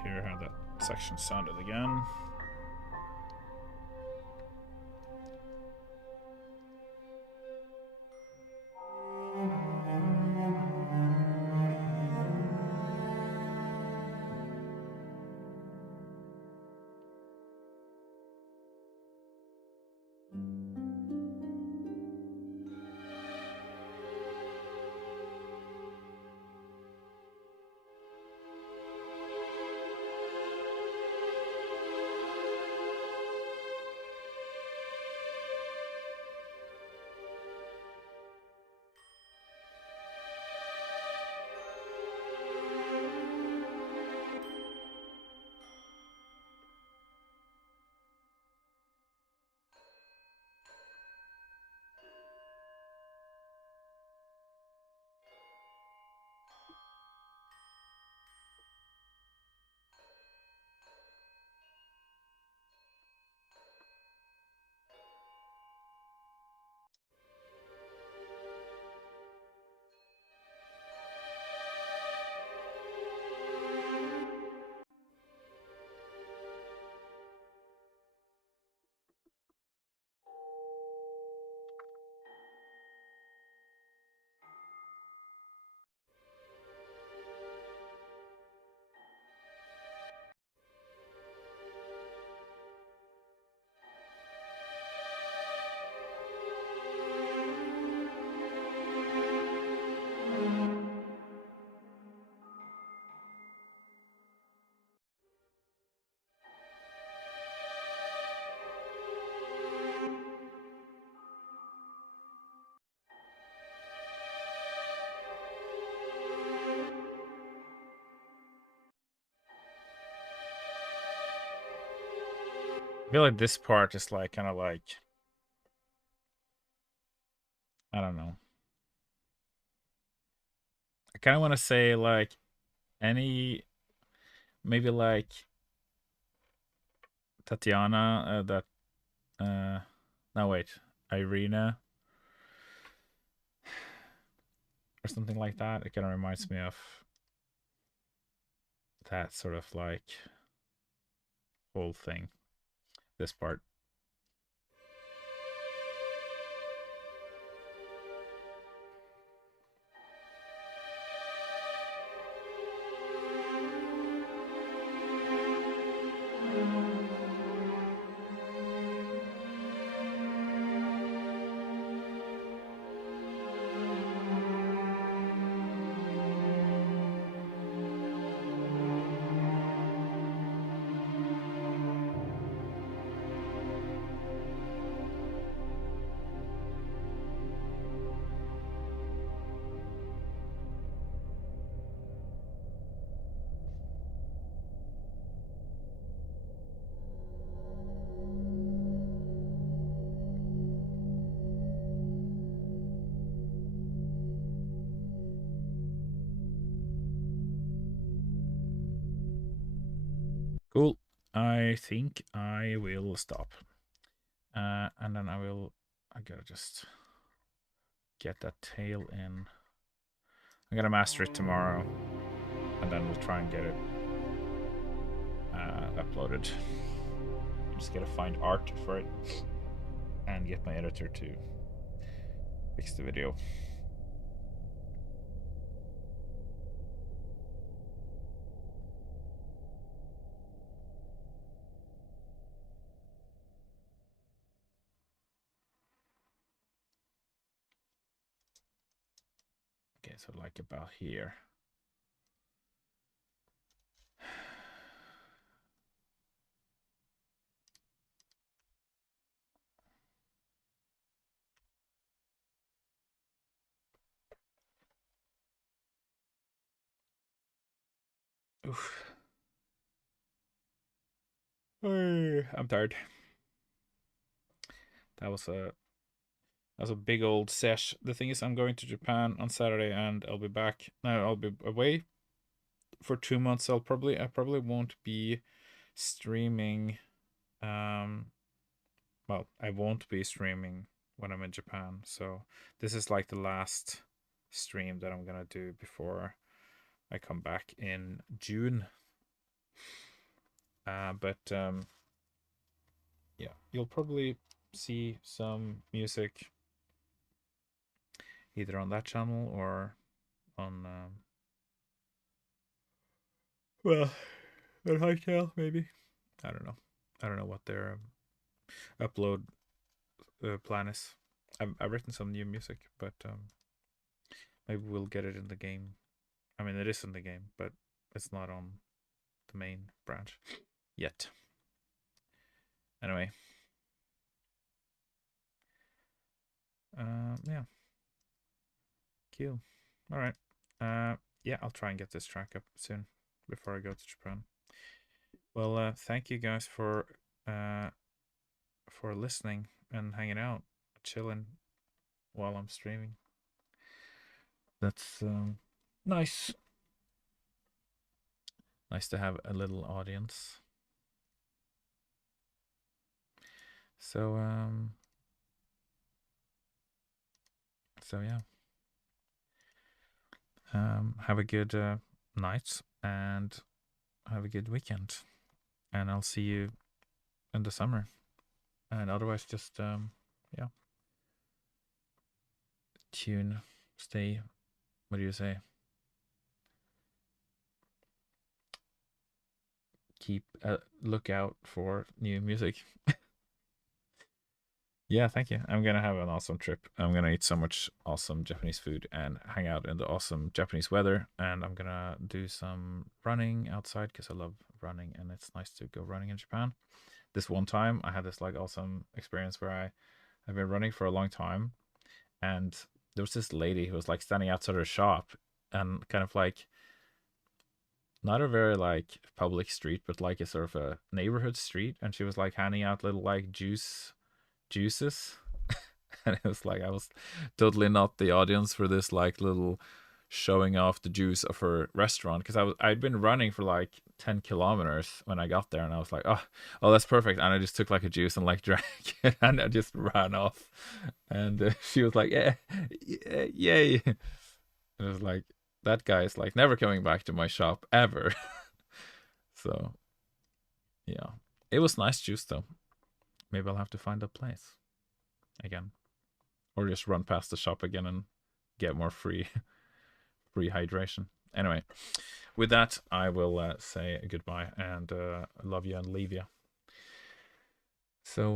hear how that section sounded again. I feel like this part is like kind of like, I don't know. I kind of want to say like any, maybe like Tatiana, that no wait, Irina or something like that. It kind of reminds me of that sort of like whole thing. This part. Cool. I think I will stop. And then I gotta just get that tail in. I'm gonna master it tomorrow. And then we'll try and get it uploaded. Just gotta find art for it. And get my editor to fix the video. Okay, so like about here. Oof. I'm tired. That was a big old sesh. The thing is, I'm going to Japan on Saturday, and I'll be back. No, I'll be away for 2 months. I probably won't be streaming. Well, I won't be streaming when I'm in Japan. So this is like the last stream that I'm gonna do before I come back in June. But yeah, you'll probably see some music either on that channel or on well, on Hightail maybe. I don't know. I don't know what their upload plan is. I've written some new music, but maybe we'll get it in the game. I mean, it is in the game, but it's not on the main branch yet. Anyway, yeah, cool. All right. Yeah, I'll try and get this track up soon before I go to Japan. Well, thank you guys uh for listening and hanging out, chilling while I'm streaming. That's nice. Nice to have a little audience. So yeah. Have a good night and have a good weekend. And I'll see you in the summer. And otherwise, just yeah, tune, stay. What do you say? Keep a lookout for new music. Yeah, thank you. I'm gonna have an awesome trip. I'm gonna eat so much awesome Japanese food and hang out in the awesome Japanese weather. And I'm gonna do some running outside because I love running and it's nice to go running in Japan. This one time I had this like awesome experience where I've been running for a long time and there was this lady who was like standing outside her shop and kind of like not a very like public street, but like a sort of a neighborhood street, and she was like handing out little like juices. And it was like I was totally not the audience for this like little showing off the juice of her restaurant because I'd been running for like 10 kilometers when I got there and I was like oh that's perfect, and I just took like a juice and like drank it and I just ran off, and she was like yeah, yay. And it was like that guy is like never coming back to my shop ever. So yeah, it was nice juice though. Maybe I'll have to find a place again or just run past the shop again and get more free free hydration. Anyway, with that, I will say goodbye and love you and leave you. So